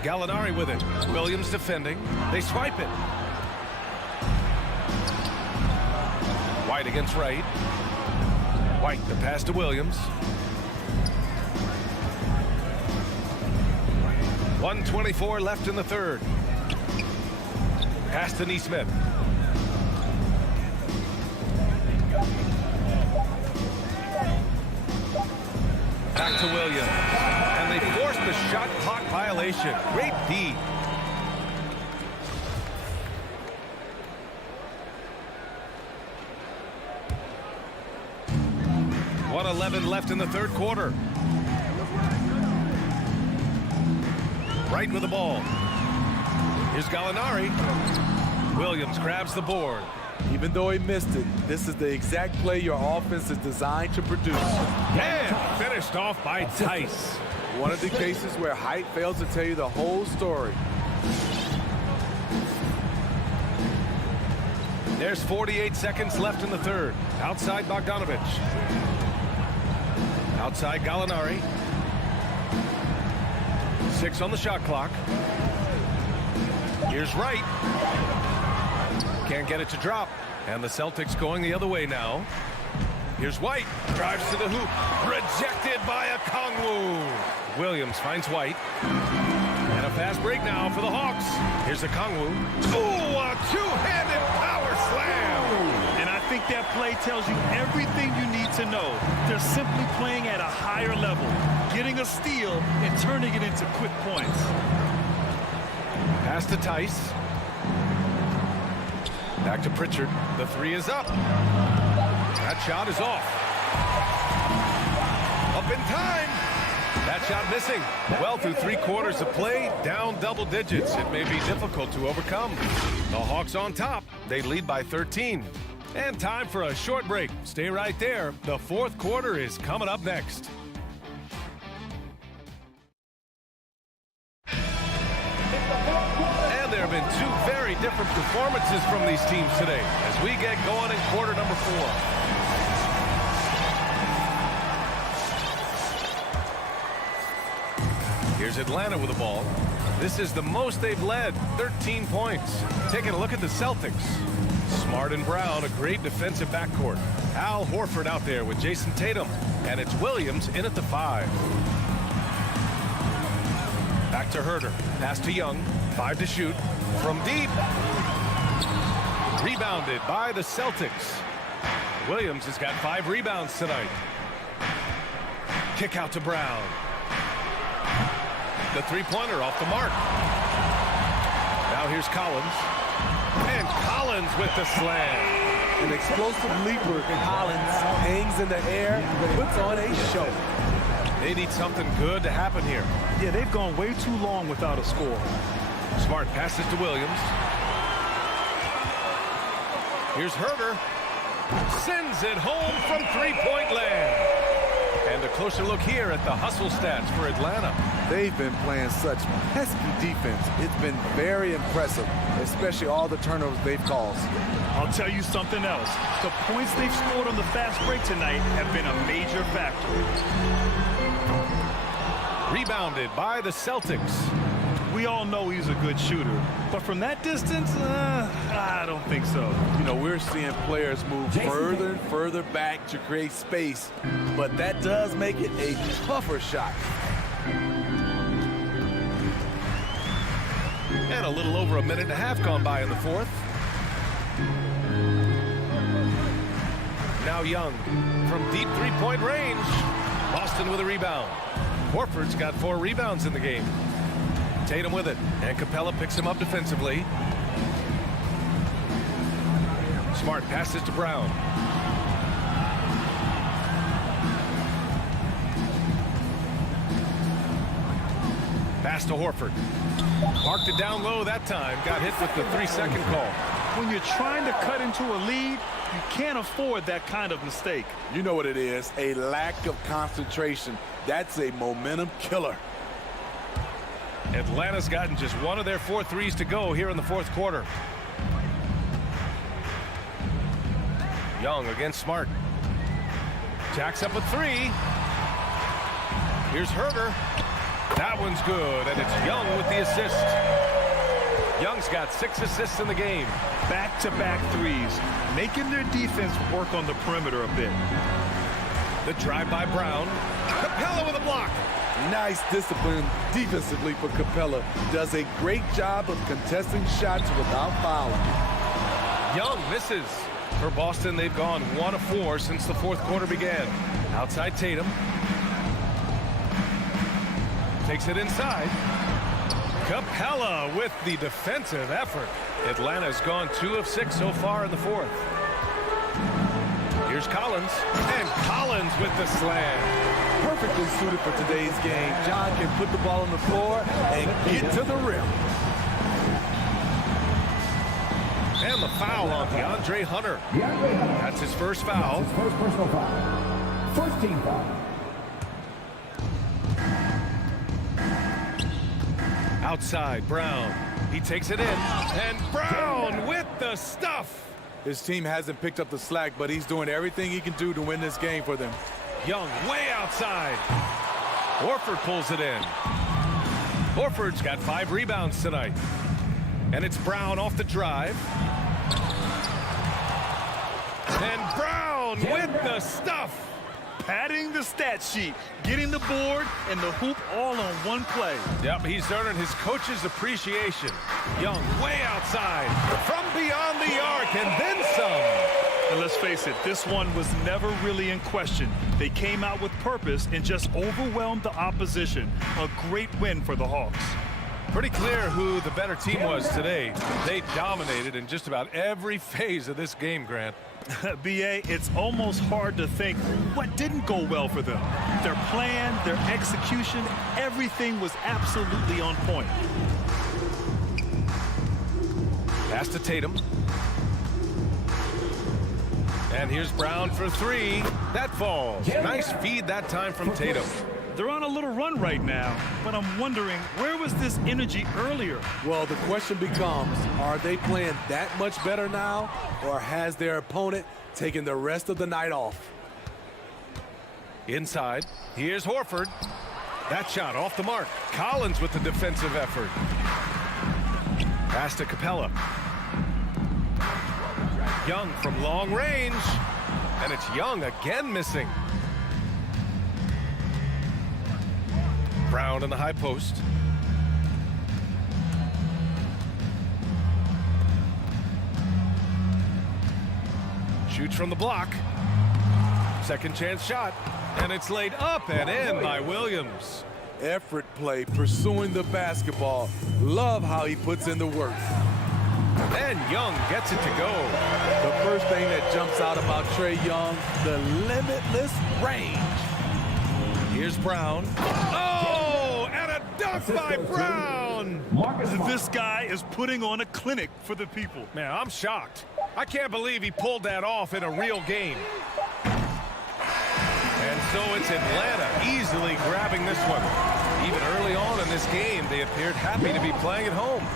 Gallinari with it. Williams defending. They swipe it. White against Wright. White, the pass to Williams. 1:24 left in the third. Pass to Neesmith. Back to Williams. And they forced the shot clock violation. Great D. .11 left in the third quarter. Right with the ball. Here's Gallinari. Williams grabs the board. Even though he missed it, this is the exact play your offense is designed to produce. And finished off by Tice. One of the cases where height fails to tell you the whole story. There's 48 seconds left in the third. Outside Bogdanovich. Outside Gallinari. 6 on the shot clock. Here's Wright. Can't get it to drop. And the Celtics going the other way now. Here's White. Drives to the hoop. Rejected by Okongwu. Williams finds White. And a fast break now for the Hawks. Here's Okongwu. Ooh, a two-handed power slam. And I think that play tells you everything you need to know. They're simply playing at a higher level, getting a steal and turning it into quick points. Pass to Tice. Back to Pritchard. The 3 is up. That shot is off. Up in time. That shot missing. Well, through 3 quarters of play, down double digits. It may be difficult to overcome. The Hawks on top. They lead by 13. And time for a short break. Stay right there. The fourth quarter is coming up next. And there have been 2 very different performances from these teams today as we get going in quarter number 4. Here's Atlanta with the ball. This is the most they've led, 13 points. Taking a look at the Celtics. Smart and Brown, a great defensive backcourt. Al Horford out there with Jason Tatum. And it's Williams in at the 5. Back to Herter. Pass to Young. 5 to shoot. From deep. Rebounded by the Celtics. Williams has got 5 rebounds tonight. Kick out to Brown. The 3-pointer off the mark. Now here's Collins. And Collins with the slam. An explosive leaper. Collins hangs in the air, puts on a show. They need something good to happen here. Yeah, they've gone way too long without a score. Smart passes to Williams. Here's Herder. Sends it home from three-point land. And a closer look here at the hustle stats for Atlanta. They've been playing such pesky defense. It's been very impressive, especially all the turnovers they've caused. I'll tell you something else. The points they've scored on the fast break tonight have been a major factor. Rebounded by the Celtics. We all know he's a good shooter, but from that distance, I don't think so. You know, we're seeing players move further and further back to create space, but that does make it a tougher shot. And a little over a minute and a half gone by in the fourth. Now Young from deep three-point range. Boston with a rebound. Horford's got 4 rebounds in the game. Tatum with it, and Capella picks him up defensively. Smart passes to Brown. Pass to Horford. Marked it down low that time. Got hit with the 3-second call. When you're trying to cut into a lead, you can't afford that kind of mistake. You know what it is, a lack of concentration. That's a momentum killer. Atlanta's gotten just one of their 4 threes to go here in the fourth quarter. Young against Smart. Jacks up a 3. Here's Herder. That one's good, and it's Young with the assist. Young's got 6 assists in the game. Back-to-back threes, making their defense work on the perimeter a bit. The drive by Brown. Capella with a block. Nice discipline defensively for Capella. Does a great job of contesting shots without fouling. Young misses. For Boston, they've gone 1 of 4 since the fourth quarter began. Outside Tatum. Takes it inside. Capella with the defensive effort. Atlanta's gone 2 of 6 so far in the fourth. Here's Collins. And Collins with the slam. Perfectly suited for today's game. John can put the ball on the floor and get to the rim. And the foul on DeAndre Hunter. That's his first foul. His first personal foul. First team foul. Outside, Brown. He takes it in. And Brown with the stuff. His team hasn't picked up the slack, but he's doing everything he can do to win this game for them. Young way outside. Horford pulls it in. Horford's got 5 rebounds tonight. And it's Brown off the drive. And Brown with the stuff. Padding the stat sheet, getting the board and the hoop all on one play. Yep, he's earning his coach's appreciation. Young way outside from beyond the arc and then some. And let's face it, this one was never really in question. They came out with purpose and just overwhelmed the opposition. A great win for the Hawks. Pretty clear who the better team was today. They dominated in just about every phase of this game, Grant. B.A., it's almost hard to think what didn't go well for them. Their plan, their execution, everything was absolutely on point. Pass to Tatum. And here's Brown for 3. That falls. Nice feed that time from Tatum. They're on a little run right now, but I'm wondering, where was this energy earlier? Well, the question becomes, are they playing that much better now, or has their opponent taken the rest of the night off? Inside, here's Horford. That shot off the mark. Collins with the defensive effort. Pass to Capella. Young from long range. And it's Young again missing. Brown in the high post. Shoots from the block. Second chance shot. And it's laid up and in by Williams. Effort play, pursuing the basketball. Love how he puts in the work. And Young gets it to go. The first thing that jumps out about Trae Young, the limitless range. Here's Brown. Oh, and a dunk by Brown. This guy is putting on a clinic for the people. Man, I'm shocked. I can't believe he pulled that off in a real game. And so it's Atlanta easily grabbing this one. Even early on in this game, they appeared happy to be playing at home.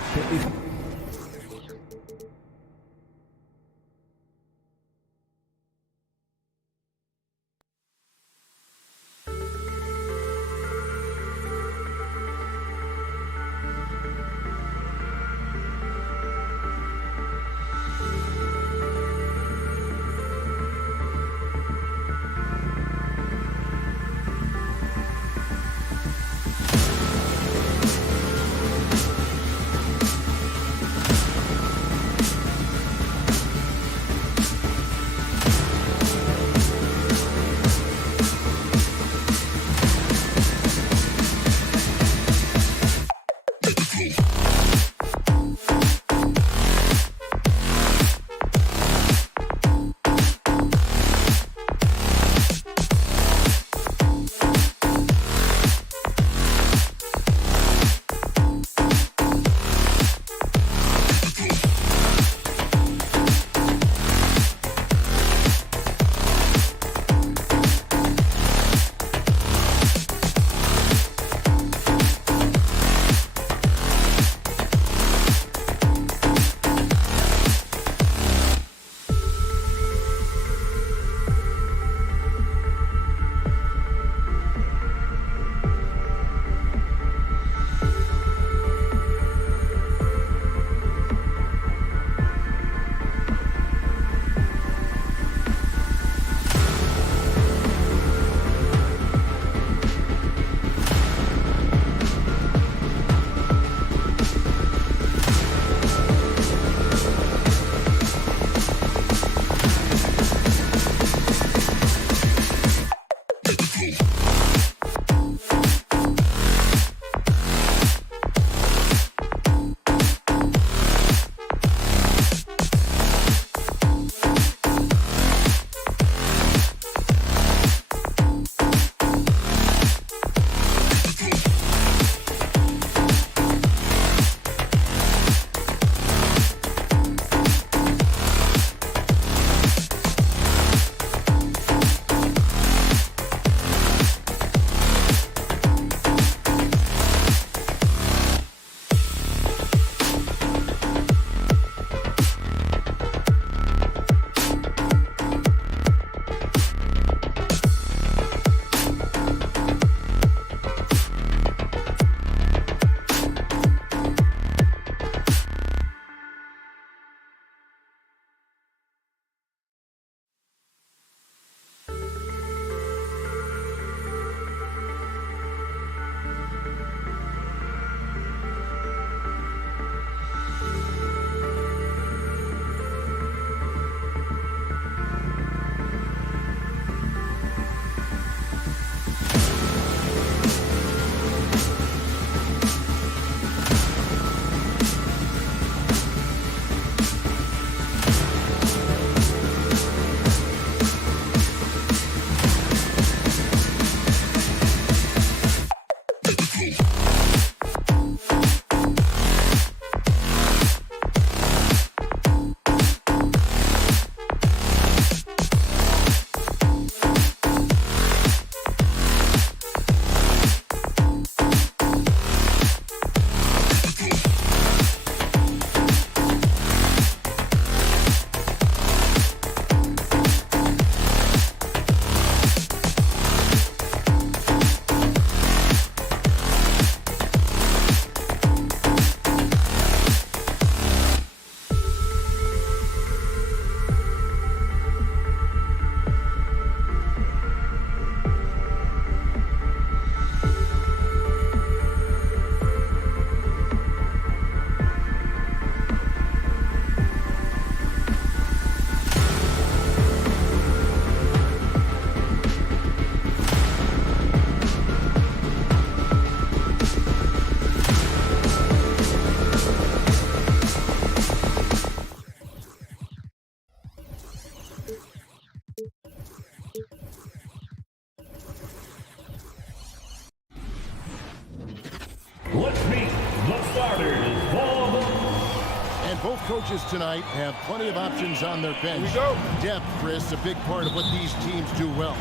Both coaches tonight have plenty of options on their bench. Here we go. Depth, Chris, a big part of what these teams do well.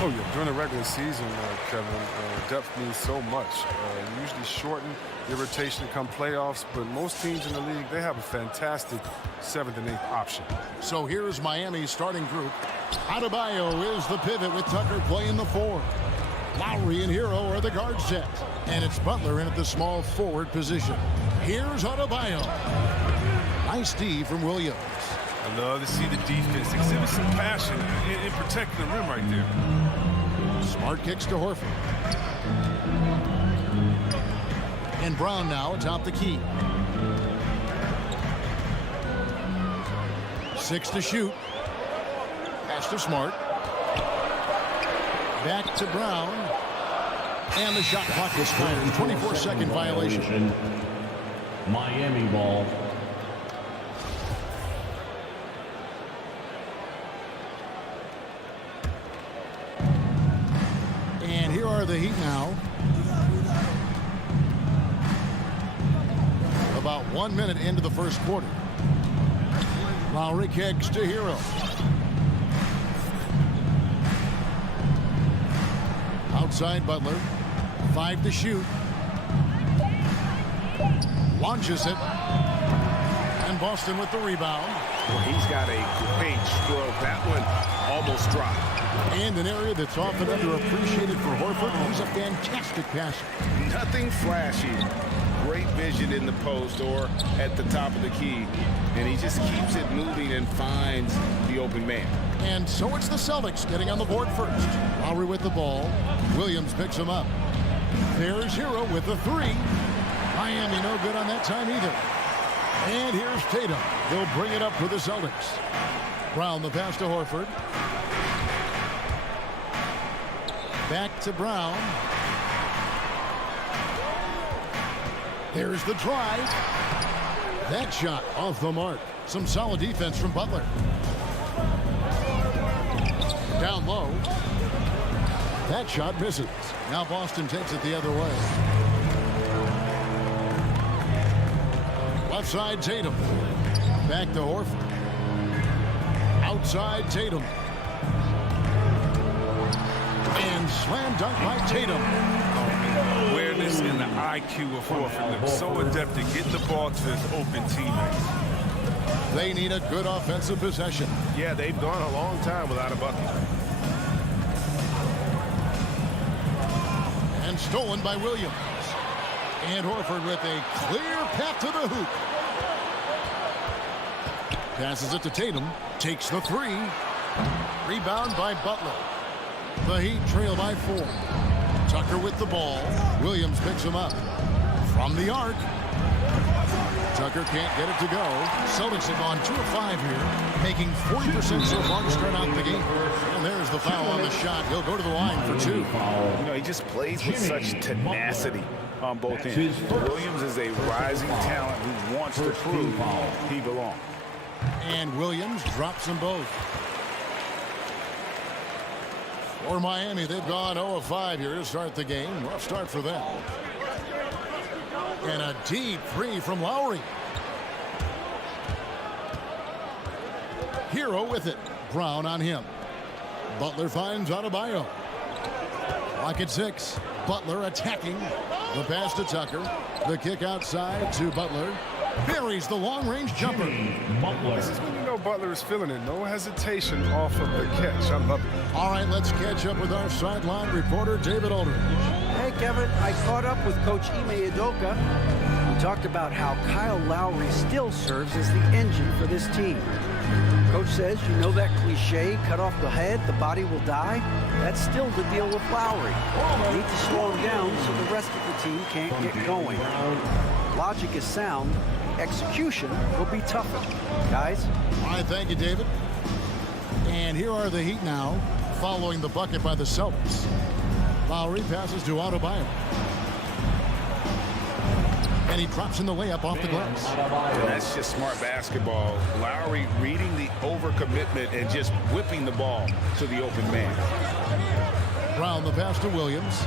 Oh, yeah. During the regular season, Kevin, depth means so much. You usually shorten your rotation come playoffs, but most teams in the league, they have a fantastic 7th and 8th option. So here's Miami's starting group. Adebayo is the pivot with Tucker playing the 4. Lowry and Hero are the guard set. And it's Butler in at the small forward position. Here's Adebayo. Nice D from Williams. I love to see the defense exhibit some passion in protecting the rim right there. Smart kicks to Horford. And Brown now atop the key. 6 to shoot. Pass to Smart. Back to Brown. And the shot clock is fired. 24-second violation. Miami ball. And here are the Heat now. About 1 minute into the first quarter. Lowry kicks to Hero. Outside Butler. 5 to shoot. Launches it. And Boston with the rebound. Well, he's got a great stroke. That one almost dropped. And an area that's often underappreciated for Horford. He's a fantastic passer. Nothing flashy. Great vision in the post or at the top of the key. And he just keeps it moving and finds the open man. And so it's the Celtics getting on the board first. Lowry with the ball. Williams picks him up. There's Hero with the 3. Miami no good on that time either. And here's Tatum. He'll bring it up for the Celtics. Brown the pass to Horford. Back to Brown. There's the drive. That shot off the mark. Some solid defense from Butler. Down low. That shot misses. Now Boston takes it the other way. Left side Tatum. Back to Horford. Outside Tatum. And slam dunk by Tatum. Awareness and the IQ of Horford. They're so adept at getting the ball to his open teammates. They need a good offensive possession. Yeah, they've gone a long time without a bucket. And stolen by Williams. And Horford with a clear path to the hoop. Passes it to Tatum. Takes the 3. Rebound by Butler. The Heat trail by 4. Tucker with the ball. Williams picks him up. From the arc. Tucker can't get it to go. Celtics have gone 2 of 5 here, making 40% so far to start out the game. And there's the foul on the shot. He'll go to the line for 2. You know, he just plays with such tenacity on both ends. Williams is a rising talent who wants to prove he belongs. And Williams drops them both. For Miami, they've gone 0 of 5 here to start the game. Rough start for them. And a deep 3 from Lowry. Hero with it. Brown on him. Butler finds Adebayo. Clock at 6. Butler attacking. The pass to Tucker. The kick outside to Butler. Buries the long-range jumper. This is when you know Butler is feeling it. No hesitation off of the catch. I love it. All right, let's catch up with our sideline reporter, David Aldridge. Hey, Kevin, I caught up with Coach Ime Udoka. We talked about how Kyle Lowry still serves as the engine for this team. Coach says, you know that cliche, cut off the head, the body will die? That's still the deal with Lowry. You need to slow him down so the rest of the team can't get going. Logic is sound. Execution will be tougher. Guys? All right, thank you, David. And here are the Heat now, following the bucket by the Celtics. Lowry passes to Adebayo. And he drops in the layup off the glass. And that's just smart basketball. Lowry reading the overcommitment and just whipping the ball to the open man. Brown the pass to Williams.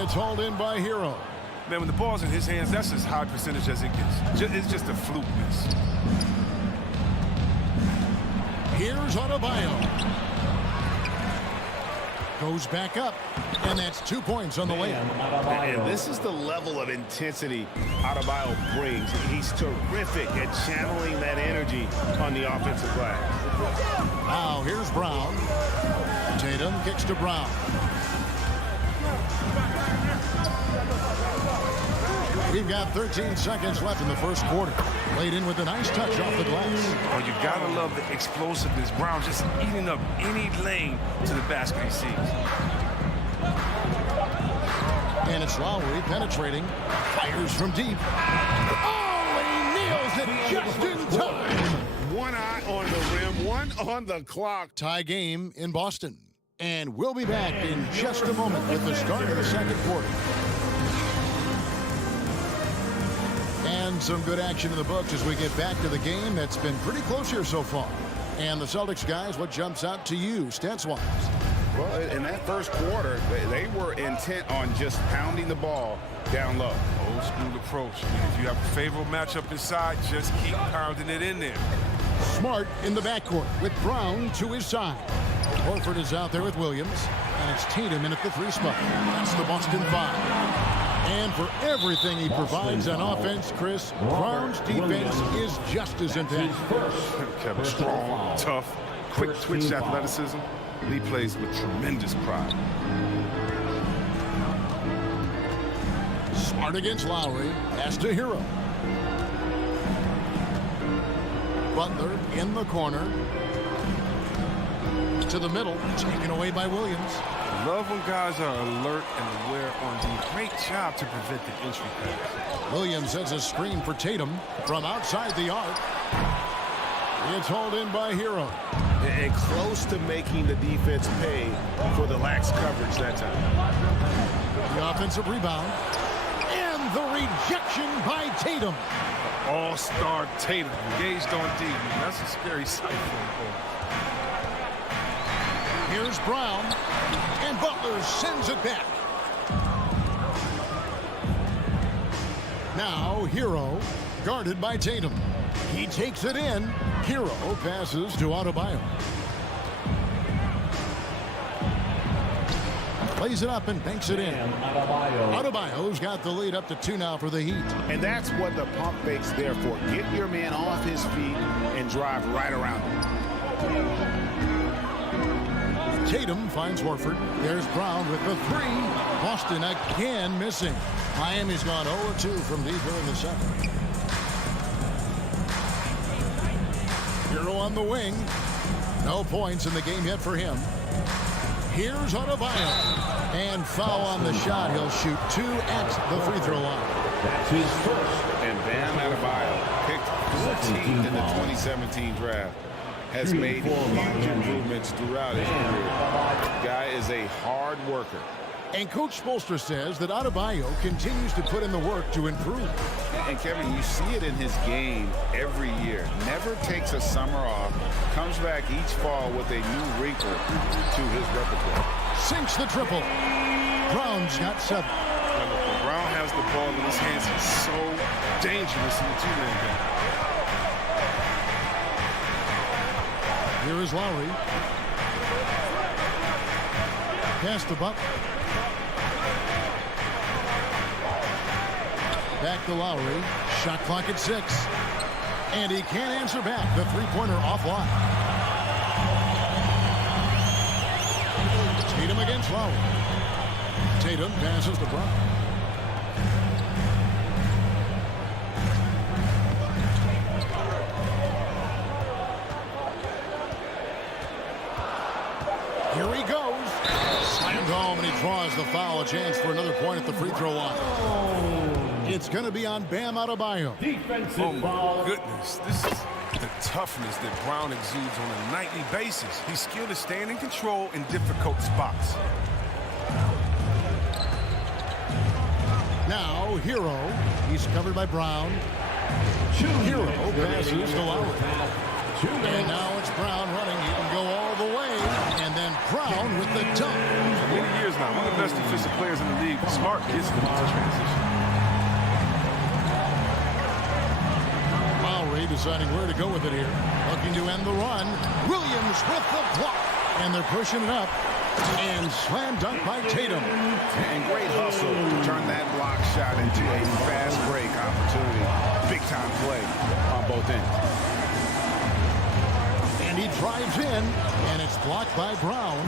It's hauled in by Hero. Man, when the ball's in his hands, that's as high percentage as it gets. It's just a fluke miss. Here's Adebayo. Goes back up, and that's 2 points on the layup. And this is the level of intensity Adebayo brings. He's terrific at channeling that energy on the offensive glass. Now here's Brown. Tatum kicks to Brown. We've got 13 seconds left in the first quarter. Laid in with a nice touch off the glass. Oh, you gotta love the explosiveness. Brown just eating up any lane to the basket he sees. And it's Lowry penetrating. Fires from deep. Oh, and he nails it just in time. One eye on the rim, one on the clock. Tie game in Boston. And we'll be back in just a moment with the start of the second quarter. And some good action in the books as we get back to the game that's been pretty close here so far. And the Celtics guys, what jumps out to you, stats-wise? Well, in that first quarter, they were intent on just pounding the ball down low. Old school approach. If you have a favorable matchup inside, just keep pounding it in there. Smart in the backcourt with Brown to his side. Horford is out there with Williams, and it's Tatum in at the 3 spot. That's the Boston 5. And for everything he provides on offense, Chris, Brown's defense is just as intense. Kevin, strong, tough, quick twitch athleticism. He plays with tremendous pride. Smart against Lowry. Pass to Hero. Butler in the corner. To the middle. Taken away by Williams. Love when guys are alert and aware on the great job to prevent the entry pass. Williams sets a screen for Tatum from outside the arc. It's hauled in by Hero. And close to making the defense pay for the lax coverage that time. The offensive rebound. And the rejection by Tatum. All-star Tatum engaged on D. That's a scary sight for the ball. Here's Brown. And Butler sends it back. Now Hero guarded by Tatum. He takes it in. Hero passes to Adebayo. Plays it up and banks it in. Adebayo's got the lead up to 2 now for the Heat. And that's what the pump fake's there for. Get your man off his feet and drive right around him. Tatum finds Horford. There's Brown with the 3. Boston again missing. Miami's gone 0-2 from deep here in the second. Hero on the wing. No points in the game yet for him. Here's Adebayo. And foul on the shot. He'll shoot 2 at the free throw line. That's his first. And Bam Adebayo, picked 14th in the 2017 draft. Has made huge improvements throughout his career. Guy is a hard worker. And Coach Spoelstra says that Adebayo continues to put in the work to improve. And Kevin, you see it in his game every year. Never takes a summer off. Comes back each fall with a new wrinkle to his repertoire. Sinks the triple. Brown's got 7. When Brown has the ball in his hands, he's so dangerous in the two-man game. Here is Lowry. Pass to Butler. Back to Lowry. Shot clock at 6. And he can't answer back. The three-pointer offline. Tatum against Lowry. Tatum passes to Brown. Here he goes. Slammed home, and he draws the foul. A chance for another point at the free throw line. It's going to be on Bam Adebayo. Oh, my goodness. This is the toughness that Brown exudes on a nightly basis. He's skilled at staying in control in difficult spots. Now, Hero. He's covered by Brown. Hero passes to Lowry. And now it's Brown running. He can go all the way. And then Brown with the dunk. For many years now, one of the best defensive players in the league. Smart gets them into transition. referee deciding where to go with it here. Looking to end the run. Williams with the block. And they're pushing it up. And slam dunk by Tatum. And great hustle to turn that block shot into a fast break opportunity. Big time play on both ends. And he drives in, and it's blocked by Brown.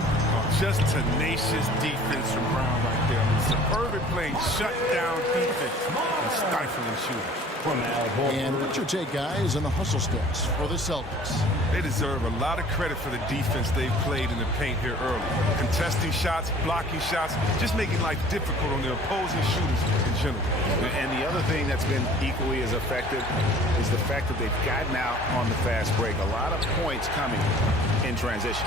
Just tenacious defense from Brown right there. I mean, superb playing shutdown defense and stifling shooting. And what's your take, guys, on the hustle steps for the Celtics? They deserve a lot of credit for the defense they've played in the paint here early. Contesting shots, blocking shots, just making life difficult on the opposing shooters in general. And the other thing that's been equally as effective is the fact that they've gotten out on the fast break. A lot of points coming in transition.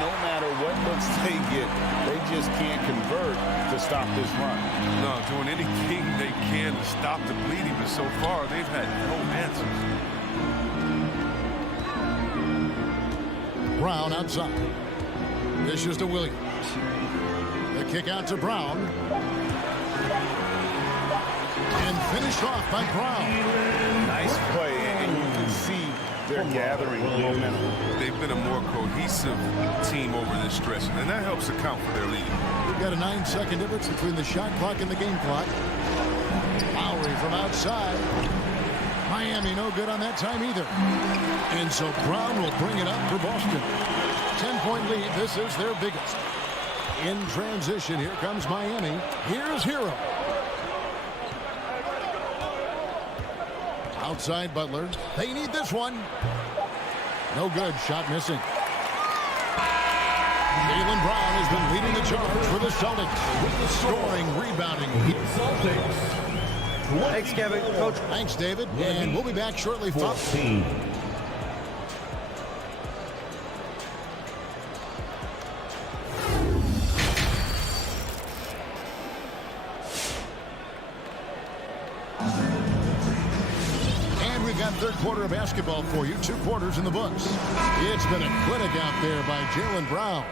No matter what looks they get, they just can't convert to stop this run. No, doing anything they can to stop the bleeding, but so far they've had no answers. Brown outside. Dishes to Williams. The kick out to Brown. And finished off by Brown. Nice play, and you can see they're gathering momentum. They've been a more cohesive team over this stretch, and that helps account for their lead. We've got a 9-second difference between the shot clock and the game clock. Lowry from outside. Miami no good on that time either. And so Brown will bring it up for Boston. 10-point lead. This is their biggest. In transition, here comes Miami. Here's Hero. Outside Butler. They need this one. No good. Shot missing. Jaylen Brown has been leading the charge for the Celtics with the scoring, rebounding. Celtics. Thanks, Kevin. Coach. Thanks, David. And we'll be back shortly. 14. And we've got third quarter of basketball for you. 2 quarters in the books. It's been a clinic out there by Jaylen Brown.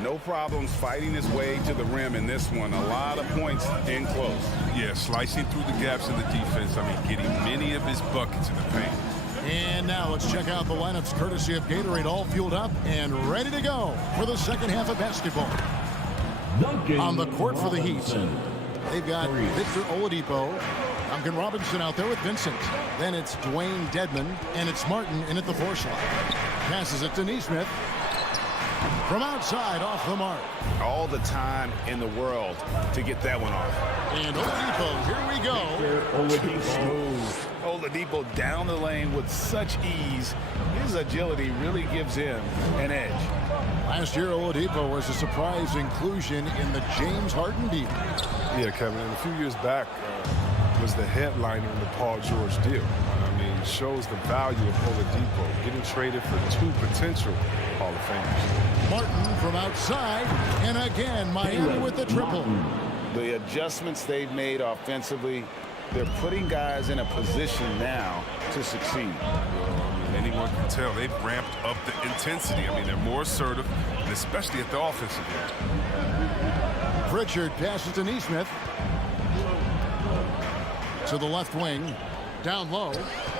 No problems fighting his way to the rim in this one. A lot of points in close. Yeah, slicing through the gaps in the defense. I mean, getting many of his buckets in the paint. And now let's check out the lineups courtesy of Gatorade, all fueled up and ready to go for the second half of basketball. On the court for the Heat, they've got Victor Oladipo, Duncan Robinson out there with Vincent. Then it's Dwayne Dedmon, and it's Martin in at the 4 slot. Passes it to Nesmith. From outside, off the mark. All the time in the world to get that one off. And Oladipo, here we go. Smooth. Oladipo down the lane with such ease. His agility really gives him an edge. Last year, Oladipo was a surprise inclusion in the James Harden deal. Yeah, Kevin, and a few years back was the headliner in the Paul George deal. I mean, shows the value of Oladipo getting traded for 2 potential Hall of Famers. Martin from outside, and again, Miami with the triple. The adjustments they've made offensively, they're putting guys in a position now to succeed. Anyone can tell they've ramped up the intensity. I mean, they're more assertive, and especially at the offensive end. Pritchard passes to Nesmith. To the left wing. Down low.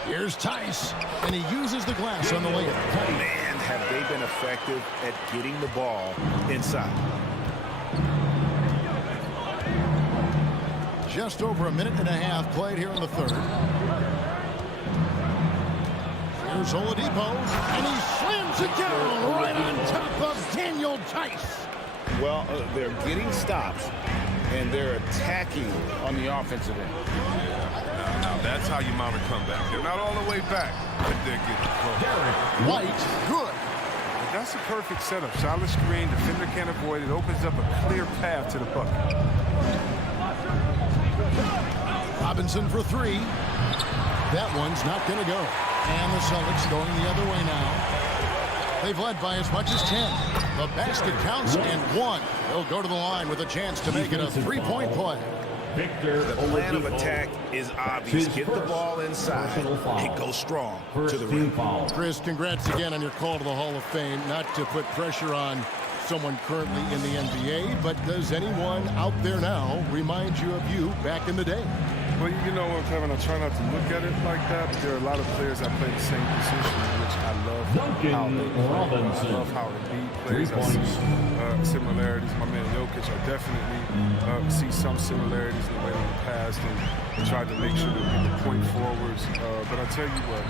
Here's Tice, and he uses the glass on the layup. Man, have they been effective at getting the ball inside. Just over a minute and a half played here in the third. Here's Oladipo, and he slams it down right on top of Daniel Tice. Well, they're getting stops, and they're attacking on the offensive end. Now that's how you mount a comeback. They're not all the way back, but they're getting close. White, good. That's a perfect setup. Solid screen, defender can't avoid it. Opens up a clear path to the bucket. Robinson for 3. That one's not going to go. And the Celtics going the other way now. They've led by as much as 10. The basket counts and 1. They'll go to the line with a chance to make it a 3-point play. The plan of attack is obvious. Get the ball inside and go strong to the rim. Chris, congrats again on your call to the Hall of Fame. Not to put pressure on someone currently in the NBA, but does anyone out there now remind you of you back in the day? Well, you know what, Kevin, I try not to look at it like that, but there are a lot of players that play the same position, which I love how they play. I love how Embiid plays. I see similarities. My man Jokic, I definitely see some similarities in the way they passed and tried to make sure that we were point forwards. But I tell you what,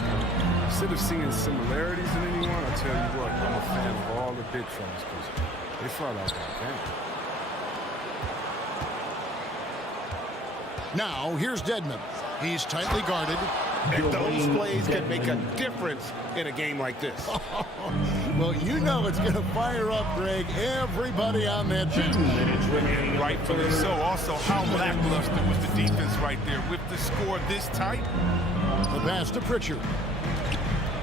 instead of seeing similarities in anyone, I tell you what, I'm a fan of all the big fellas because they fly out that game. Now, here's Dedmon. He's tightly guarded. And those plays can make a difference in a game like this. Well, you know it's going to fire up, Greg, everybody on that team. Rightfully so. Also, how lackluster was the defense right there with the score this tight? The pass to Pritchard.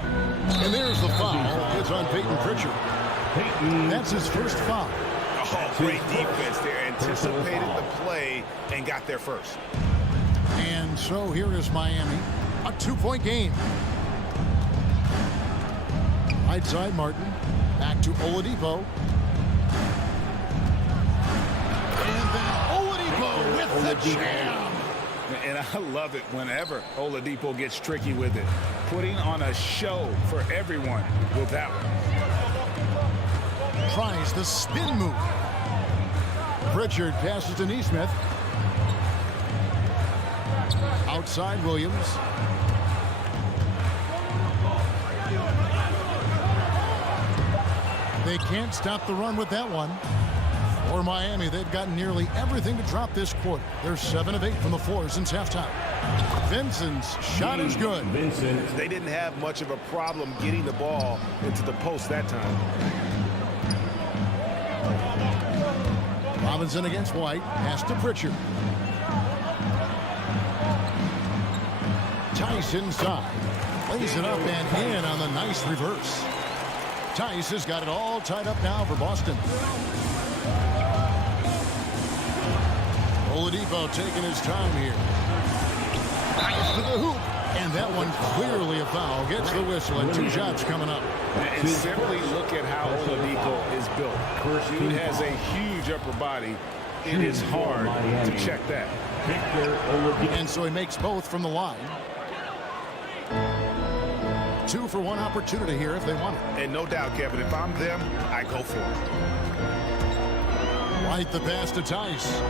And there's the foul. It's on Peyton Pritchard. That's his first foul. Oh, great defense there. Anticipated the play and got there first. And so here is Miami. A 2-point game. Right side, Martin. Back to Oladipo. And then Oladipo with the jam. And I love it whenever Oladipo gets tricky with it. Putting on a show for everyone with that one. Tries the spin move. Pritchard passes to Nesmith. Outside Williams. They can't stop the run with that one. For Miami, they've gotten nearly everything to drop this quarter. They're 7 of 8 from the floor since halftime. Vincent's shot is good. They didn't have much of a problem getting the ball into the post that time. Robinson against White. Pass to Pritchard. Tice inside. Lays it up and in on the nice reverse. Tice has got it all tied up now for Boston. Oladipo taking his time here. Tice to the hoop. And that one clearly a foul. Gets the whistle and 2 shots coming up. And simply look at how Oladipo is built. Dude has a huge upper body. It is hard to check that. And so he makes both from the line. 2 for 1 opportunity here if they want it. And no doubt, Kevin, if I'm them, I go for it. White the pass to Tice.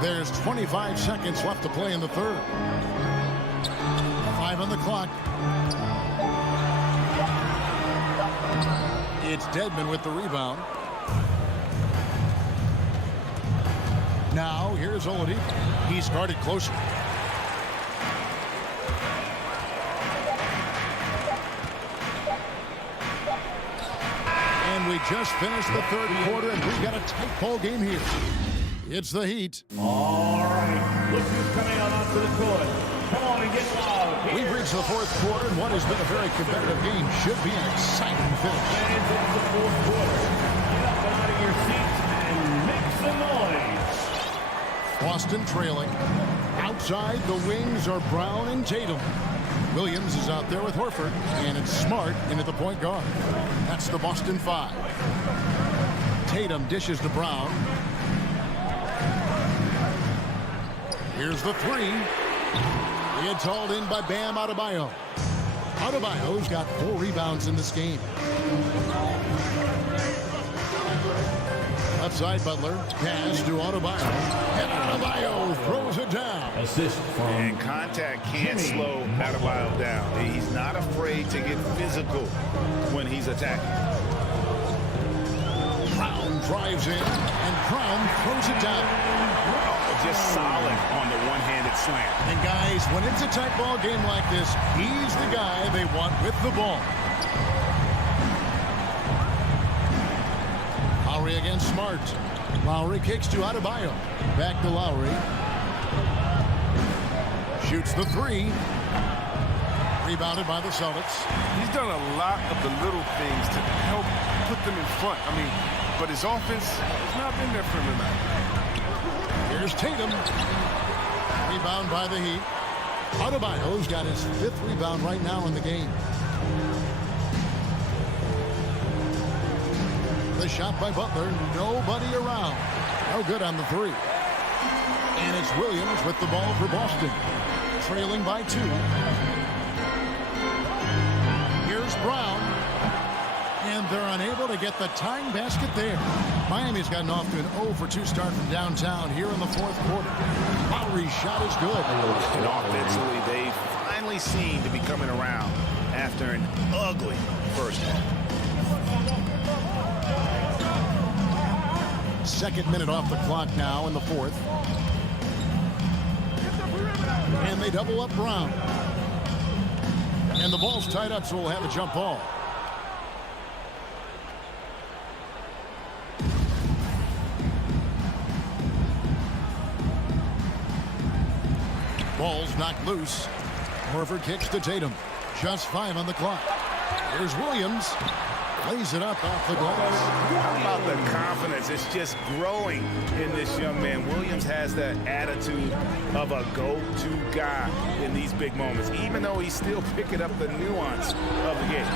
There's 25 seconds left to play in the third. 5 on the clock. It's Dedmon with the rebound. Now here's Oladipo. He's guarded closer. And we just finished the third quarter, and we've got a tight ball game here. It's the Heat. All right, look who's coming out onto the court. Come on and get loud. We've reached the fourth quarter, and what has been a very competitive game should be an exciting finish. Fans into the fourth quarter. Get up and out of your seats and make some noise. Boston trailing. Outside, the wings are Brown and Tatum. Williams is out there with Horford, and it's Smart in at the point guard. That's the Boston 5. Tatum dishes to Brown. Here's the 3. It's hauled in by Bam Adebayo. Adebayo's got 4 rebounds in this game. Outside Butler. Pass to Adebayo. And Adebayo throws it down. Assist from and contact can't slow Adebayo down. He's not afraid to get physical when he's attacking. Brown drives in, and Brown throws it down. Just solid on the one-handed slam. And guys, when it's a tight ball game like this, he's the guy they want with the ball. Lowry against Smart. Lowry kicks to Adebayo. Back to Lowry. Shoots the 3. Rebounded by the Celtics. He's done a lot of the little things to help put them in front. I mean, but his offense has not been there for him tonight. Here's Tatum. Rebound by the Heat. Adebayo's got his 5th rebound right now in the game. The shot by Butler. Nobody around. No good on the three. And it's Williams with the ball for Boston. Trailing by 2. Here's Brown. And they're unable to get the tying basket there. Miami's gotten off to an 0-for-2 start from downtown here in the fourth quarter. Lowry's shot is good. And offensively, they finally seem to be coming around after an ugly first half. Second minute off the clock now in the fourth. And they double up Brown. And the ball's tied up, so we'll have a jump ball. Ball's knocked loose. Horford kicks to Tatum. Just 5 on the clock. Here's Williams. Lays it up off the glass. How about the confidence? It's just growing in this young man. Williams has that attitude of a go-to guy in these big moments, even though he's still picking up the nuance of the game.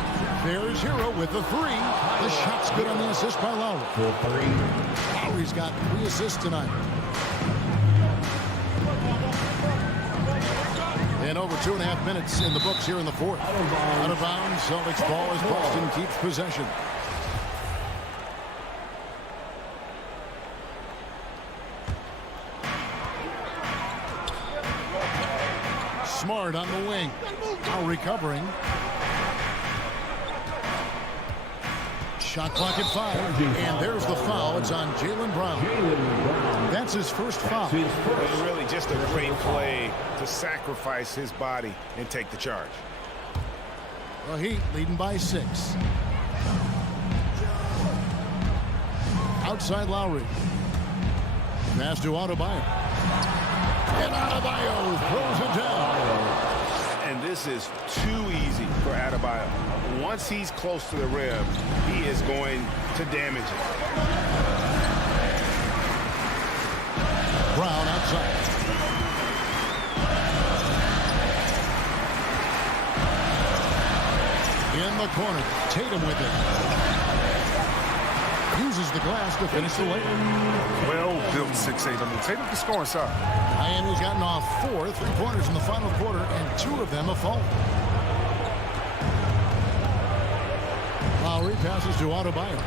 There's Hero with the 3. The shot's good on the assist by Lowry. Lowry's got 3 assists tonight. And over 2.5 minutes in the books here in the fourth. Out of bounds, Celtics ball as Boston keeps possession. Smart on the wing. Now recovering. Shot clock at 5. And there's the foul. It's on Jaylen Brown. That's his first foul. It's really just a great play to sacrifice his body and take the charge. The Heat leading by 6. Outside Lowry. Pass to Adebayo. And Adebayo throws it down. And this is too easy for Adebayo. Once he's close to the rim, he is going to damage it. Brown outside. In the corner, Tatum with it. Uses the glass to finish the layup. Well-built 6'8". I mean, Tatum can score inside. Miami's gotten off 4 3-pointers in the final quarter, and 2 of them have fallen. Lowry passes to Adebayo.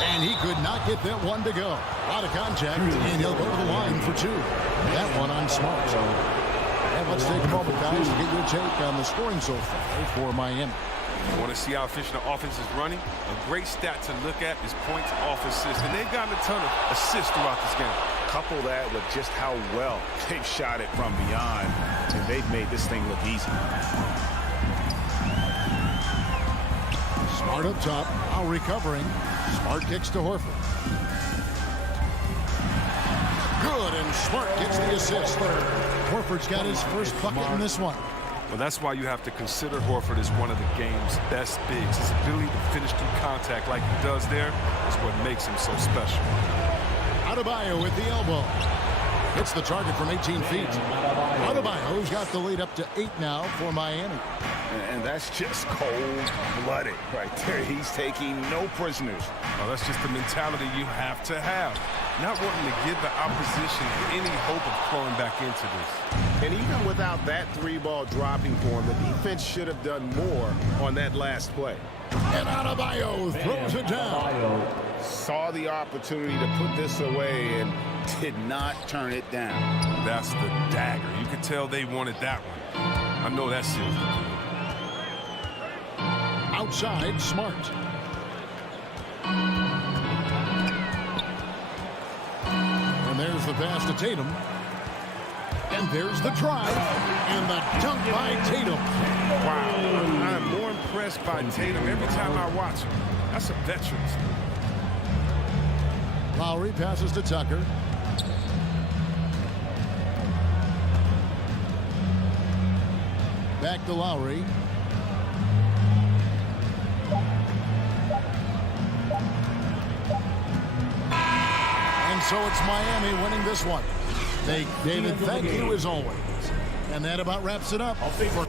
And he could not get that one to go. Out of contact, and he'll go to the line for 2. That one on Smart. And let's take a moment, guys, to get your take on the scoring so far for Miami. You want to see how efficient the offense is running? A great stat to look at is points off assists, and they've gotten a ton of assists throughout this game. Couple that with just how well they've shot it from beyond, and they've made this thing look easy. Smart up top, now recovering. Smart kicks to Horford. Good, and Smart gets the assist. Horford's got his first bucket in this one. Well, that's why you have to consider Horford as one of the game's best bigs. His ability to finish through contact like he does there is what makes him so special. Adebayo with the elbow. Hits the target from 18 feet. Adebayo's got the lead up to 8 now for Miami. And that's just cold-blooded right there. He's taking no prisoners. Oh, that's just the mentality you have to have. Not wanting to give the opposition any hope of clawing back into this. And even without that 3-ball dropping for him, the defense should have done more on that last play. And Adebayo throws it down. Saw the opportunity to put this away and did not turn it down. That's the dagger. You could tell they wanted that one. I know that seals the deal. Outside, Smart. And there's the pass to Tatum. And there's the drive. And the dunk by Tatum. Wow. I'm more impressed by Tatum every time I watch him. That's a veteran. Lowry passes to Tucker. Back to Lowry. And so it's Miami winning this one. David, thank you as always. And that about wraps it up for